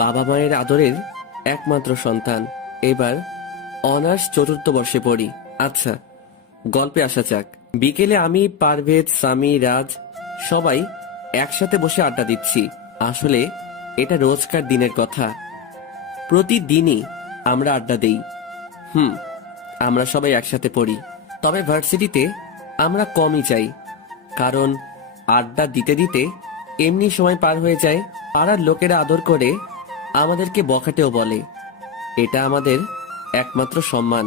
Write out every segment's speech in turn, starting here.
বাবা মায়ের আদরের একমাত্র সন্তান। এবার অনার্স চতুর্থ বর্ষে পড়ি। আচ্ছা, গল্পে আসা যাক। বিকেলে আমি, পারভেজ, সামি, রাজ সবাই একসাথে বসে আড্ডা দিচ্ছি। আসলে এটা রোজকার দিনের কথা। প্রতিদিনই আমরা আড্ডা দেই। আমরা সবাই একসাথে পড়ি। তবে ভার্সিটিতে আমরা কমই যাই, কারণ আড্ডা দিতে দিতে এমনি সময় পার হয়ে যায়। পাড়ার লোকেরা আদর করে আমাদেরকে বখাটেও বলে। এটা আমাদের একমাত্র সম্মান।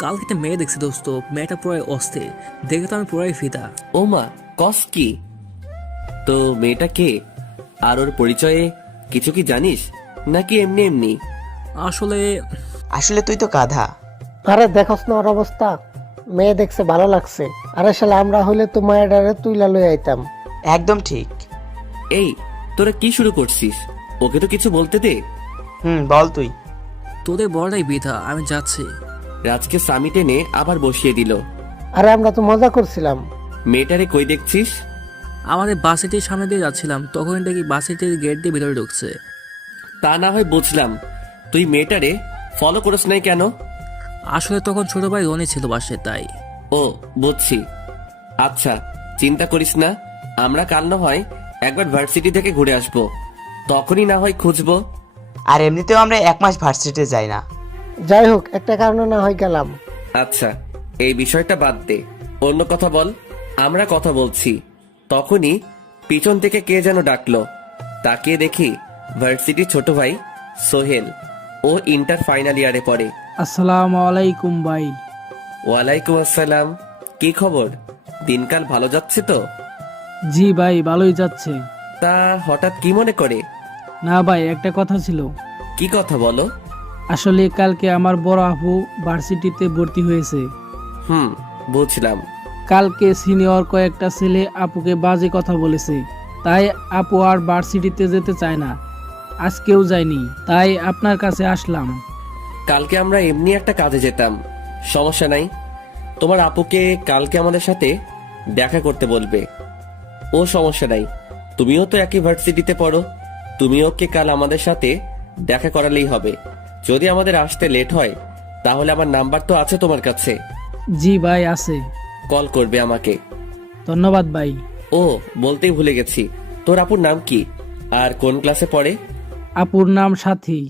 কালকে একটা মেয়ে দেখছি দোস্ত, মেয়েটা পুরাই অস্থির, দেখে তো আমি পুরাই ফিদা। ও মা, কস কি? তো মেয়েটা কে? আর ওর পরিচয়ে কিছু কি জানিস, নাকি এমনি এমনি? আসলে আসলে তুই তো গাধা। আরে দেখস না ওর অবস্থা, মেয়ে দেখছে ভালো লাগছে। আরে শালা আমরা হইলে তো মায়েরারে তুইলা লই আইতাম। একদম ঠিক। এই, তোরা কি শুরু করছিস? ওকে তো কিছু বলতে দে। বল তুই। তোদের বড়টাই বিধা, আমি যাচ্ছি। রাজকে সামি টেনে আবার বসিয়ে দিল। আরে আমরা তো মজা করছিলাম। মেয়েটারে কই দেখছিস? আমাদের বাসিটির সামনে দিয়ে যাচ্ছিলাম, তখন দেখি বাসিটির গেট দিয়ে ভিতরে ঢুকছে। তা না হয় বুঝলাম, তুই মেয়েটারে ফলো করিস নাই কেন? আসলে তখন ছোট ভাই রনি ছিল বাসে, তাই। ও, বুঝছি। আচ্ছা, চিন্তা করিস না, আমরা কাল না হয় একবার ভার্সিটি থেকে ঘুরে আসবো, তখনই না হয় খুঁজবো। আর এমনিতেও আমরা 1 মাস ভার্সিটিতে যাই না। যাই হোক, একটা কারণে না হয় গেলাম। আচ্ছা, এই বিষয়টা বাদ দে, অন্য কথা বল। আমরা কথা বলছি, তখনই পিছন থেকে কে যেন ডাকলো। তাকিয়ে দেখি ভার্সিটির ছোট ভাই সোহেল। ও ইন্টার ফাইনাল ইয়ারে পড়ে। আসসালামু আলাইকুম ভাই। ওয়ালাইকুম আসসালাম। কি খবর? দিনকাল ভালো যাচ্ছে তো? জি ভাই, ভালোই যাচ্ছে। তা হঠাৎ কি মনে করে? না ভাই, একটা কথা ছিল। কি কথা বলো? আসলে কালকে আমার বড় আপু ভার্সিটিতে ভর্তি হয়েছে। বুঝলাম। কালকে সিনিয়র কয়েকটা ছেলে আপুকে বাজে কথা বলেছে, তাই আপু আর ভার্সিটিতে যেতে চায় না। আজকেও যায়নি, তাই আপনার কাছে আসলাম। কালকে আমরা এমনি একটা কাজে যেতাম, সমস্যা নাই। তোমার আপুকে কালকে আমাদের সাথে দেখা করতে বলবে। ও সমস্যা নাই, তুমিও তো একই ভার্সিটিতে পড়ো, তুমি ওকে কাল আমাদের সাথে দেখা করালেই হবে। যদি আমাদের আসতে লেট হয়, তাহলে আমার নাম্বার তো আছে তোমার কাছে, জি ভাই, আছে। কল করবে আমাকে। ধন্যবাদ ভাই। ও, বলতেই ভুলে গেছি, তোর আপুর নাম কি আর কোন ক্লাসে পড়ে? আপুর নাম সাথী,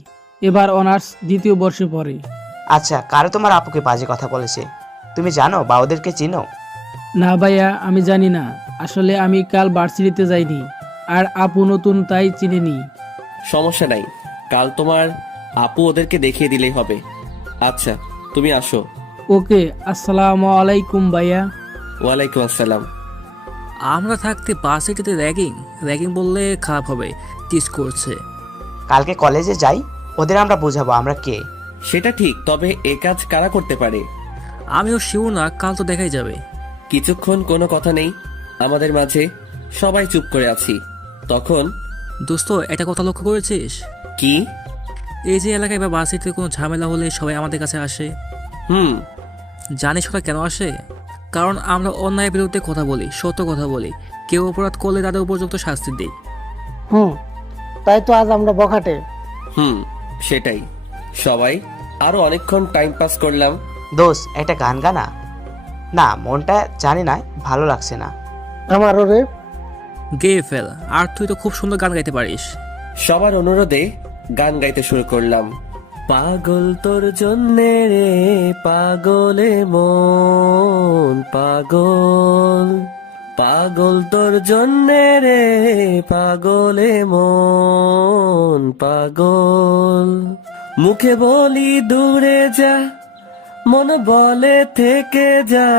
এবার অনার্স দ্বিতীয় বর্ষে পড়ে। আচ্ছা, কারো তোমার আপুকে বাজে কথা বলেছে? তুমি জানো বা ওদেরকে চিনো? না ভাইয়া, আমি জানি না। আসলে আমি কাল ভার্সিটিতে যাইনি, আর আপু নতুন, তাই চিনিনি। সমস্যা নাই, কাল তোমার আপু ওদেরকে দেখিয়ে দিলেই হবে। আচ্ছা, তুমি আসো। ওকে, আসসালামু আলাইকুম ভাইয়া। ওয়ালাইকুম আসসালাম। আমরা থাকতে বাসিটিতে র্যাগিং র্যাগিং বললে খারাপ হবে, টিস করছে। কালকে কলেজে যাই, ওদের আমরা বোঝাবো আমরা কে। সেটা ঠিক, তবে এ কাজ কারা করতে পারে? আমিও শিওর না, কাল তো দেখাই যাবে। কিছুক্ষণ কোনো কথা নেই আমাদের মাঝে, সবাই চুপ করে আছি। তখন দোস্ত, একটা কথা লক্ষ্য করেছিস? কি? এই যে এলাকায় বা বাসিটিতে কোনো ঝামেলা হলে সবাই আমাদের কাছে আসে। হুম জানিস ওরা কেন আসে? কারণ আমরা অন্যায়ের বিরুদ্ধে কথা বলি, সত্য কথা বলি। কেউ অপরাধ করলে তাদের উপযুক্ত শাস্তি দিই। তাই তো আজ আমরা বখাটে। সেটাই। সবাই আরো অনেকক্ষণ টাইম পাস করলাম। দোষ, একটা গান গানা না, মনটা জানি না, ভালো লাগছে না। আমার ওরে গেয়ে ফেল, আর তুই তো খুব সুন্দর গান গাইতে পারিস। সবার অনুরোধে গান গাইতে শুরু করলাম। পাগল তোর জন্যে রে পাগলে মন, পাগল পাগল তোর জন্যে রে পাগলে মন, পাগল। মুখে বলি দূরে যা, মন বলে থেকে যা।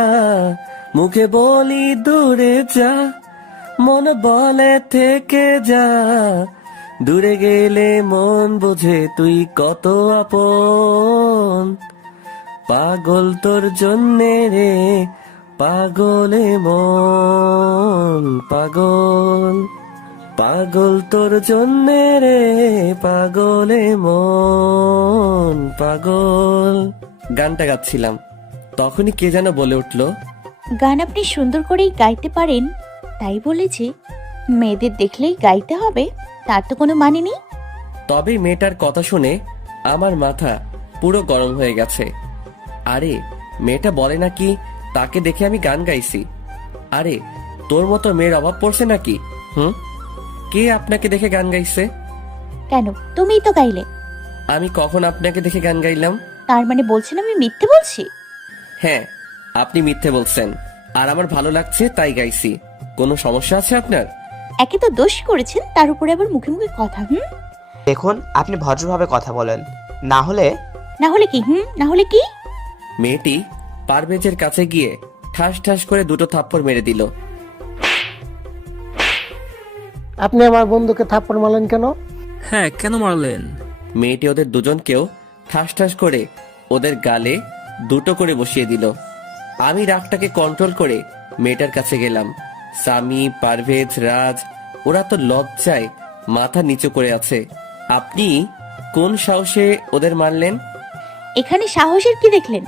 মুখে বলি দূরে যা, মন বলে থেকে যা। দূরে গেলে মন বোঝে তুই কত আপন। পাগল তোর জন্যে রে পাগলে মন, পাগল পাগল তোর জন্যে রে পাগলে মন, পাগল। গানটা গাচ্ছিলাম, তখনই কে যেন বলে উঠলো, গান আপনি সুন্দর করেই গাইতে পারেন, তাই বলে যে মেয়েদের দেখলেই গাইতে হবে তার তো কোনো মানে নেই। তবে মেয়েটার কথা শুনে আমার মাথা পুরো গরম হয়ে গেছে। আরে মেয়েটা বলে নাকি তাকে দেখে আমি গান গাইছি। আরে তোর মতো মেয়ের অভাব পড়ছে নাকি? কে আপনাকে দেখে গান গাইছে? কেন, তুমিই তো গাইলে। আমি কখন আপনাকে দেখে গান গাইলাম? তার মানে বলছেন আমি মিথ্যে বলছি? হ্যাঁ, আপনি মিথ্যে বলছেন, আর আমার ভালো লাগছে তাই গাইছি। কোনো সমস্যা আছে আপনার? একে তো দোষ করেছেন, তার উপরে আবার মুখে মুখে কথা। দেখুন, আপনি ভদ্রভাবে কথা বলেন, না হলে না হলে কি? না হলে কি? মেয়েটি পারভেজের কাছে গিয়ে ঠাস ঠাস করে দুটো থাপ্পড় মেরে দিল। আপনি আমার বন্ধুকে থাপ্পড় মারলেন কেন? হ্যাঁ, কেন মারলেন? মেয়েটি ওদের দুজনকেও ঠাস ঠাস করে ওদের গালে দুটো করে বসিয়ে দিল। আমি রাগটাকে কন্ট্রোল করে মেয়েটার কাছে গেলাম। সামি, পারভেজ, রাজ ওরা তো লজ্জায় মাথা নিচু করে আছে। আপনি কোন সাহসে ওদের মারলেন? এখানে সাহসের কি দেখলেন?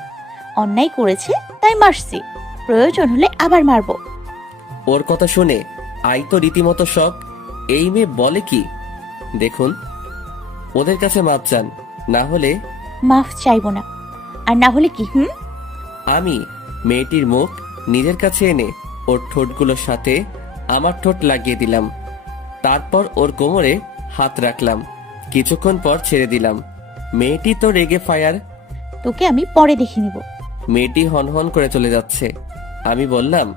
অন্যায় করেছে তাই মারছি, প্রয়োজন হলে আবার মারবো। ওর কথা শুনে আই তো রীতিমতো শখ। এই মেয়ে বলে কি? দেখুন, ওদের কাছে মাপ চান, না হলে। মাফ চাইবো না, আর না হলে কি? আমি মেয়েটির মুখ নিজের কাছে এনে ওর ঠোঁটগুলোর সাথে আমার ঠোঁট লাগিয়ে দিলাম। তারপর ওর কোমরে হাত রাখলাম। কিছুক্ষণ পর ছেড়ে দিলাম। মেয়েটি তো রেগে ফায়ার। তোকে আমি পরে দেখে নিব। মেয়েটি হনহন করে চলে যাচ্ছে। আমি বললাম,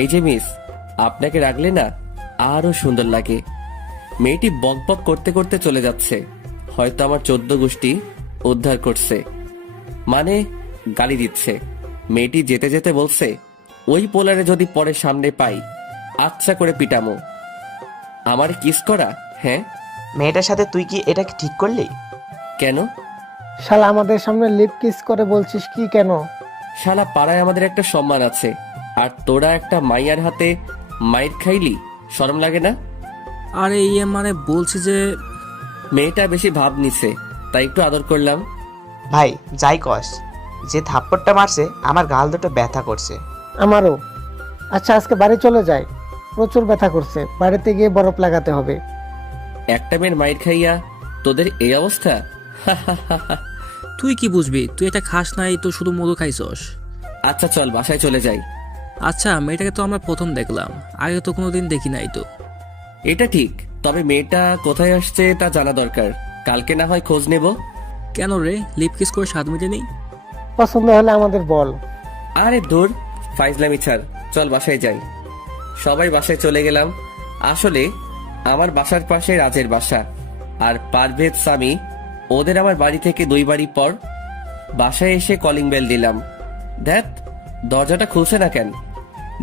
এই যে মিস, আপনাকে রাখলে না আরো সুন্দর লাগে। মেয়েটি বকবক করতে করতে চলে যাচ্ছে। হয়তো আমার 14 গোষ্ঠী উদ্ধার করছে, মানে গালি দিচ্ছে। মেয়েটি যেতে যেতে বলছে, ওই পোলারে যদি পরে সামনে পাই আচ্ছা করে পিটামো। আমার কিস করা? হ্যাঁ। মেয়েটার সাথে তুই কি এটা ঠিক করলি? কেন? শালা আমাদের সামনে লিপ কিস করে বলছিস কি কেন? শালা পাড়ায় আমাদের একটা সম্মান আছে, আর তোরা একটা মাইয়ার হাতে মাইর খাইলি, শরম লাগে না? আরে ইয়ে মানে বলছি যে মেয়েটা বেশি ভাব নিছে, তাই একটু আদর করলাম। ভাই যাই কস, যে থাপ্পড়টা মারছে আমার গাল দুটো ব্যথা করছে। আমারও। আচ্ছা আজকে বাড়ি চলে যাই, প্রচুর ব্যথা করছে, বাড়িতে গিয়ে বরফ লাগাতে হবে। একটা মেয়ের মাইর খাইয়া তোদের এই অবস্থা? তুই কি বুঝবি? তুই এটা খাস নাই তো, শুধু মধু খাইছস। আচ্ছা চল বাসায় চলে যাই। আচ্ছা, মেয়েটাকে তো আমরা প্রথম দেখলাম, আগে তো কোনোদিন দেখি নাই তো। এটা ঠিক, তবে মেয়েটা কোথায় আসছে তা জানা দরকার। কালকে না হয় খোঁজ নেব। কেন রে, লিপ কিস করে স্বাদ মেটে নেই? পছন্দ হলে আমাদের বল। আরে দূর, ফাইজলামি ছাড়, চল বাসায় যাই। সবাই বাসায় চলে গেলাম। আসলে আমার বাসার পাশে রাজের বাসা, আর পারভেজ, সামি ওদের আমার বাড়ি থেকে 2 বাড়ি পর। বাসায় এসে কলিং বেল দিলাম। ধ্যাত, দরজাটা খুলছে না কেন?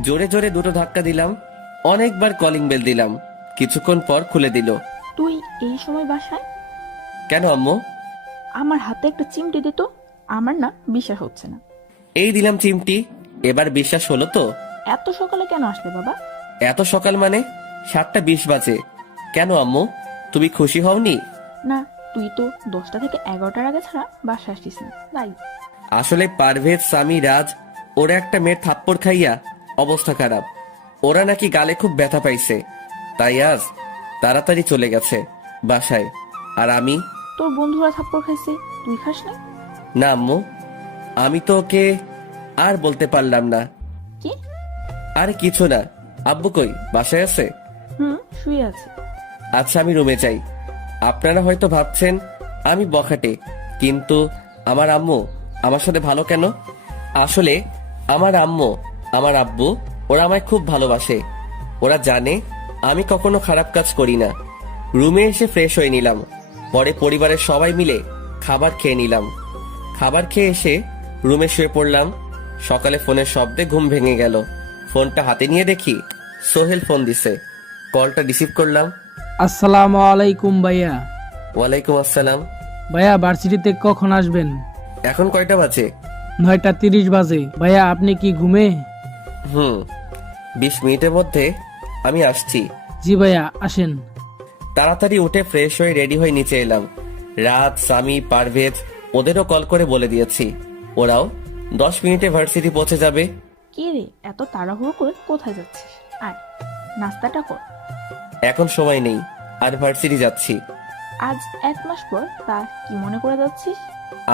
জোরে জোরে দুটো ধাক্কা দিলাম। অনেকবার কলিং বেল দিলাম, কিছুক্ষণ পর খুলে দিল। তুই এই সময় বাসায়? কেন আম্মু? আমার হাতে একটা চিমটি দিত, আমার না বিশ্বাস হচ্ছে না। এই দিলাম চিমটি, এবার বিশ্বাস হলো তো? এত সকালে কেন আসলে বাবা? এত সকাল মানে 7:20 বাজে। কেন আম্মু, তুমি খুশি হওনি? না, তুই তো 10টা থেকে 11টার আগে ছাড়া বাসায় আসছিস না, তাই। আসলে পারভেজ, সামি, রাজ ওরা একটা মেয়ের থাপ্পড় খাইয়া অবস্থা খারাপ। ওরা নাকি গালে খুব ব্যথা পাইছে, তাই আজ তাড়াতাড়ি চলে গেছে বাসায়। আর আমি? তোর বন্ধুরা থাপ্পড় খাইছে, তুই খাস না? না আম্মু, আমি তো ওকে আর বলতে পারলাম না। কি? আরে কিছু না। আব্বু কই, বাসায় আছে? শুয়ে আছে। আচ্ছা আমি রুমে যাই। আপনারা হয়তো ভাবছেন আমি বখাটে, কিন্তু আমার আম্মু আমার সাথে ভালো কেন? আসলে আমার আম্মু, আমার আব্বু ওরা আমায় খুব ভালোবাসে। ওরা জানে আমি কখনো খারাপ কাজ করি না। রুমে এসে ফ্রেশ হয়ে নিলাম, পরে পরিবারের সবাই মিলে খাবার খেয়ে নিলাম। খাবার খেয়ে এসে রুমে শুয়ে পড়লাম। সকালে ফোনের শব্দে ঘুম ভেঙে গেল। ফোনটা হাতে নিয়ে দেখি সোহেল ফোন দিছে। কলটা রিসিভ করলাম। আসসালামু আলাইকুম ভাইয়া। ওয়ালাইকুম আসসালাম। ভাইয়া ভার্সিটিতে কখন আসবেন? এখন কয়টা বাজে? 9:30 বাজে। ভাইয়া আপনি কি ঘুমে? 20 মিনিটের মধ্যে আমি আসছি। জি ভাইয়া আসেন। তাড়াতাড়ি উঠে ফ্রেশ হয়ে রেডি হয়ে নিচে এলাম। রাত, সামি, পারভেজ ওদেরও কল করে বলে দিয়েছি। ওরাও 10 মিনিটে ভার্সিটি পৌঁছে যাবে। কে রে, এত তাড়াহুড়ো করে কোথায় যাচ্ছিস? আয়, নাস্তাটা কর। এখন সময় নেই, আর ভার্সিটি যাচ্ছি। আজ 1 মাস পর, তা কি মনে করে যাচ্ছিস?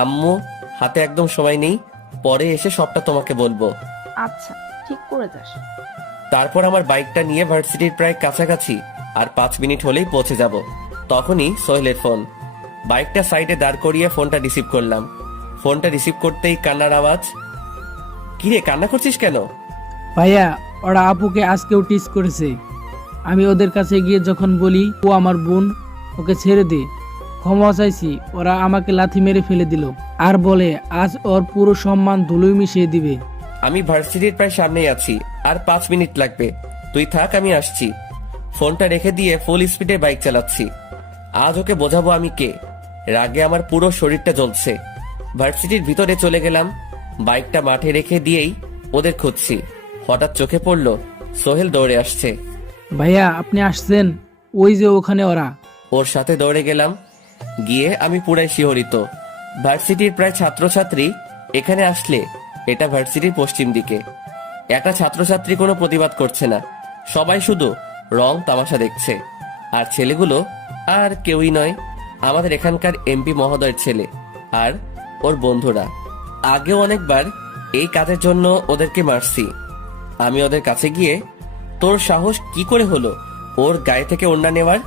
আম্মু, হাতে একদম সময় নেই, পরে এসে সবটা তোমাকে বলবো। আচ্ছা, ঠিক করে যাস। তারপর আমার বাইকটা নিয়ে ভার্সিটির প্রায় কাছাকাছি, আর 5 মিনিট হলেই পৌঁছে যাব। তখনই সোহেলের ফোন। বাইকটা সাইডে দাঁড় করিয়ে ফোনটা রিসিভ করলাম। ফোনটা রিসিভ করতেই কান্নার আওয়াজ। কিরে, কান্না করছিস কেন? ভাইয়া, ওরা আপুকে আজকেও টিস করেছে। আমি ওদের কাছে গিয়ে যখন বলি ও আমার বোন, ওকে ছেড়ে দে, ক্ষমা চাইছি, ওরা আমাকে লাথি মেরে ফেলে দিল আর বলে আজ ওর পুরো সম্মান ধুলোয় মিশিয়ে দিবে। আমি ভার্সিটির প্রায় সামনেই আছি, আর 5 মিনিট লাগবে। তুই থাক, আমি আসছি। ফোনটা রেখে দিয়ে ফুল স্পিডে বাইক চালাচ্ছি। আজ ওকে বোঝাবো আমি কে। রাগে আমার পুরো শরীরটা জ্বলছে। ভার্সিটির ভিতরে চলে গেলাম। বাইকটা মাঠে রেখে দিয়েই ওদের খুঁজছি। হঠাৎ চোখে পড়লো সোহেল দৌড়ে আসছে। ভাইয়া, আপনি আসছেন? ওই যে ওখানে ওরা। ওর সাথে দৌড়ে গেলাম। গিয়ে আমি পুরাই শিহরিত। ভার্সিটির প্রায় ছাত্রছাত্রী এখানে আসলে। এটা ভার্সিটির পশ্চিম দিকে। একটা ছাত্রছাত্রী কোনো প্রতিবাদ করছে না, সবাই শুধু রং তামাশা দেখছে। আর ছেলেগুলো আর কেউই নয়, আমাদের এখানকার এমপি মহোদয়ের ছেলে আর ওর বন্ধুরা। আগেও অনেকবার এই কাজের জন্য ওদেরকে মারছি। আমি ওদের কাছে গিয়ে, তোর সাহস কি করে হলো ওর গায়ে থেকে ওড়না নেওয়ার?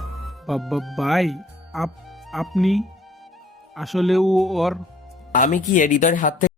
ভাই, আপনি আসলে ওর আমি কি হৃদয়ের হাত থেকে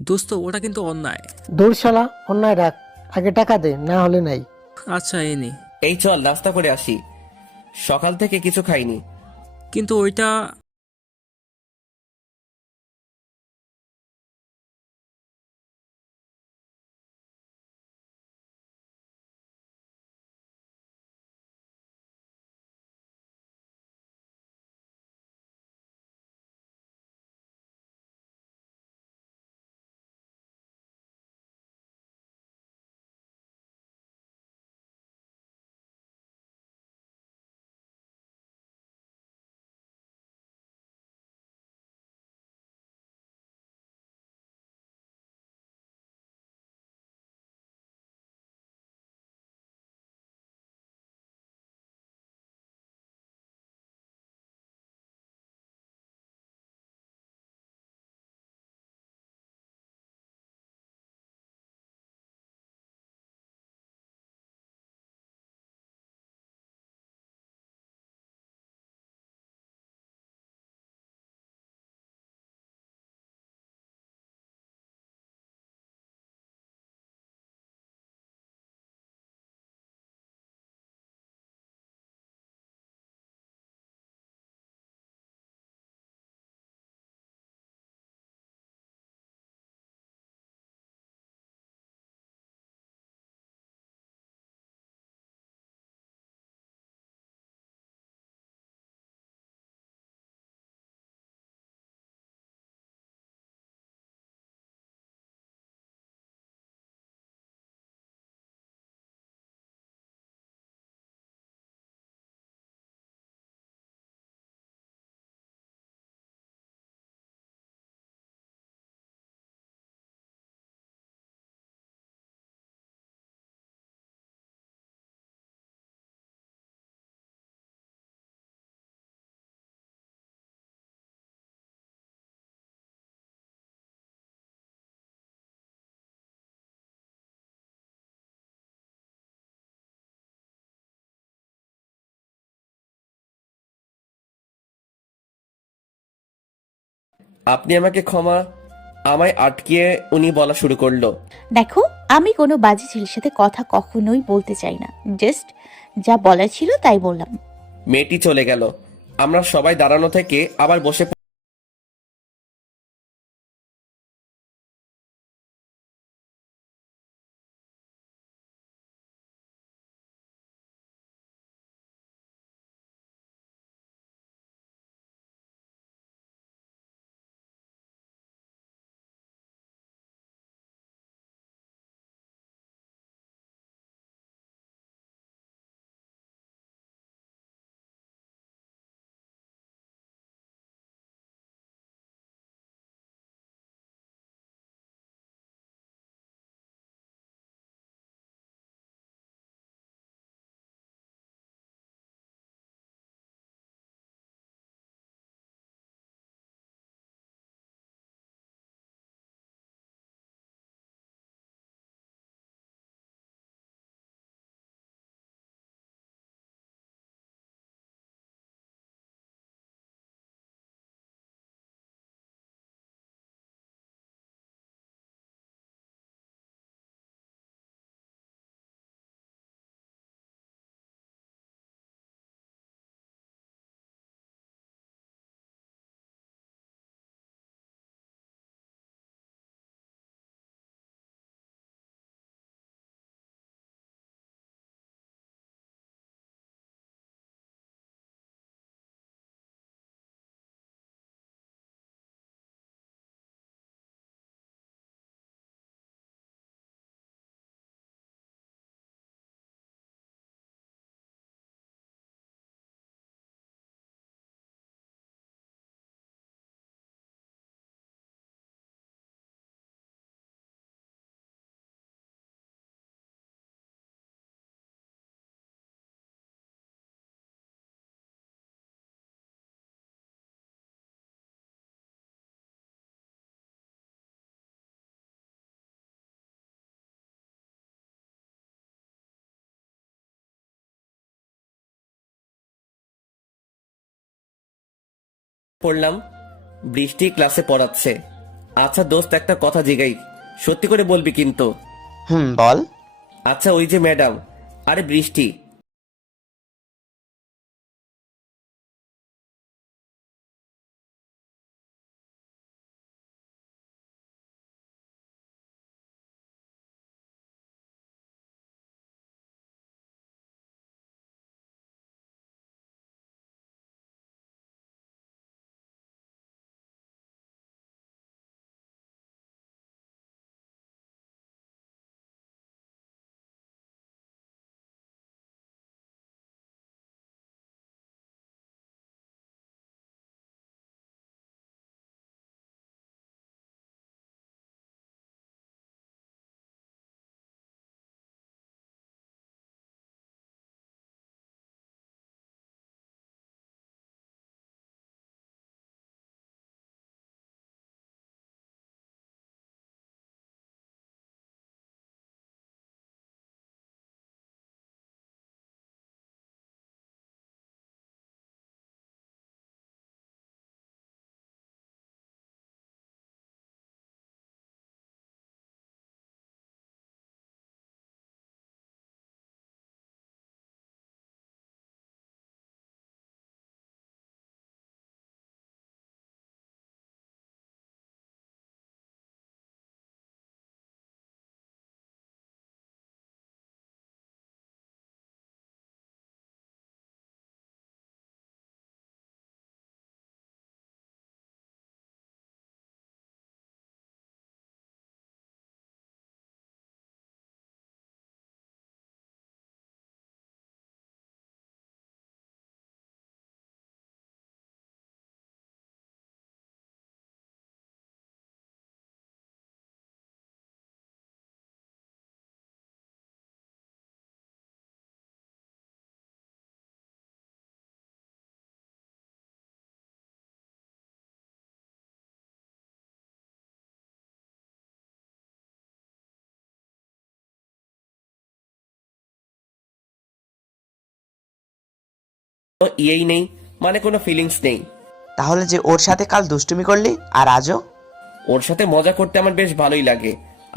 দোস্ত, ওটা কিন্তু অন্যায়। দূর শালা, অন্যায় রাখ, আগে টাকা দে, না হলে নাই। আচ্ছা, এই নে। এই চল নাস্তা করে আসি, সকাল থেকে কিছু খাইনি। কিন্তু ওইটা আপনি আমাকে ক্ষমা। আমায় আটকিয়ে উনি বলা শুরু করলো। দেখো, আমি কোনো বাজে ছেলের সাথে কথা কখনোই বলতে চাই না। জাস্ট যা বলার ছিল তাই বললাম। মেয়েটি চলে গেল। আমরা সবাই দাঁড়ানো থেকে আবার বসে পড়লাম। বৃষ্টি ক্লাসে পড়াচ্ছে। আচ্ছা দোস্ত, একটা কথা জিগাই, সত্যি করে বলবি কিন্তু। বল। আচ্ছা ওই যে ম্যাডাম, আরে বৃষ্টি, তো ইয়েই নেই, মানে কোনো ফিলিংস নেই। তাহলে যে ওর সাথে কাল দুষ্টুমি করলি আর আজও? ওর সাথে মজা করতে আমার বেশ ভালোই লাগে।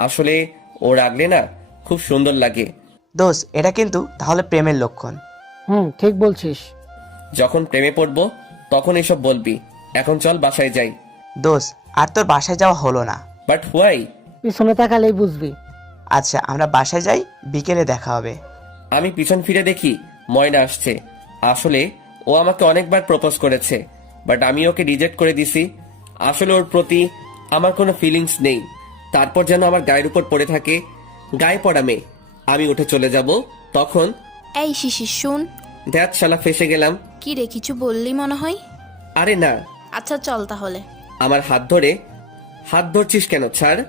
আসলে ও রাগলে না খুব সুন্দর লাগে। দোষ, এটা কিন্তু তাহলে প্রেমের লক্ষণ। ঠিক বলছিস। যখন প্রেমে পড়বো তখন এসব বলবি। এখন চল বাসায় যাই। দোষ, আর তোর বাসায় যাওয়া হলো না। But why? পিছনে তাকালেই বুঝবি। আচ্ছা, আমরা বাসায় যাই, বিকেলে দেখা হবে। আমি পিছন ফিরে দেখি ময়না আসছে। আসলে ও আমাকে অনেকবার প্রপোজ করেছে, বাট আমি ওকে রিজেক্ট করে দিছি। আসলে ওর প্রতি আমার কোনো ফিলিংস নেই। তারপর যেন আমার গায়ের উপর পড়ে থাকে, গায়ে পড়া মেয়ে। আমি উঠে চলে যাব, তখন এই শিশির শুন। দ্যাট শালা ফেসে গেলাম। কি রে, কিছু বললি মনে হয়? আরে না। আচ্ছা চল তাহলে। আমার হাত ধরছিস কেন? ছাড়।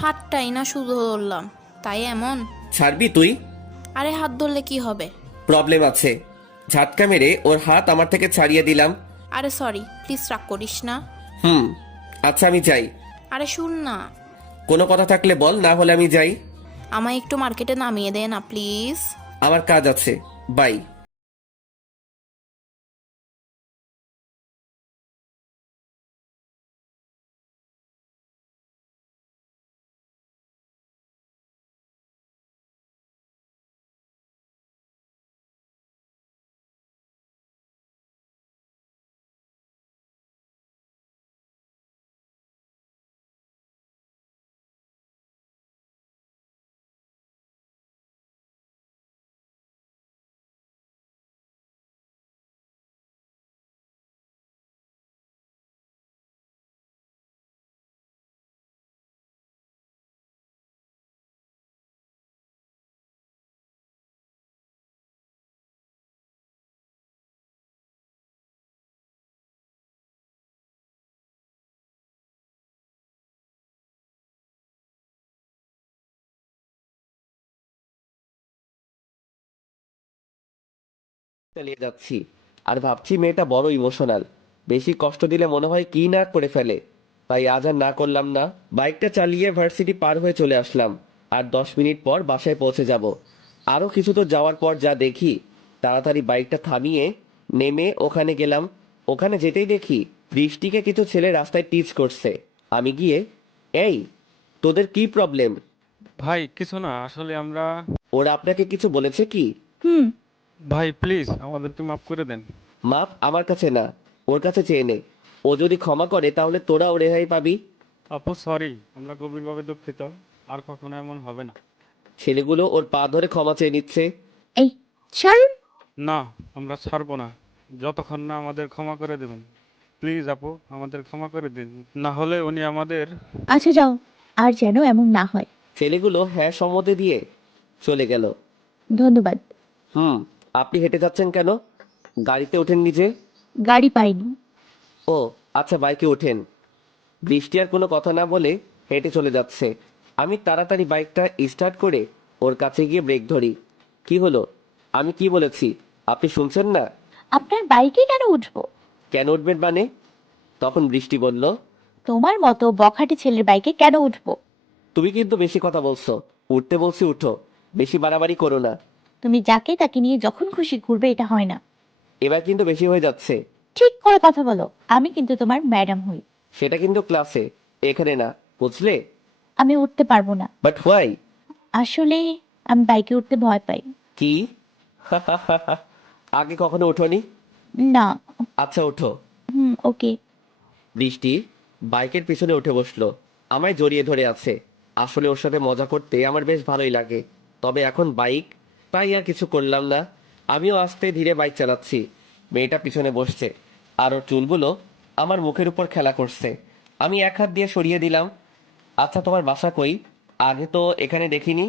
হাতটাই না শুধু ধরলাম, তাই এমন? ছাড়বি তুই? আরে হাত ধরলে কি হবে? প্রবলেম আছে। ঝাটকা মেরে ওর হাত আমার থেকে ছাড়িয়ে দিলাম। আরে সরি, প্লিজ রাগ করিস না। আচ্ছা আমি যাই। আরে শুন না, কোনো কথা থাকলে বল, না হলে আমি যাই। আমায় একটু মার্কেটে নামিয়ে দে না প্লিজ। আমার কাজ আছে, বাই। চালিয়ে যাচ্ছি আর ভাবছি মেয়েটা বড় ইমোশনাল। বেশি কষ্ট দিলে মনে হয় কি না করে ফেলে, তাই আজ আর না করলাম না। বাইকটা চালিয়ে ভার্সিটি পার হয়ে চলে আসলাম। আর 10 মিনিট পর বাসায় পৌঁছে যাব। আরো কিছু তো যাওয়ার পর যা দেখি, তাড়াতাড়ি বাইকটা থামিয়ে নেমে ওখানে গেলাম। ওখানে যেতেই দেখি বৃষ্টিকে কিছু ছেলে রাস্তায় টিচ করছে। আমি গিয়ে, এই তোদের কি প্রবলেম? ভাই কিছু না, আসলে আমরা ওরা আপনাকে কিছু বলেছে কি? ভাই প্লিজ আমাদেরকে মাফ করে দেন। মাপ আমার কাছে না, ওর কাছে চেয়ে নে। ও যদি ক্ষমা করে তাহলে তোরাও রেহাই পাবি। আপু সরি, আমরা গভীরভাবে দুঃখিত, আর কখনো এমন হবে না। ছেলেগুলো ওর পা ধরে ক্ষমা চেয়ে নিচ্ছে। এই ছাড়ুন। না, আমরা ছাড়বো না যতক্ষণ না আমাদের ক্ষমা করে দেবেন। প্লিজ আপু আমাদের ক্ষমা করে দিন, না হলে উনি আমাদের। আচ্ছা যাও, আর যেন এমন না হয়। ছেলেগুলো হ্যাঁ সম্মতি দিয়ে চলে গেল। ধন্যবাদ। আপনি হেঁটে যাচ্ছেন কেন? গাড়িতে ওঠেন নিজে। গাড়ি পাইনি। ও আচ্ছা, বাইকে ওঠেন। বৃষ্টি আর কোনো কথা না বলে হেঁটে চলে যাচ্ছে। আমি তাড়াতাড়ি বাইকটা স্টার্ট করে ওর কাছে গিয়ে ব্রেক ধরি। কি হলো? আমি কি বলেছি আপনি শুনছেন না? আপনার বাইকে কেন উঠবো? কেন উঠবেন মানে? তখন বৃষ্টি বলল, তোমার মতো বখাটে ছেলের বাইকে কেন উঠবো? তুমি কিন্তু বেশি কথা বলছো। উঠতে বলছি উঠো, বেশি বাড়াবাড়ি করো না। তুমি যাকে তাকে নিয়ে যখন খুশি ঘুরবে, এটা হয় না। এবার কিন্তু বেশি হয়ে যাচ্ছে। ঠিক করে কথা বলো, আমি কিন্তু তোমার ম্যাডাম হই। সেটা কিন্তু ক্লাসে, এখানে না, বুঝলে? আমি উঠতে পারবো না। But why? আসলে আমি বাইকে উঠতে ভয় পাই। কি? আগে কখনো ওঠোনি? না। আচ্ছা ওঠো। ওকে। বৃষ্টি বাইকের পিছনে উঠে বসলো, আমায় জড়িয়ে ধরে আছে। আসলে ওর সাথে মজা করতে আমার বেশ ভালোই লাগে, তবে এখন বাইক, তাই আর কিছু করলাম না। আমিও আস্তে ধীরে বাইক চালাচ্ছি। মেয়েটা পিছনে বসছে আর ওর চুলগুলো আমার মুখের উপর খেলা করছে। আমি এক হাত দিয়ে সরিয়ে দিলাম। আচ্ছা তোমার বাসা কই? আগে তো এখানে দেখিনি।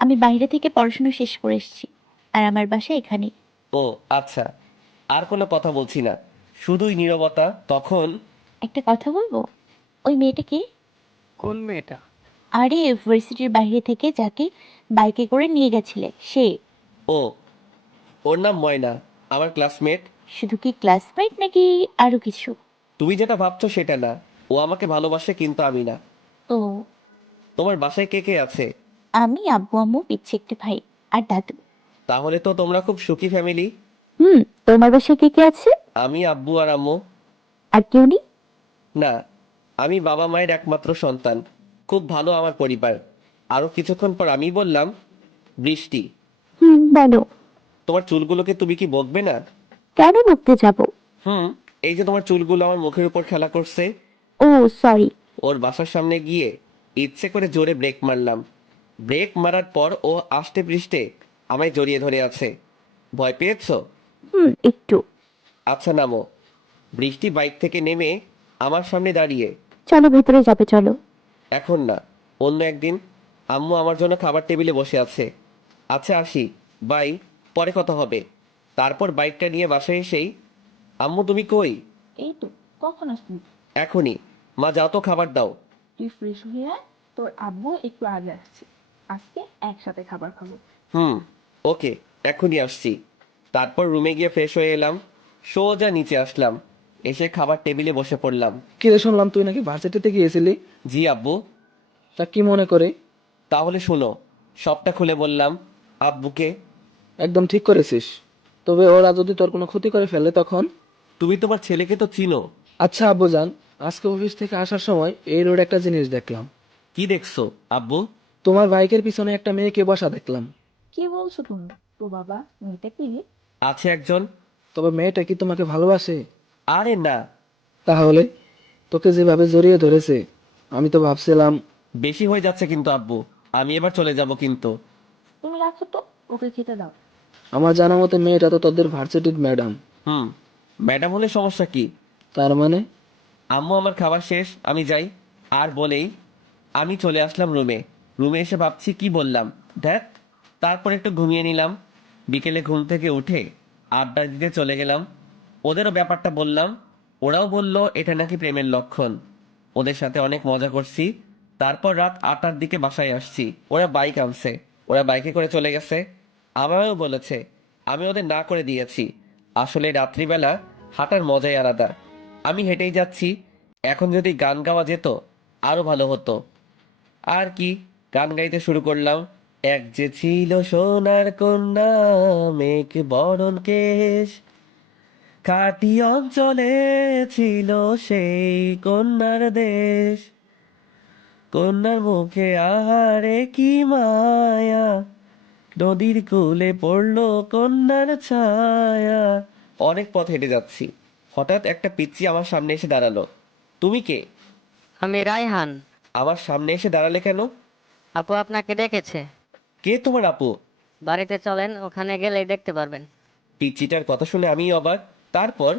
আমি বাইরে থেকে পড়াশোনা শেষ করে এসেছি, আর আমার বাসা এখানে। ও আচ্ছা। আর কোনো কথা বলছি না, শুধুই নীরবতা। তখন একটা কথা বলবো? ওই মেয়েটা কি? কোন মেয়েটা? আরে ইউনিভার্সিটির বাইরে থেকে যাকে বাইকে করে নিয়ে গেছিলে সে। ও, ওর নাম ময়না, আমার ক্লাসমেট। শুধু কি ক্লাসমেট নাকি আরো কিছু? তুমি যেটা ভাবছো সেটা না, ও আমাকে ভালোবাসে কিন্তু আমি না। ও। তোমার বাসায় কে কে আছে? আমি, আব্বু আম্মু, পিচ্ছি একটা ভাই আর দাদু। তাহলে তো তোমরা খুব সুখী ফ্যামিলি। তোমার বাসায় কে কে আছে? আমি, আব্বু আর আম্মু। আর কেউ নেই? না, আমি বাবা মায়ের একমাত্র সন্তান। খুব ভালো আমার পরিবার। আরো কিছুক্ষণ পর আমি বললাম, বৃষ্টি, বলো। তোমার চুলগুলোকে তুমি কি বকবে না? কেন বকতে যাব? হুম, এই যে তোমার চুলগুলো আমার মুখের উপর খেলা করছে। ও সরি। ওর বাসার সামনে গিয়ে ইচ্ছে করে জোরে ব্রেক মারলাম। ব্রেক মারার পর ও আষ্টে পৃষ্ঠে আমায় জড়িয়ে ধরে আছে। ভয় পেয়েছো? একটু। আচ্ছা নামো। বৃষ্টি বাইক থেকে নেমে আমার সামনে দাঁড়িয়ে। চলো ভেতরে যাবে, চলো। এখন না, অন্য একদিন। আম্মু আমার জন্য খাবার টেবিলে বসে আছে। আচ্ছা আসি, বাই, পরে কথা হবে। তারপর বাইকটা নিয়ে বাসায় এসেই, আম্মু তুমি কই? এই তো, কখন আসবি? এখনই। মা যাও তো খাবার দাও। তুই ফ্রেশ হয়ে আয়, তোর আব্বু একটু আগে আসছে। আজকে একসাথে খাবার খাবো। হুম, ওকে, এখনই আসছি। তারপর রুমে গিয়ে ফ্রেশ হয়ে এলাম, সোজা নিচে আসলাম, এসে খাবার টেবিলে বসে পড়লাম। কি রে, শুনলাম তুই নাকি ভার্সিটিতে গিয়েছিলি? জি আব্বু। তা কি মনে করে? তাহলে শোনো, সবটা খুলে বললাম আব্বুকে। একদম ঠিক করেছিস। তবে ওরা যদি তোর কোনো ক্ষতি করে ফেলে তখন? তুমি তোমার ছেলেকে তো চিনো। আচ্ছা আব্বুজান, আজকে অফিস থেকে আসার সময় এই রোডে একটা জিনিস দেখলাম। কি দেখছো আব্বু? তোমার বাইকের পিছনে একটা মেয়েকে বসা দেখলাম। কি বলছো তুমি? তো বাবা, মেয়েটা কি? আছে একজন। তবে মেয়েটা কি তোমাকে ভালোবাসে? আরে না। তাহলে তোকে যেভাবে জড়িয়ে ধরেছে, আমি তো ভাবছিলাম। বেশি হয়ে যাচ্ছে কিন্তু আব্বু, আমি এবার চলে যাব কিন্তু। তুমি রাখো তো, ওকে খেতে দাও। আমার জানা মতে মেয়েটা তো তোদের ভার্সিটির ম্যাডাম। হুম, ম্যাডাম হলে সমস্যা কি? তার মানে? আম্মু আমার খাবার শেষ, আমি যাই। আর বলেই আমি চলে আসলাম রুমে। রুমে এসে ভাবছি কি বললাম, দেখ। তারপর একটু ঘুমিয়ে নিলাম। বিকেলে ঘুম থেকে উঠে আড্ডা দিতে চলে গেলাম। ওদেরও ব্যাপারটা বললাম। ওরাও বলল এটা নাকি প্রেমের লক্ষণ। ওদের সাথে অনেক মজা করছি। তারপর রাত 8টার দিকে বাসায় আসছি। ওরা বাইক আনছে, ওরা বাইকে করে চলে গেছে। আমারও বলেছে, আমি ওদের না করে দিয়েছি। আসলে রাত্রিবেলা হাঁটার মজাই আলাদা। আমি হেঁটেই যাচ্ছি। এখন যদি গান গাওয়া যেত আরো ভালো হতো। আর কি, গান গাইতে শুরু করলাম। এক যে ছিল সোনার কন্যা, মেঘ বরণ কেশ, খাঁটি অঞ্চলে ছিল সেই কন্যার দেশ। কন্যার মুখে আহারে কি মায়া, নদীর কূলে পড়লো কন্যার ছায়া। অনেক পথ হেঁটে যাচ্ছি, হঠাৎ একটা পিচ্চি আমার সামনে এসে দাঁড়ালো। তুমি কে? আমি রায়হান। আমার সামনে এসে দাঁড়ালে কেন? আপু আপনাকে ডেকেছে। কে তোমার আপু? বাড়িতে চলেন, ওখানে গেলেই দেখতে পারবেন। পিচ্চিটার কথা শুনে আমি অবাক। তারপর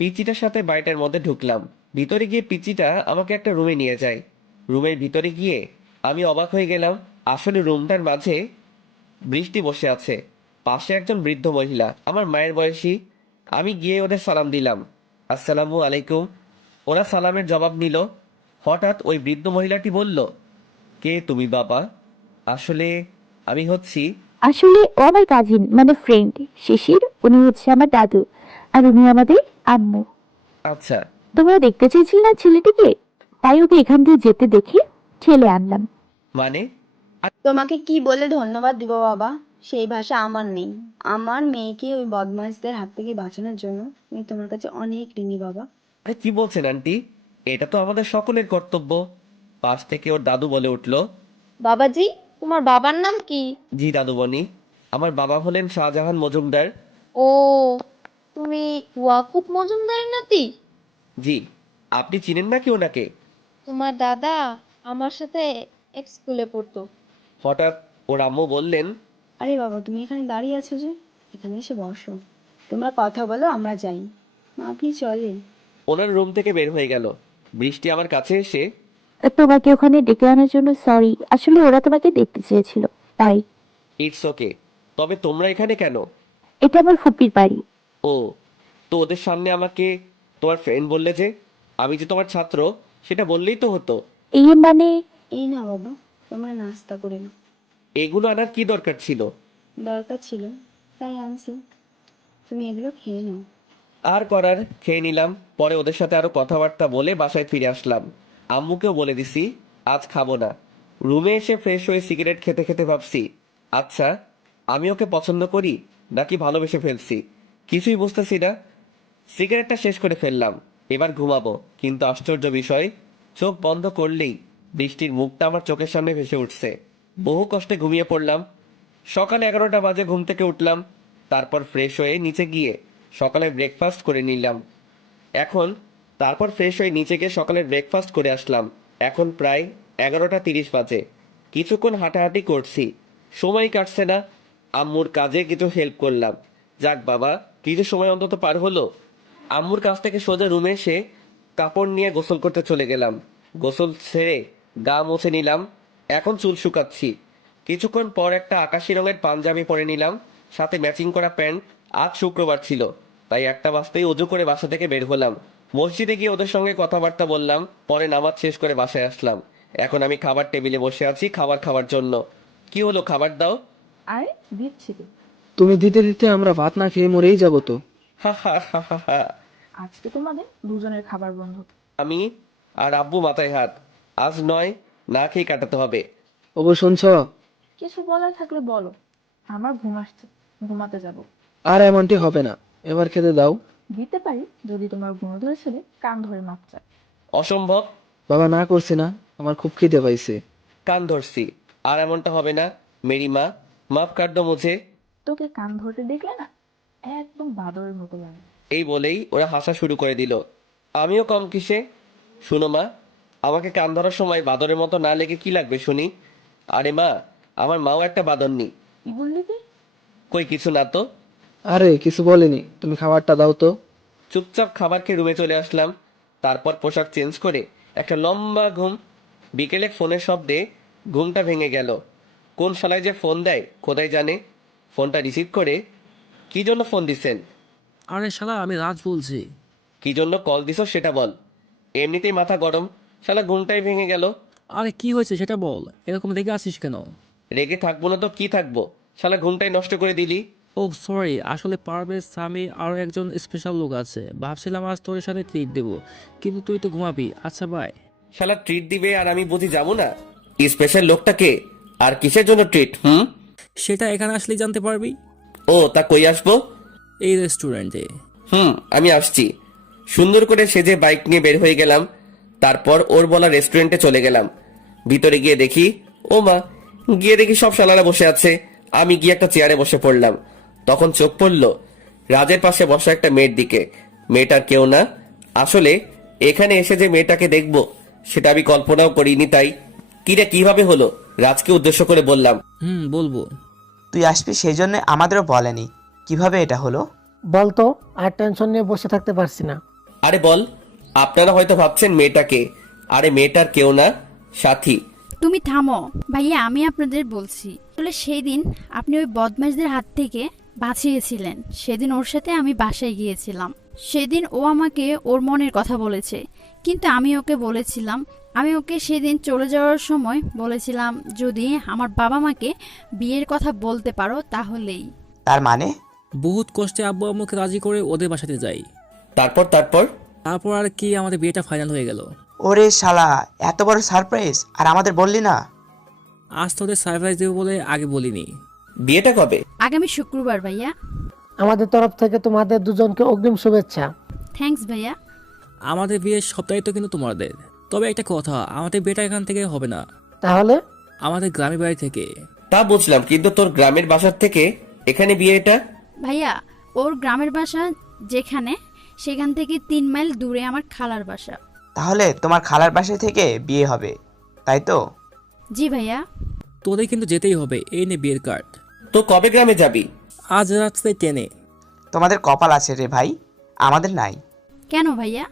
পিচ্চিটার সাথে বাড়িটার মধ্যে ঢুকলাম। ভিতরে গিয়ে পিচ্চিটা আমাকে একটা রুমে নিয়ে যায়। রুমের ভিতরে গিয়ে আমি অবাক হয়ে গেলাম। আসলে রুমটার মাঝে বৃষ্টি বসে আছে, পাশে একজন বৃদ্ধ মহিলা আমার মায়ের বয়সী। আমি গিয়ে ওদের সালাম দিলাম, আসসালামু আলাইকুম। ওরা সালামের জবাব নিল। হঠাৎ ওই বৃদ্ধ মহিলাটি বলল, কে তুমি বাবা? আসলে আমি হচ্ছি। আসলে ও আমার কাজিন, মানে ফ্রেন্ড শিশির। উনি হচ্ছে আমার দাদু, আর উনি আমাদের আম্মু। আচ্ছা। তোমরা দেখতে চেয়েছিলে না ছেলেটিকে, তাই ওকে এখান দিয়ে যেতে দেখে ঠেলে আনলাম। মানে? তোমাকে কি বলে ধন্যবাদ দিব বাবা, সেই ভাষা আমার নেই। আমার মেয়েকে ওই বদমাইশদের হাত থেকে বাঁচানোর জন্য আমি তোমার কাছে অনেক ঋণী বাবা। আরে কি বলছেন আন্টি, এটা তো আমাদের সকলের কর্তব্য। পাশ থেকে ওর দাদু বলে উঠল, বাবাজি, তোমার বাবার নাম কি? জি দাদুমণি, আমার বাবা হলেন শাহজাহান মজুমদার। ও, তুমি ওয়াকুব মজুমদারের নাতি? জি। আপনি চিনেন নাকি ওনাকে? তোমার দাদা আমার সাথে এক স্কুলে পড়তো। হঠাৎ ওর আম্মু বললেন, আরে বাবা, তুমি এখানে দাঁড়িয়ে আছো যে, এখানে এসে বসো। তোমরা কথা বলো, আমরা যাই। আপনি চলেন। ওনার রুম থেকে বের হয়ে গেল। বৃষ্টি আমার কাছে এসে, তোমাকে ওখানে ডেকে আনার জন্য সরি, আসলে ওরা তোমাকে দেখতে চেয়েছিল তাই। It's okay. তবে তোমরা এখানে কেন? এটা আমার ফুপির বাড়ি। ও, তো ওদের সামনে আমাকে তোমার ফ্রেন্ড বললে যে? আমি যে তোমার ছাত্র সেটা বললেই তো হতো। এই মানে? এই না বাবা, তোমরা নাস্তা করে নাও। এগুলো আনার কি দরকার ছিল? দরকার ছিল তাই আনছি, তুমি এগুলো খেয়ে নাও। আর করার, খেয়ে নিলাম। পরে ওদের সাথে আরো কথাবার্তা বলে বাসায় ফিরে আসলাম। আম্মুকেও বলে দিছি আজ খাবো না। রুমে এসে ফ্রেশ হয়ে সিগারেট খেতে খেতে ভাবছি, আচ্ছা আমি ওকে পছন্দ করি নাকি ভালোবেসে ফেলছি, কিছুই বুঝতেছি না। সিগারেটটা শেষ করে ফেললাম। এবার ঘুমাবো, কিন্তু আশ্চর্য বিষয়, চোখ বন্ধ করলেই বৃষ্টির মুখটা আমার চোখের সামনে ভেসে উঠছে। বহু কষ্টে ঘুমিয়ে পড়লাম। সকালে 11টা বাজে ঘুম থেকে উঠলাম। তারপর ফ্রেশ হয়ে নিচে গিয়ে সকালে ব্রেকফাস্ট করে নিলাম। তারপর ফ্রেশ হয়ে নিচে গিয়ে সকালের ব্রেকফাস্ট করে আসলাম। এখন প্রায় 11টা 30 বাজে। কিছুক্ষণ হাঁটাহাঁটি করছি, সময় কাটছে না। আম্মুর কাজে কিছু হেল্প করলাম। যাক বাবা, কিছু সময় অন্তত পার হলো। আম্মুর কাছ থেকে সোজা রুমে এসে কাপড় নিয়ে গোসল করতে চলে গেলাম। গোসল ছেড়ে গা মুছে নিলাম। এখন চুল শুকাচ্ছি। কিছুক্ষণ পর একটা আকাশি রঙের পাঞ্জাবি পরে নিলাম, সাথে ম্যাচিং করা প্যান্ট। আজ শুক্রবার ছিল, তাই 1টা বাজতেই অজু করে বাসা থেকে বের হলাম। মসজিদে গিয়ে ওদের সঙ্গে কথাবার্তা বললাম, পরে নামাজ শেষ করে বাসায় আসলাম। এখন আমি খাবার টেবিলে বসে আছি খাবার খাওয়ার জন্য। কি হলো, খাবার দাও। আরে দিচ্ছি তো। তুমি দিতে দিতে আমরা ভাত না খেয়ে মরেই যাবো তো। হা হা হা হা হা। আজকে তোমাদের দুজনের খাবার বন্ধ। আমি আর আব্বু মাথায় হাত। আজ নয়, না খেয়ে কাটাতে হবে। ওগো শুনছ? কিছু বলার থাকলে বলো। আমার ঘুম আসছে, ঘুমাতে যাব। আর এমনটি হবে না, এবার খেতে দাও। দিতে পারি যদি তোমার গুণধর ছেলে কান ধরে মাপ চায়। অসম্ভব। বাবা না করছে না, আমার খুব খিদে পাইছে। কান ধরছি, আর এমনটা হবে না। মেরি মা, মাফ কাট দো মুঝে। তোকে কান ধরতে দেখলে না একদম বাদরের মতো লাগে। এই বলেই ওরা হাসা শুরু করে দিল। আমিও কম কিসে। শুনো মা, আমাকে কান ধরার সময় বাদরের মতো না লেগে কি লাগবে শুনি? আরে মা, আমার মাও একটা বাদরনি। কি বললি তুই? কই কিছু না তো। আরে কিছু বলেনি, তুমি খাবারটা দাও তো। চুপচাপ খাবার খেয়ে রুমে চলে আসলাম। তারপর পোশাক চেঞ্জ করে একটা লম্বা ঘুম। বিকেলে ফোনের শব্দে ঘুমটা ভেঙে গেল। কোন শালায় যে ফোন দেয় খোদাই জানে। ফোনটা রিসিভ করে, কি জন্য ফোন দিছেন? আরে শালা, আমি রাজ বলছি। কি জন্য কল দিছ সেটা বল। এমনিতেই মাথা গরম, শালা ঘুমটাই ভেঙে গেল। আরে কি হয়েছে সেটা বল, এরকম রেগে আছিস কেন? রেগে থাকবো না তো কি থাকবো, শালা ঘুমটাই নষ্ট করে দিলি। ও সরি, আসলে পারভেজ, স্বামী, আরও একজন স্পেশাল লোক আছে। ভাবছিলাম আজ তোর সাথে ট্রিট দেবো, কিন্তু তুই তো ঘুমাবি। আচ্ছা বাই। শালা ট্রিট দিবে আর আমি বুঝি যাবো না? স্পেশাল লোকটাকে আর কিসের জন্য ট্রিট? সেটা এখানে আসলেই জানতে পারবি। ও তা কই আসবো? এই রেস্টুরেন্টে। আমি আসছি। সুন্দর করে সেজে বাইক নিয়ে বের হয়ে গেলাম। তারপর ওর বলা রেস্টুরেন্টে চলে গেলাম। ভিতরে গিয়ে দেখি, ও মা, গিয়ে দেখি সব শালারা বসে আছে। আমি গিয়ে একটা চেয়ারে বসে পড়লাম। তখন চোখ পড়ল রাজের পাশে বসা একটা মেয়ের দিকে। মেয়েটার কেউ না। আসলে এখানে এসে যে মেয়েটাকে দেখবো সেটা আমি কল্পনাও করিনি। তাই কিরে, কিভাবে হলো? রাজকে উদ্দেশ্য করে বললাম, বলবো। তুই আসবি সেই জন্য আমাদেরও বলেনি। কিভাবে এটা হলো? বলতো, আর টেনশন নিয়ে বসে থাকতে পারছি না। আরে বল। আপনারা হয়তো ভাবছেন মেয়েটাকে, আরে মেয়েটার কেউ না, সাথী। তুমি থামো ভাইয়া, আমি আপনাদের বলছি। আসলে সেই দিন আপনি ওই বদমাশদের হাত থেকে বাঁচিয়েছিলেন। সেদিন ওর সাথে আমি বাসায় গিয়েছিলাম। সেদিন ও আমাকে ওর মনের কথা বলেছে, কিন্তু আমি ওকে সেদিন চলে যাওয়ার সময় বলেছিলাম, যদি আমার বাবা মাকে বিয়ের কথা বলতে পারো তাহলেই। তার মানে? বহুত কষ্টে আব্বু আম্মুকে রাজি করে ওদের বাসাতে যাই। তারপর তারপর আর কি, আমাদের বিয়েটা ফাইনাল হয়ে গেল। ওরে শালা, এত বড় সারপ্রাইজ আর আমাদের বললি না? আজ তোদের সারপ্রাইজ দেবো বলে আগে বলিনি। বিয়েটা কবে? আগামী শুক্রবার ভাইয়া। আমাদের তরফ থেকে তোমাদের দুজনকে অগ্রিম শুভেচ্ছা। থ্যাঙ্কস ভাইয়া। আমাদের বিয়ের সপ্তাহে তো কিন্তু তোমাদের। তবে একটা কথা, আমাদের বিয়েটা এখান থেকে হবে না, তাহলে? আমাদের গ্রামের বাড়ি থেকে। তা বুঝলাম, কিন্তু তোর গ্রামের বাসার থেকে এখানে বিয়েটা? ভাইয়া, ওর গ্রামের বাসা যেখানে, সেখান থেকে 3 মাইল দূরে আমার খালার বাসা। তাহলে তোমার খালার বাসায় থেকে বিয়ে হবে, তাই তো? জি ভাইয়া। তোদের কিন্তু যেতেই হবে। এই নে বিয়ের কার্ড। তো কবে গ্রামে যাবি? আজ রাত্রে টেনে। তোমাদের কপাল আছে রে ভাই, আমাদের নাই। কেন ভাইয়া?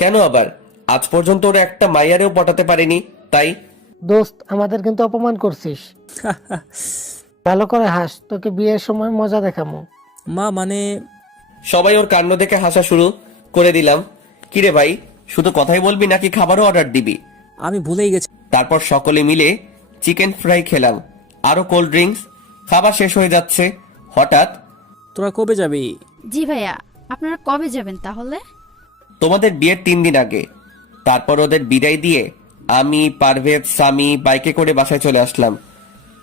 কেন আবার? আজ পর্যন্ত ওরা একটা মাইয়ারেও পটাতে পারেনি, তাই? দোস্ত, আমাদের কিন্তু অপমান করছিস। ভালো করে হাস, তোকে বিয়ের সময় মজা দেখামো। মা মানে? সবাই ওর কাণ্ড দেখে হাসা শুরু করে দিলাম। কিরে ভাই, শুধু কথাই বলবি নাকি খাবারও অর্ডার দিবি? আমি ভুলেই গেছি। তারপর সকলে মিলে চিকেন ফ্রাই খেলাম, আরো কোল্ড ড্রিঙ্কস। খাবার শেষ হয়ে যাচ্ছে, হঠাৎ, তোরা কবে যাবি? জি ভাইয়া, আপনারা কবে যাবেন তাহলে? তোমাদের বিয়ের 3 দিন আগে। তারপর ওদের বিদায় দিয়ে আমি, পারভেজ, স্বামী বাইকে করে বাসায় চলে আসলাম।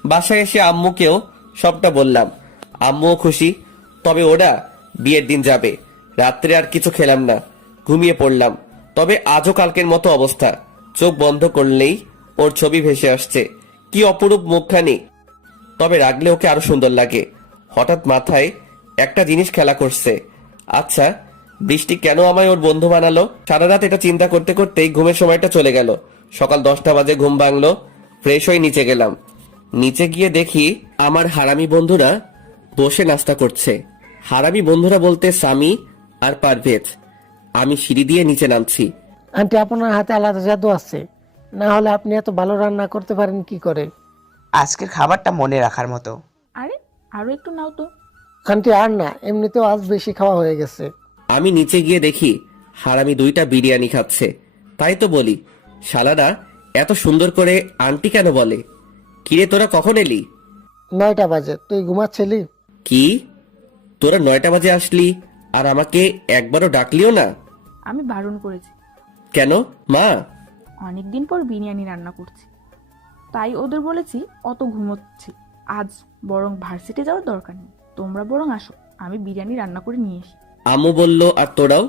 বাসায় এসে আম্মুকেও সবটা বললাম। আম্মুও খুশি। তবে ওরা বিয়ের দিন যাবে। রাত্রে আর কিছু খেলাম না, ঘুমিয়ে পড়লাম। তবে আজও কালকের মতো অবস্থা। চোখ বন্ধ করলেই ওর ছবি ভেসে আসছে। কি অপরূপ মুখখানি। তবে রাগলে ওকে আরো সুন্দর লাগে। হঠাৎ মাথায় একটা জিনিস খেলা করছে। আচ্ছা, বৃষ্টি কেন আমায় ওর বন্ধু বানালো? সারা রাত এটা চিন্তা করতে করতেই ঘুমের সময়টা চলে গেল। সকাল 10টা বাজে ঘুম ভাঙলো। ফ্রেশ হয়ে নিচে গেলাম। নিচে গিয়ে দেখি আমার হারামি বন্ধুরা বসে নাস্তা করছে। হারামি বন্ধুরা বলতে সামি আর পারভেজ। আমি সিঁড়ি দিয়ে নিচে নামছি। আন্টি, আপনার হাতে আলাদা জাদু আছে, না হলে আপনি এত ভালো রান্না করতে পারেন কি করে? আজকের খাবারটা মনে রাখার মতো। আরে আরো একটু নাও তো। আন্টি আর না, এমনিতেও আজ বেশি খাওয়া হয়ে গেছে। আমি নিচে গিয়ে দেখি হারামি 2টা বিরিয়ানি খাচ্ছে। তাই তো বলি, শালারা এত সুন্দর করে আন্টি কেন বলে? কিরে তোরা কখন এলি? 9টা বাজে। তুই ঘুমাচ্ছিলি? কি, তোরা 9টা বাজে আসলি আর আমাকে একবারও ডাকলিও না? আমি বারণ করেছি। কেন মা? অনেকদিন পর বিরিয়ানি রান্না করছি, তাই ওদের বলেছি অত ঘুমোচ্ছি আজ বরং ভার্সিটি যাওয়ার দরকার নেই, তোমরা বরং আসো, আমি বিরিয়ানি রান্না করে নিয়ে আসি। আম্মু বলল, আর তোরাও?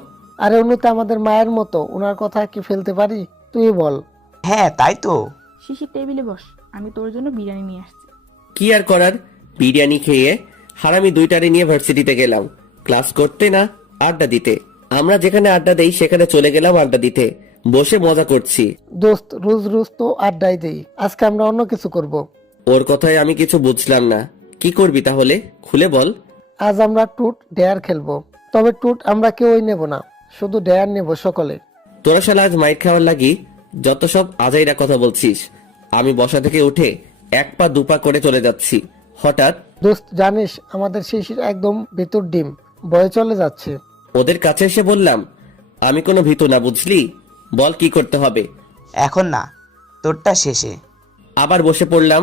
আরে উনি তো আমাদের মায়ের মতো, ওনার কথা কি ফেলতে পারি? তুই বল। হ্যাঁ তাই তো। শিশির টেবিলে বস, আমি তোর জন্য বিরিয়ানি নিয়ে আসছি। কি আর করার, বিরিয়ানি খেয়ে হারামি 2টারে নিয়ে ভার্সিটিতে গেলাম। ক্লাস করতে না, আড্ডা দিতে। আমরা যেখানে আড্ডা দেই সেখানে চলে গেলাম আড্ডা দিতে। বসে মজা করছি। দোস্ত, রোজ রোজ তো আড্ডাই দেই, আজকে আমরা অন্য কিছু করব। ওর কথায় আমি কিছু বুঝলাম না। কি করবি তাহলে, খুলে বল। আজ আমরা টুট ডেয়ার খেলবো, তবে টুট আমরা কেউই নেব না, শুধু ডেয়ার নেব সকলে। তোরা শালা আজ মাইর খাওয়ার লাগি যত সব আজাইরা কথা বলছিস। আমি বসা থেকে উঠে 1 পা 2 পা করে চলে যাচ্ছি। হঠাৎ দোস্ত, জানিস আমাদের শিশির একদম ভিতর ডিম, বয়ে চলে যাচ্ছে। ওদের কাছে এসে বললাম, আমি কোনো ভীতু না, বুঝলি? বল কি করতে হবে। এখন না, তোরটা শেষে। আবার বসে পড়লাম।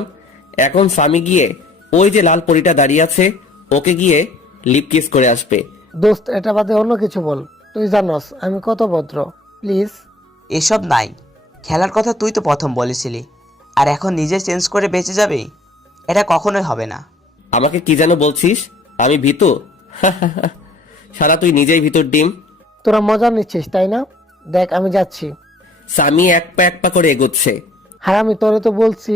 এখন স্বামী গিয়ে ওই যে লাল পরীটা দাঁড়িয়ে আছে, ওকে গিয়ে লিপ কিস করে আসবে। দোস্ত, এটা বাদে অন্য কিছু বল। তুই জানস আমি কত ভদ্র, প্লিজ। এসব নাই, খেলার কথা তুই তো প্রথম বলেছিলি, আর এখন নিজে চেঞ্জ করে বেঁচে যাবে? এটা কখনোই হবে না। আমাকে কি যেন বলছিস? আমি ভীতু? সারা তুই নিজেই ভিতর ডিম। তোরা মজা নিচ্ছিস তাই না? দেখ আমি যাচ্ছি। স্বামী 1 পা 1 পা করে এগোচ্ছে। হারামি, তোরে তো বলছি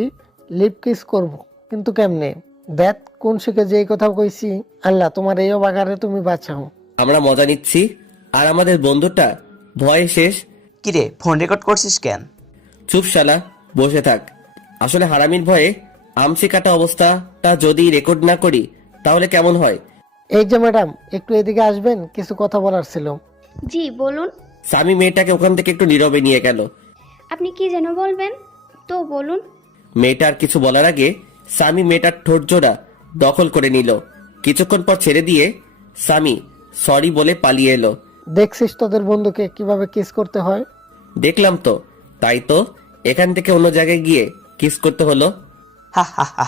লিপ কিস করব, কিন্তু কেমনে? দেখ কোন শিখে যে এই কথা কইছি। আল্লাহ তোমার এই বাগারে তুমি বাঁচাও। আমরা মজা নিচ্ছি আর আমাদের বন্ধুটা ভয়ে শেষ। কিরে, ফোন রেকর্ড করছিস কেন? চুপ শালা, বসে থাক। আসলে হারামির ভয়ে আমসি কাটা অবস্থাটা যদি রেকর্ড না করি তাহলে কেমন হয়? এই যে ম্যাডাম, একটু এদিকে আসবেন, কিছু কথা বলার ছিল। জি বলুন। স্বামী মেয়েটাকে ওখান থেকে একটু নীরবে নিয়ে গেল। আপনি কি যেন বলবেন তো বলুন। মেয়েটার কিছু বলার আগে স্বামী মেয়েটার ঠোঁট জোড়া দখল করে নিল। কিছুক্ষণ পর ছেড়ে দিয়ে স্বামী সরি বলে পালিয়ে এলো। দেখছিস তোদের বন্ধুকে কিভাবে কিস করতে হয়? দেখলাম তো, তাই তো এখান থেকে অন্য জায়গায় গিয়ে কিস করতে হলো। হা হা হা।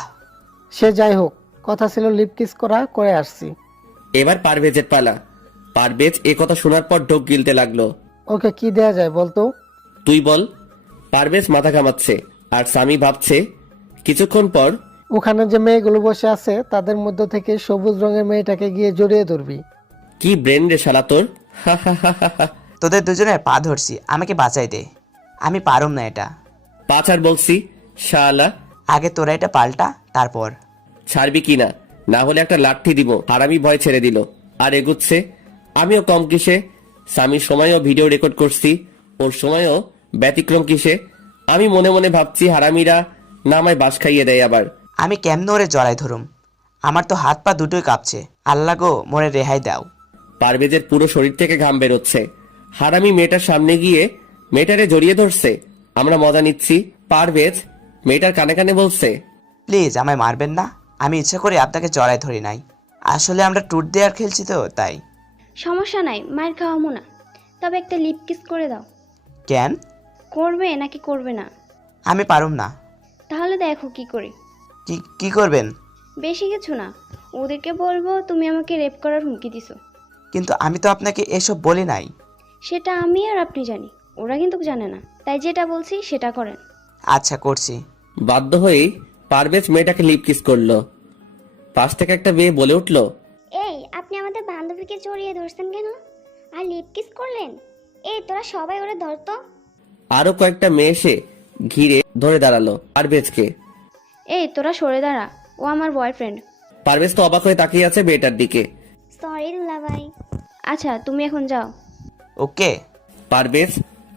সে যাই হোক, কথা ছিল লিপ কিস করা, করে আসছি। এবার পারভেজের পালা। পারভেজ এ কথা শোনার পর ঢোক গিলতে লাগলো। ওকে কি দেয়া যায় বলতো? তুই বল। পারভেজ মাথা ঘামাচ্ছে আর স্বামী ভাবছে। কিছুক্ষণ পর ওখানে যে মেয়েগুলো বসে আছে তাদের মধ্য থেকে সবুজ রঙের মেয়েটাকে গিয়ে জড়িয়ে ধরবি। কি ব্রেন রে শালা তোর। তোদের দুজনের পা ধরছি, আমাকে বাঁচাই দে, আমি পারুম না এটা। পাচার বলছি শালা। আগে তোরা এটা পাল্টা, তারপর। ছাড়বি কিনা, না হলে একটা লাঠি দিব। হারামি ভয় ছেড়ে দিল আর এগুচ্ছে। আমিও কম কিসে, স্বামীর সময়ও ভিডিও রেকর্ড করছি, ওর সময়ও ব্যতিক্রম কিসে। আমি মনে মনে ভাবছি হারামিরা না আমায় বাস খাইয়ে দেয় আবার। আমি কেমনে ওরে জড়াই ধরুম? আমার তো হাত পা দুটোই কাঁপছে। আল্লাহ গো, মোরে রেহাই দাও। পারভেজের পুরো শরীর থেকে ঘাম বেরোচ্ছে। হারামি মেয়েটার সামনে গিয়ে মেয়েটারে জড়িয়ে ধরছে। আমরা মজা নিচ্ছি। পারভেজ মেয়েটার কানে কানে বলছে, প্লিজ আমায় মারবেন না, আমি ইচ্ছা করে আপনাকে জড়াই ধরি নাই। আসলে আমরা ট্যুর দেয়ার খেলছি তো তাই। সমস্যা নাই, মায়ের খাওয়াবো না, তবে একটা লিপ কিস করে দাও। কেন? করবে নাকি করবে না? আমি পারুম না। তাহলে দেখো কি করি। কি করবেন? বেশি কিছু না, ওদেরকে বলবো তুমি আমাকে রেপ করার হুমকি দিছো। কিন্তু আমি তো আপনাকে এসব বলি নাই। সেটা আমি আর আপনি জানি, ওরা কিন্তু জানে না, তাই যেটা বলছি সেটা করেন। আচ্ছা করছি। বাধ্য হয়ে পারভেজ মেয়েটাকে লিপ কিস করলো। পাশ থেকে একটা মেয়ে বলে উঠলো, এই আপনি আমাদের বান্ধবীকে জড়িয়ে ধরছেন কেন আর লিপ কিস করলেন? এই তোরা সবাই ওরে ধরতো। আরো কয়েকটা মেয়ে এসে ঘিরে ধরে দাঁড়ালো। পারভেজকে। এই তোরা সরে দাঁড়া, ও আমার বয়ফ্রেন্ড। পারভেজ তো অবাক হয়ে তাকিয়ে আছে মেয়েটার দিকে। সরি দুলাভাই। আচ্ছা তুমি এখন যাও। ওকে। পারভেজ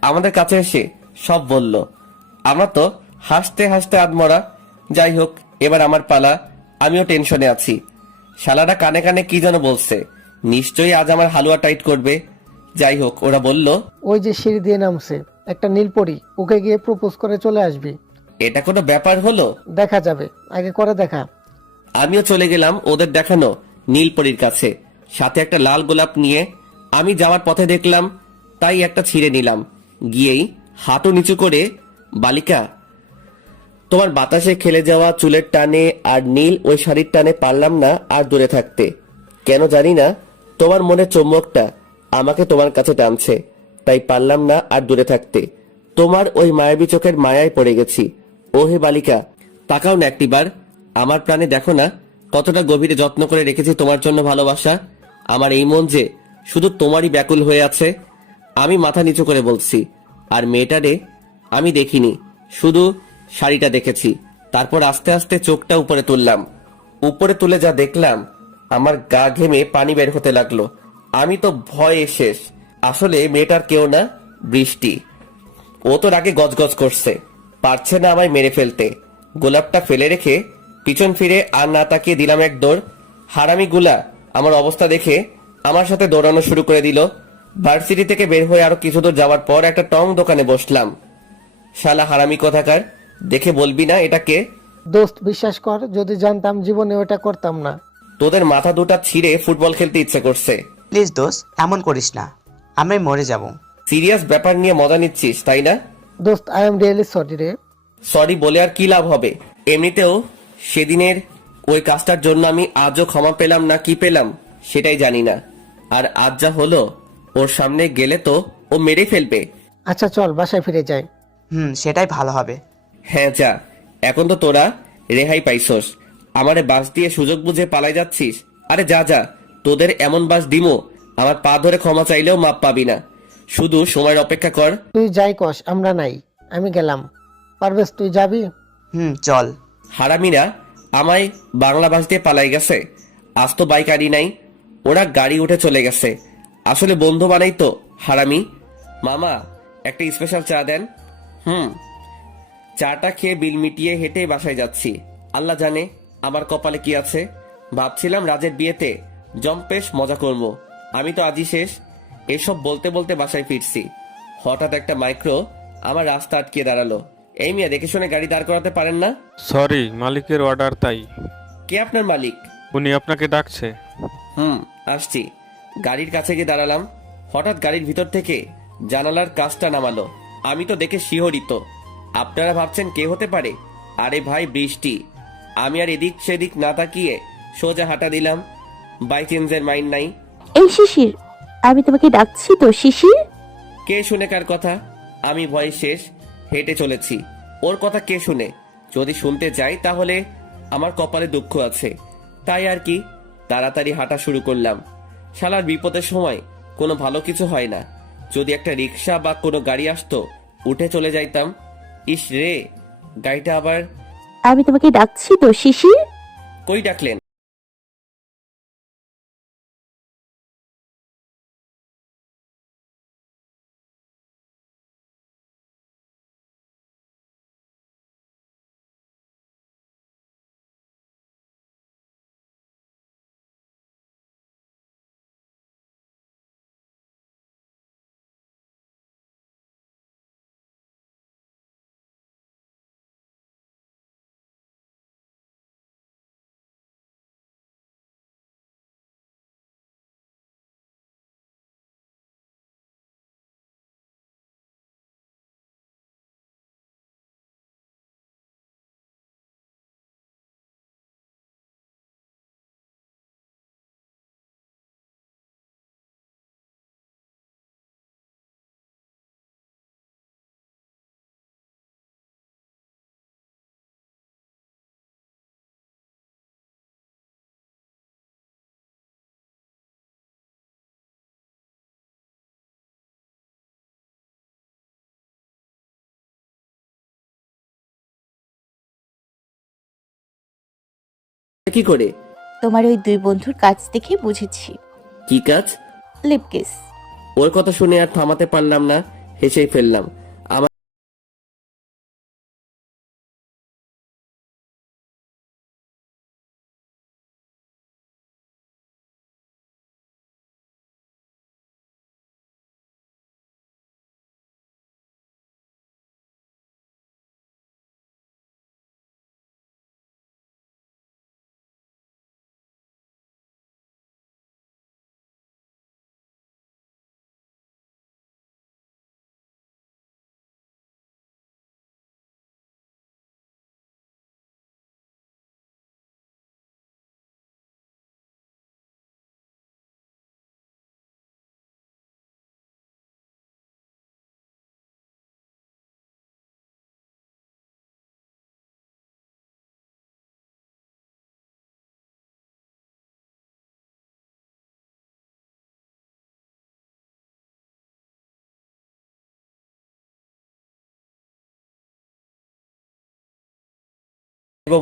আমাদের কাছে এসে সব বলল। আমরা তো হাসতে হাসতে আধমরা। যাই হোক, এবার আমার পালা। আমিও টেনশনে আছি। শালারা কানে কানে কি যেন বলছে, নিশ্চয়ই আজ আমার হালুয়া টাইট করবে। যাই হোক, ওরা বলল ওই যে সিঁড়ি দিয়ে নামছে একটা নীলপরি, ওকে গিয়ে প্রপোজ করে চলে আসবি। এটা কোনো ব্যাপার হলো? দেখা যাবে, আগে করে দেখা। আমিও চলে গেলাম ওদের দেখানো নীলপরির কাছে, সাথে একটা লাল গোলাপ নিয়ে। আমি যাওয়ার পথে দেখলাম, তাই একটা ছিঁড়ে নিলাম। গিয়েই হাঁটু নিচু করে, বালিকা, তোমার বাতাসে খেলে যাওয়া চুলের টানে আর নীল ওই শাড়ির টানে পারলাম না আর দূরে থাকতে। কেন জানি না, তোমার মনের চুম্বকটা আমাকে তোমার কাছে টানছে, তাই পারলাম না আর দূরে থাকতে। তোমার ওই মায়াবী চোখের মায়ায় পড়ে গেছি। ও হে বালিকা, তাকাও না একটিবার আমার প্রাণে, দেখো না কতটা গভীরে যত্ন করে রেখেছি তোমার জন্য ভালোবাসা। আমার এই মন যে শুধু তোমারই ব্যাকুল হয়ে আছে। আমি মাথা নিচু করে বলছি, আর মেয়েটারে আমি দেখিনি, শুধু শাড়িটা দেখেছি। তারপর আস্তে আস্তে চোখটা উপরে তুললাম। উপরে তুলে যা দেখলাম, আমার গা ঘেমে পানি বের হতে লাগলো। আমি তো ভয়ে শেষ। আসলে মেয়েটার কেউ না, বৃষ্টি। ও তো রাগে গজগজ করছে, পারছে না আমায় মেরে ফেলতে। গোলাপটা ফেলে রেখে পিছন ফিরে আর না তাকিয়ে দিলাম এক দৌড়। হারামি গুলা আমার অবস্থা দেখে আমার সাথে দৌড়ানো শুরু করে দিল। ভার্সিটি থেকে বের হয়ে আরো কিছু দূর যাওয়ার পর একটা টং দোকানে বসলাম। শালা হারামি কোথাকার, দেখে বলবি না এটা কে? দোস্ত বিশ্বাস কর, যদি জানতাম জীবনে ওটা করতাম না। তোদের মাথা দুটা ছিঁড়ে ফুটবল খেলতে ইচ্ছে করছে। প্লিজ দোস্ত, এমন করিস না, আমি মরে যাব। সিরিয়াস ব্যাপার নিয়ে মজা নিচ্ছিস তাই না? দোস্ত আই এম রিয়েলি সরি রে। সরি বলে আর কি লাভ হবে? এমনিতেও সেদিনের ওই কাজটার জন্য আমি আজও ক্ষমা পেলাম না কি পেলাম সেটাই জানি না। আর আজ যা হলো, ওর সামনে গেলে তো ও মেরে ফেলবে। আচ্ছা চল বাসায় ফিরে যাই। সেটাই ভালো হবে। হ্যাঁ যা, এখন তো তোরা রেহাই পাইছস। আমারে বাস দিয়ে সুযোগ বুঝে পালাই যাচ্ছিস। আরে যা যা, তোদের এমন বাস দিমো আমার পা ধরে ক্ষমা চাইলেও মাপ পাবি না। শুধু সময়ের অপেক্ষা কর। তুই যাই কস, আমরা নাই, আমি গেলাম। পারভেজ তুই যাবি? চল। হারামিরা আমায় বাংলা বাস দিয়ে পালাই গেছে। আজ তো বাইক আনি নাই, ওরা গাড়ি উঠে চলে গেছে। আসলে বন্ধু বানাই তো হারামি। মামা একটা স্পেশাল চা দেন। চাটা খেয়ে বিল মিটিয়ে হেঁটে বাসায় যাচ্ছি। আল্লাহ জানে আমার কপালে কি আছে। ভাবছিলাম রাজের বিয়েতে জম্পেশ মজা করব। আমি তো আজই শেষ। এসব বলতে বলতে বাসায় ফিরছি, হঠাৎ একটা মাইক্রো আমার রাস্তা আটকিয়ে দাঁড়ালো। এই মিয়া, দেখে শুনে গাড়ি দাঁড় করাতে পারেন না? সরি, মালিকের অর্ডার তাই। কে আপনার মালিক? উনি আপনাকে ডাকছে। আসছি। গাড়ির কাছে গিয়ে দাঁড়ালাম। হঠাৎ গাড়ির ভিতর থেকে জানালার কাজটা নামালো। আমি তো দেখে শিহরিত। আপনারা ভাবছেন কে হতে পারে? আরে ভাই, বৃষ্টি। আমি আর এদিক সেদিক না তাকিয়ে সোজা হাঁটা দিলাম। বাই চেঞ্জের মাইন্ড নাই। এই শিশির, আমি তোমাকে ডাকছি তো শিশির। কে শুনে কার কথা? আমি ভয় শেষ, হেঁটে চলেছি। ওর কথা কে শুনে? যদি শুনতে যাই তাহলে আমার কপালে দুঃখ আছে। তাই আর কি, তাড়াতাড়ি হাঁটা শুরু করলাম। শালার বিপদের সময় কোনো ভালো কিছু হয় না। যদি একটা রিক্সা বা কোনো গাড়ি আসতো, উঠে চলে যাইতাম। ইস রে, গাড়িটা আবার। আমি তোমাকে ডাকছি তো শিশির। কই ডাকলেন? কি করে? তোমার ওই দুই বন্ধুর কাজ দেখে বুঝেছি। কি কাজ? Lip kiss. ওর কথা শুনে আর থামাতে পারলাম না, হেসেই ফেললাম। আমার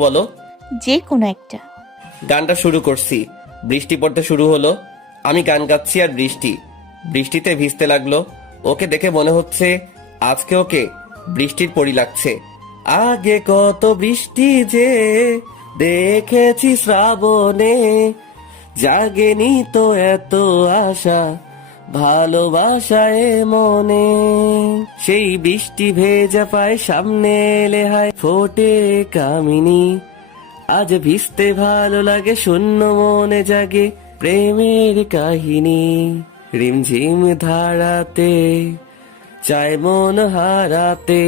বলো, যে কোনো একটা। গানটা শুরু করছি, বৃষ্টি পড়তে শুরু হলো। আমি গান গাচ্ছি আর বৃষ্টিতে ভিজতে লাগলো। ওকে দেখে মনে হচ্ছে আজকে ওকে বৃষ্টির পরি লাগছে। আগে কত বৃষ্টি যে দেখেছি শ্রাবণে, জাগেনি তো এত আশা ভালোবাসায় মনে। সেই বৃষ্টি ভেজা পায় সামনে এলে হায় ফোটে কামিনী। আজ ভিজতে ভালো লাগে শূন্য মনে জাগে প্রেমের কাহিনী। রিমঝিম ধারাতে চায় মন হারাতে,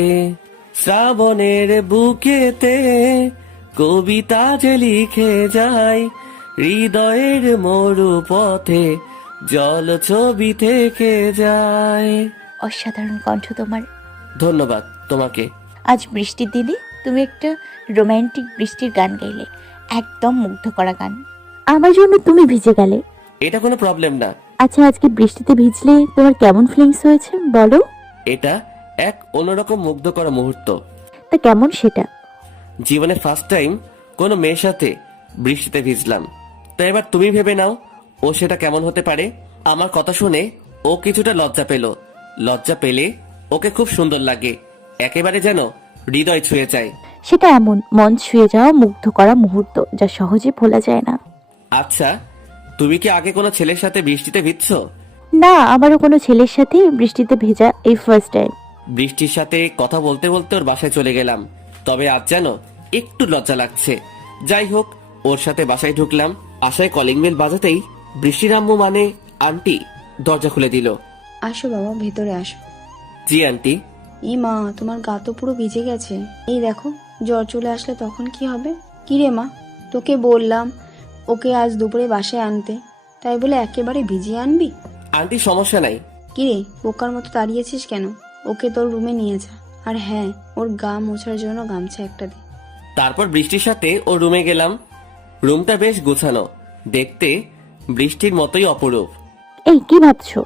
শ্রাবণের বুকেতে কবিতা যে লিখে যায়। হৃদয়ের মরু পথে জল ছবি থেকে যায়। অসাধারণ কণ্ঠ তোমার। ধন্যবাদ তোমাকে। আজ বৃষ্টির দিনে তুমি একটা রোমান্টিক বৃষ্টির গান গাইলে, একদম মুগ্ধ করা গান। আমার জন্য তুমি ভিজে গেলে। এটা কোনো প্রবলেম না। আচ্ছা, আজকে বৃষ্টিতে ভিজলে তোমার কেমন ফিলিংস হয়েছে বলো? এটা এক অন্যরকম মুগ্ধ করা মুহূর্ত। তা কেমন সেটা? জীবনে ফার্স্ট টাইম কোনো মেয়ের সাথে বৃষ্টিতে ভিজলাম। তো এবার তুমি ভেবে নাও ও সেটা কেমন হতে পারে। আমার কথা শুনে ও কিছুটা লজ্জা পেল। লজ্জা পেলে ওকে খুব সুন্দর লাগে, একেবারে যেন হৃদয় ছুঁয়ে যায়। সেটা এমন মন ছুঁয়ে যাওয়া মুগ্ধ করা মুহূর্ত যা সহজে ভোলা যায় না। আচ্ছা, তুমি কি আগে কোনো ছেলের সাথে বৃষ্টিতে ভিজছো? না, আমারও কোনো ছেলের সাথে বৃষ্টিতে ভেজা এই ফার্স্ট টাইম। বৃষ্টির সাথে কথা বলতে বলতে ওর বাসায় চলে গেলাম, তবে আজ যেন একটু লজ্জা লাগছে। যাই হোক, ওর সাথে বাসায় ঢুকলাম। আশায় কলিং বেল বাজাতেই বৃষ্টির আম্মু মানে আন্টি দরজা খুলে দিল। আসো বাবা, ভেতরে আসো। জি আন্টি। ই মা, তোমার গা তো পুরো ভিজে গেছে। এই দেখো, জ্বর চলে আসলে তখন কি হবে? কি রে মা, তোকে বললাম ওকে আজ দুপুরে বাসায় আনতে, তাই বলে একেবারে ভিজিয়ে আনবি? আন্টি সমস্যা নাই। কি রে, বোকার মতো দাঁড়িয়েছিস কেন? ওকে তোর রুমে নিয়ে যা। আর হ্যাঁ, ওর গা মোছার জন্য গামছা একটা দে। তারপর বৃষ্টির সাথে ওর রুমে গেলাম। রুমটা বেশ গোছানো, দেখতে বৃষ্টির মতোই অপরূপ। এই কি ভাবছো?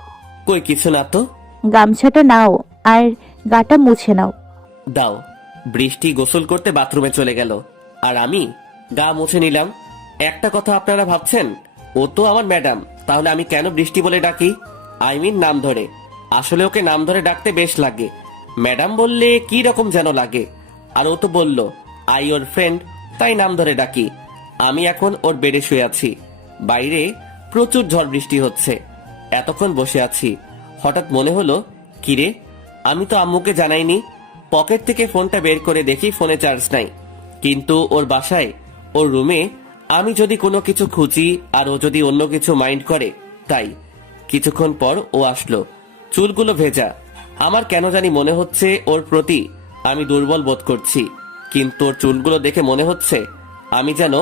কই কিছু না তো। গামছাটা নাও আর গাটা মুছে নাও। দাও। বৃষ্টি গোসল করতে বাথরুমে চলে গেল আর আমি গা মুছে নিলাম। একটা কথা আপনারা ভাবছেন, ও তো আমার ম্যাডাম, তাহলে আমি কেন বৃষ্টি বলে ডাকি? আই মিন নাম ধরে। আসলে ওকে নাম ধরে ডাকতে বেশ লাগে, ম্যাডাম বললে কি রকম যেন লাগে। আর ও তো বলল আই ওর ফ্রেন্ড, তাই নাম ধরে ডাকি। আমি এখন ওর বেডে শুয়ে আছি। বাইরে প্রচুর ঝড় বৃষ্টি হচ্ছে। এতক্ষণ বসে আছি, হঠাৎ মনে হলো কিরে, আমি তো আম্মুকে জানাইনি। পকেট থেকে ফোনটা বের করে দেখি ফোনে চার্জ নাই। কিন্তু ওর বাসায়, ওর রুমে আমি যদি কোনো কিছু খুঁজি আর ও যদি অন্য কিছু মাইন্ড করে, তাই। কিছুক্ষণ পর ও আসলো, চুলগুলো ভেজা। আমার কেন জানি মনে হচ্ছে ওর প্রতি আমি দুর্বল বোধ করছি, কিন্তু ওর চুলগুলো দেখে মনে হচ্ছে আমি যেন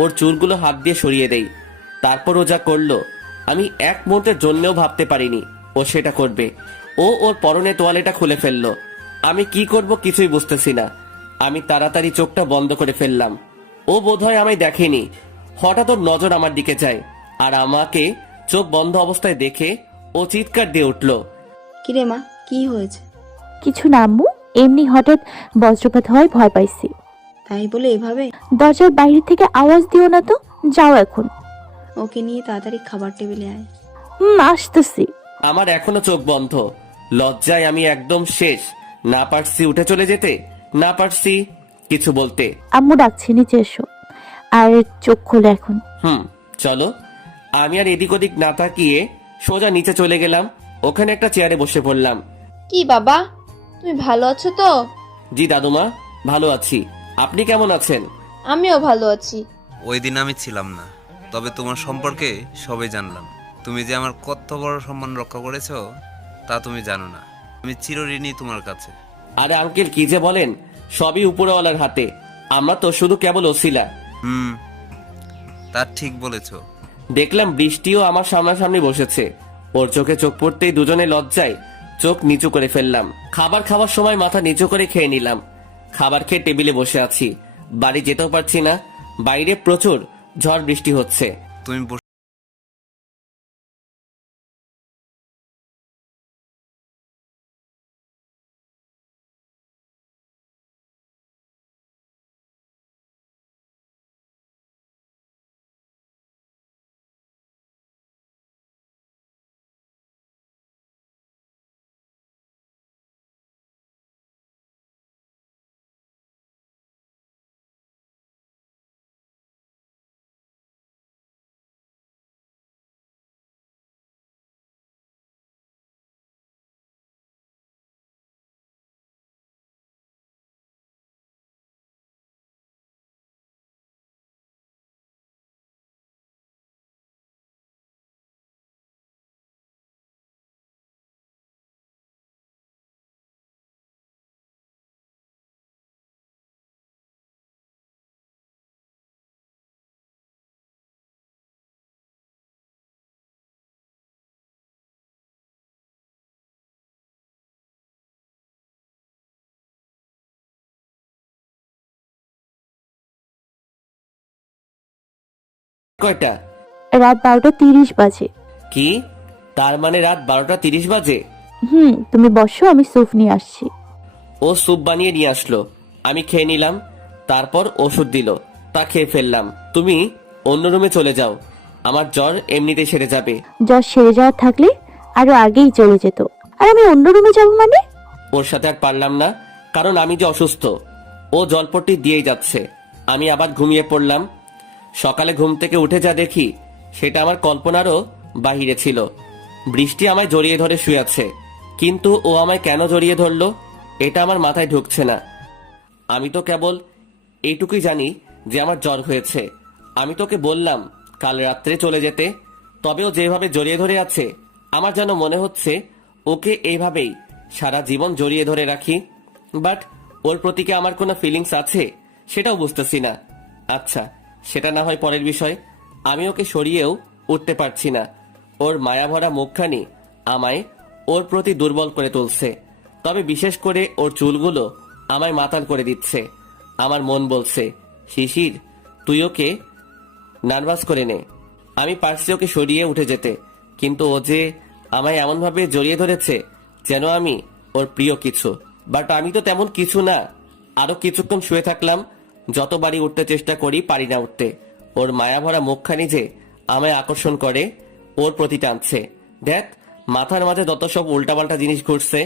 ওর চুলগুলো হাত দিয়ে সরিয়ে দেই। তারপর ও যা করলো আমি এক মুহূর্তের জন্যও ভাবতে পারিনি ও সেটা করবে। ও ওর পরনে তোয়ালেটা খুলে ফেললো। আমি কি করব কিছুই বুঝতেছি না। আমি তাড়াতাড়ি চোখটা বন্ধ করে ফেললাম। ও বোধহয় আমায় দেখেনি। হঠাৎ ওর নজর আমার দিকে যায় আর আমাকে চোখ বন্ধ অবস্থায় দেখে ও চিৎকার দিয়ে উঠল। কিরে মা, কি হয়েছে? কিছু না আম্মু, এমনি হঠাৎ বজ্রপাত হয়, ভয় পাইছি। তাই বলে এভাবে? দরজার বাইরে থেকে আওয়াজ দিও না তো, যাও এখন। ওকে নিয়ে তাড়াতাড়ি খাবার টেবিলে আয়। আসতেছি। আমার এখনো চোখ বন্ধ, লজ্জায় আমি একদম শেষ। না পারছি উঠে চলে যেতে, না পারছি কিছু বলতে। আম্মু ডাকছে, নিচে এসো। আর চোখ খোলো এখন। চলো। আমি আর এদিক ওদিক না তাকিয়ে সোজা নিচে চলে গেলাম। ওখানে একটা চেয়ারে বসে পড়লাম। কি বাবা, তুমি ভালো আছো তো? জি দাদুমা, ভালো আছি। আপনি কেমন আছেন? আমিও ভালো আছি। ওই দিন আমি ছিলাম না, তবে তোমার সম্পর্কে সবাই জানলাম। তুমি যে আমার কত বড় সম্মান রক্ষা করেছো তা তুমি জানো না। আমি চিরঋণী তোমার কাছে। আরে আঙ্কেল কি যে বলেন, সবই উপরওয়ালার হাতে। আমরা তো শুধু কেবল ওসিলা। তা ঠিক বলেছো। দেখলাম বৃষ্টিও আমার সামনাসামনি বসেছে। ওর চোখে চোখ পড়তেই দুজনে লজ্জায় চোখ নিচু করে ফেললাম। খাবার খাওয়ার সময় মাথা নিচু করে খেয়ে নিলাম। খাবার খেয়ে টেবিলে বসে আছি। বাড়ি যেতেও পারছি না, বাইরে প্রচুর ঝড় বৃষ্টি হচ্ছে। তুমি কয়টা? রাত 12:30 বাজে। কি? তার মানে রাত 12:30 বাজে? তুমি বসো, আমি স্যুপ নিয়ে আসছি। ও স্যুপ বানিয়ে নিয়ে আসলো, আমি খেয়ে নিলাম। তারপর ওষুধ দিল, তা খেয়ে ফেললাম। তুমি অন্য রুমে চলে যাও, আমার জ্বর এমনিতে সেরে যাবে। জ্বর সেরে যাওয়ার থাকলে আরো আগেই চলে যেত, আর আমি অন্য রুমে যাবো মানে? ওর সাথে আর পারলাম না, কারণ আমি যে অসুস্থ। ও জলপট্টি দিয়েই যাচ্ছে। আমি আবার ঘুমিয়ে পড়লাম। সকালে ঘুম থেকে উঠে যা দেখি সেটা আমার কল্পনারও বাহিরে ছিল। বৃষ্টি আমায় জড়িয়ে ধরে শুয়ে আছে, কিন্তু ও আমায় কেন জড়িয়ে ধরলো এটা আমার মাথায় ঢুকছে না। আমি তো কেবল এইটুকুই জানি যে আমার জ্বর হয়েছে। আমি তোকে বললাম কাল রাত্রে চলে যেতে, তবেও যেভাবে জড়িয়ে ধরে আছে আমার যেন মনে হচ্ছে ওকে এইভাবেই সারা জীবন জড়িয়ে ধরে রাখি। বাট ওর প্রতি কি আমার কোনো ফিলিংস আছে সেটাও বুঝতেছি না। আচ্ছা, সেটা না হয় পরের বিষয়। আমি ওকে সরিয়েও উঠতে পারছি না। ওর মায়াভরা মুখখানি আমায় ওর প্রতি দুর্বল করে তুলছে। তবে বিশেষ করে ওর চুলগুলো আমায় মাতাল করে দিচ্ছে। আমার মন বলছে, শিশির তুই ওকে নার্ভাস করে নে। আমি পারছি ওকে সরিয়ে উঠে যেতে, কিন্তু ও যে আমায় এমনভাবে জড়িয়ে ধরেছে যেন আমি ওর প্রিয় কিছু। বাট আমি তো তেমন কিছু না। আরো কিছুক্ষণ শুয়ে থাকলাম। যতবারই উঠতে চেষ্টা করি পারি না উঠতে। ওর মায়াভরা মুখখানি যে আমায় আকর্ষণ করে, ওর প্রতি টানছে। দেখ, মাথার মাঝে যত সব উল্টাপাল্টা জিনিস ঘুরছে।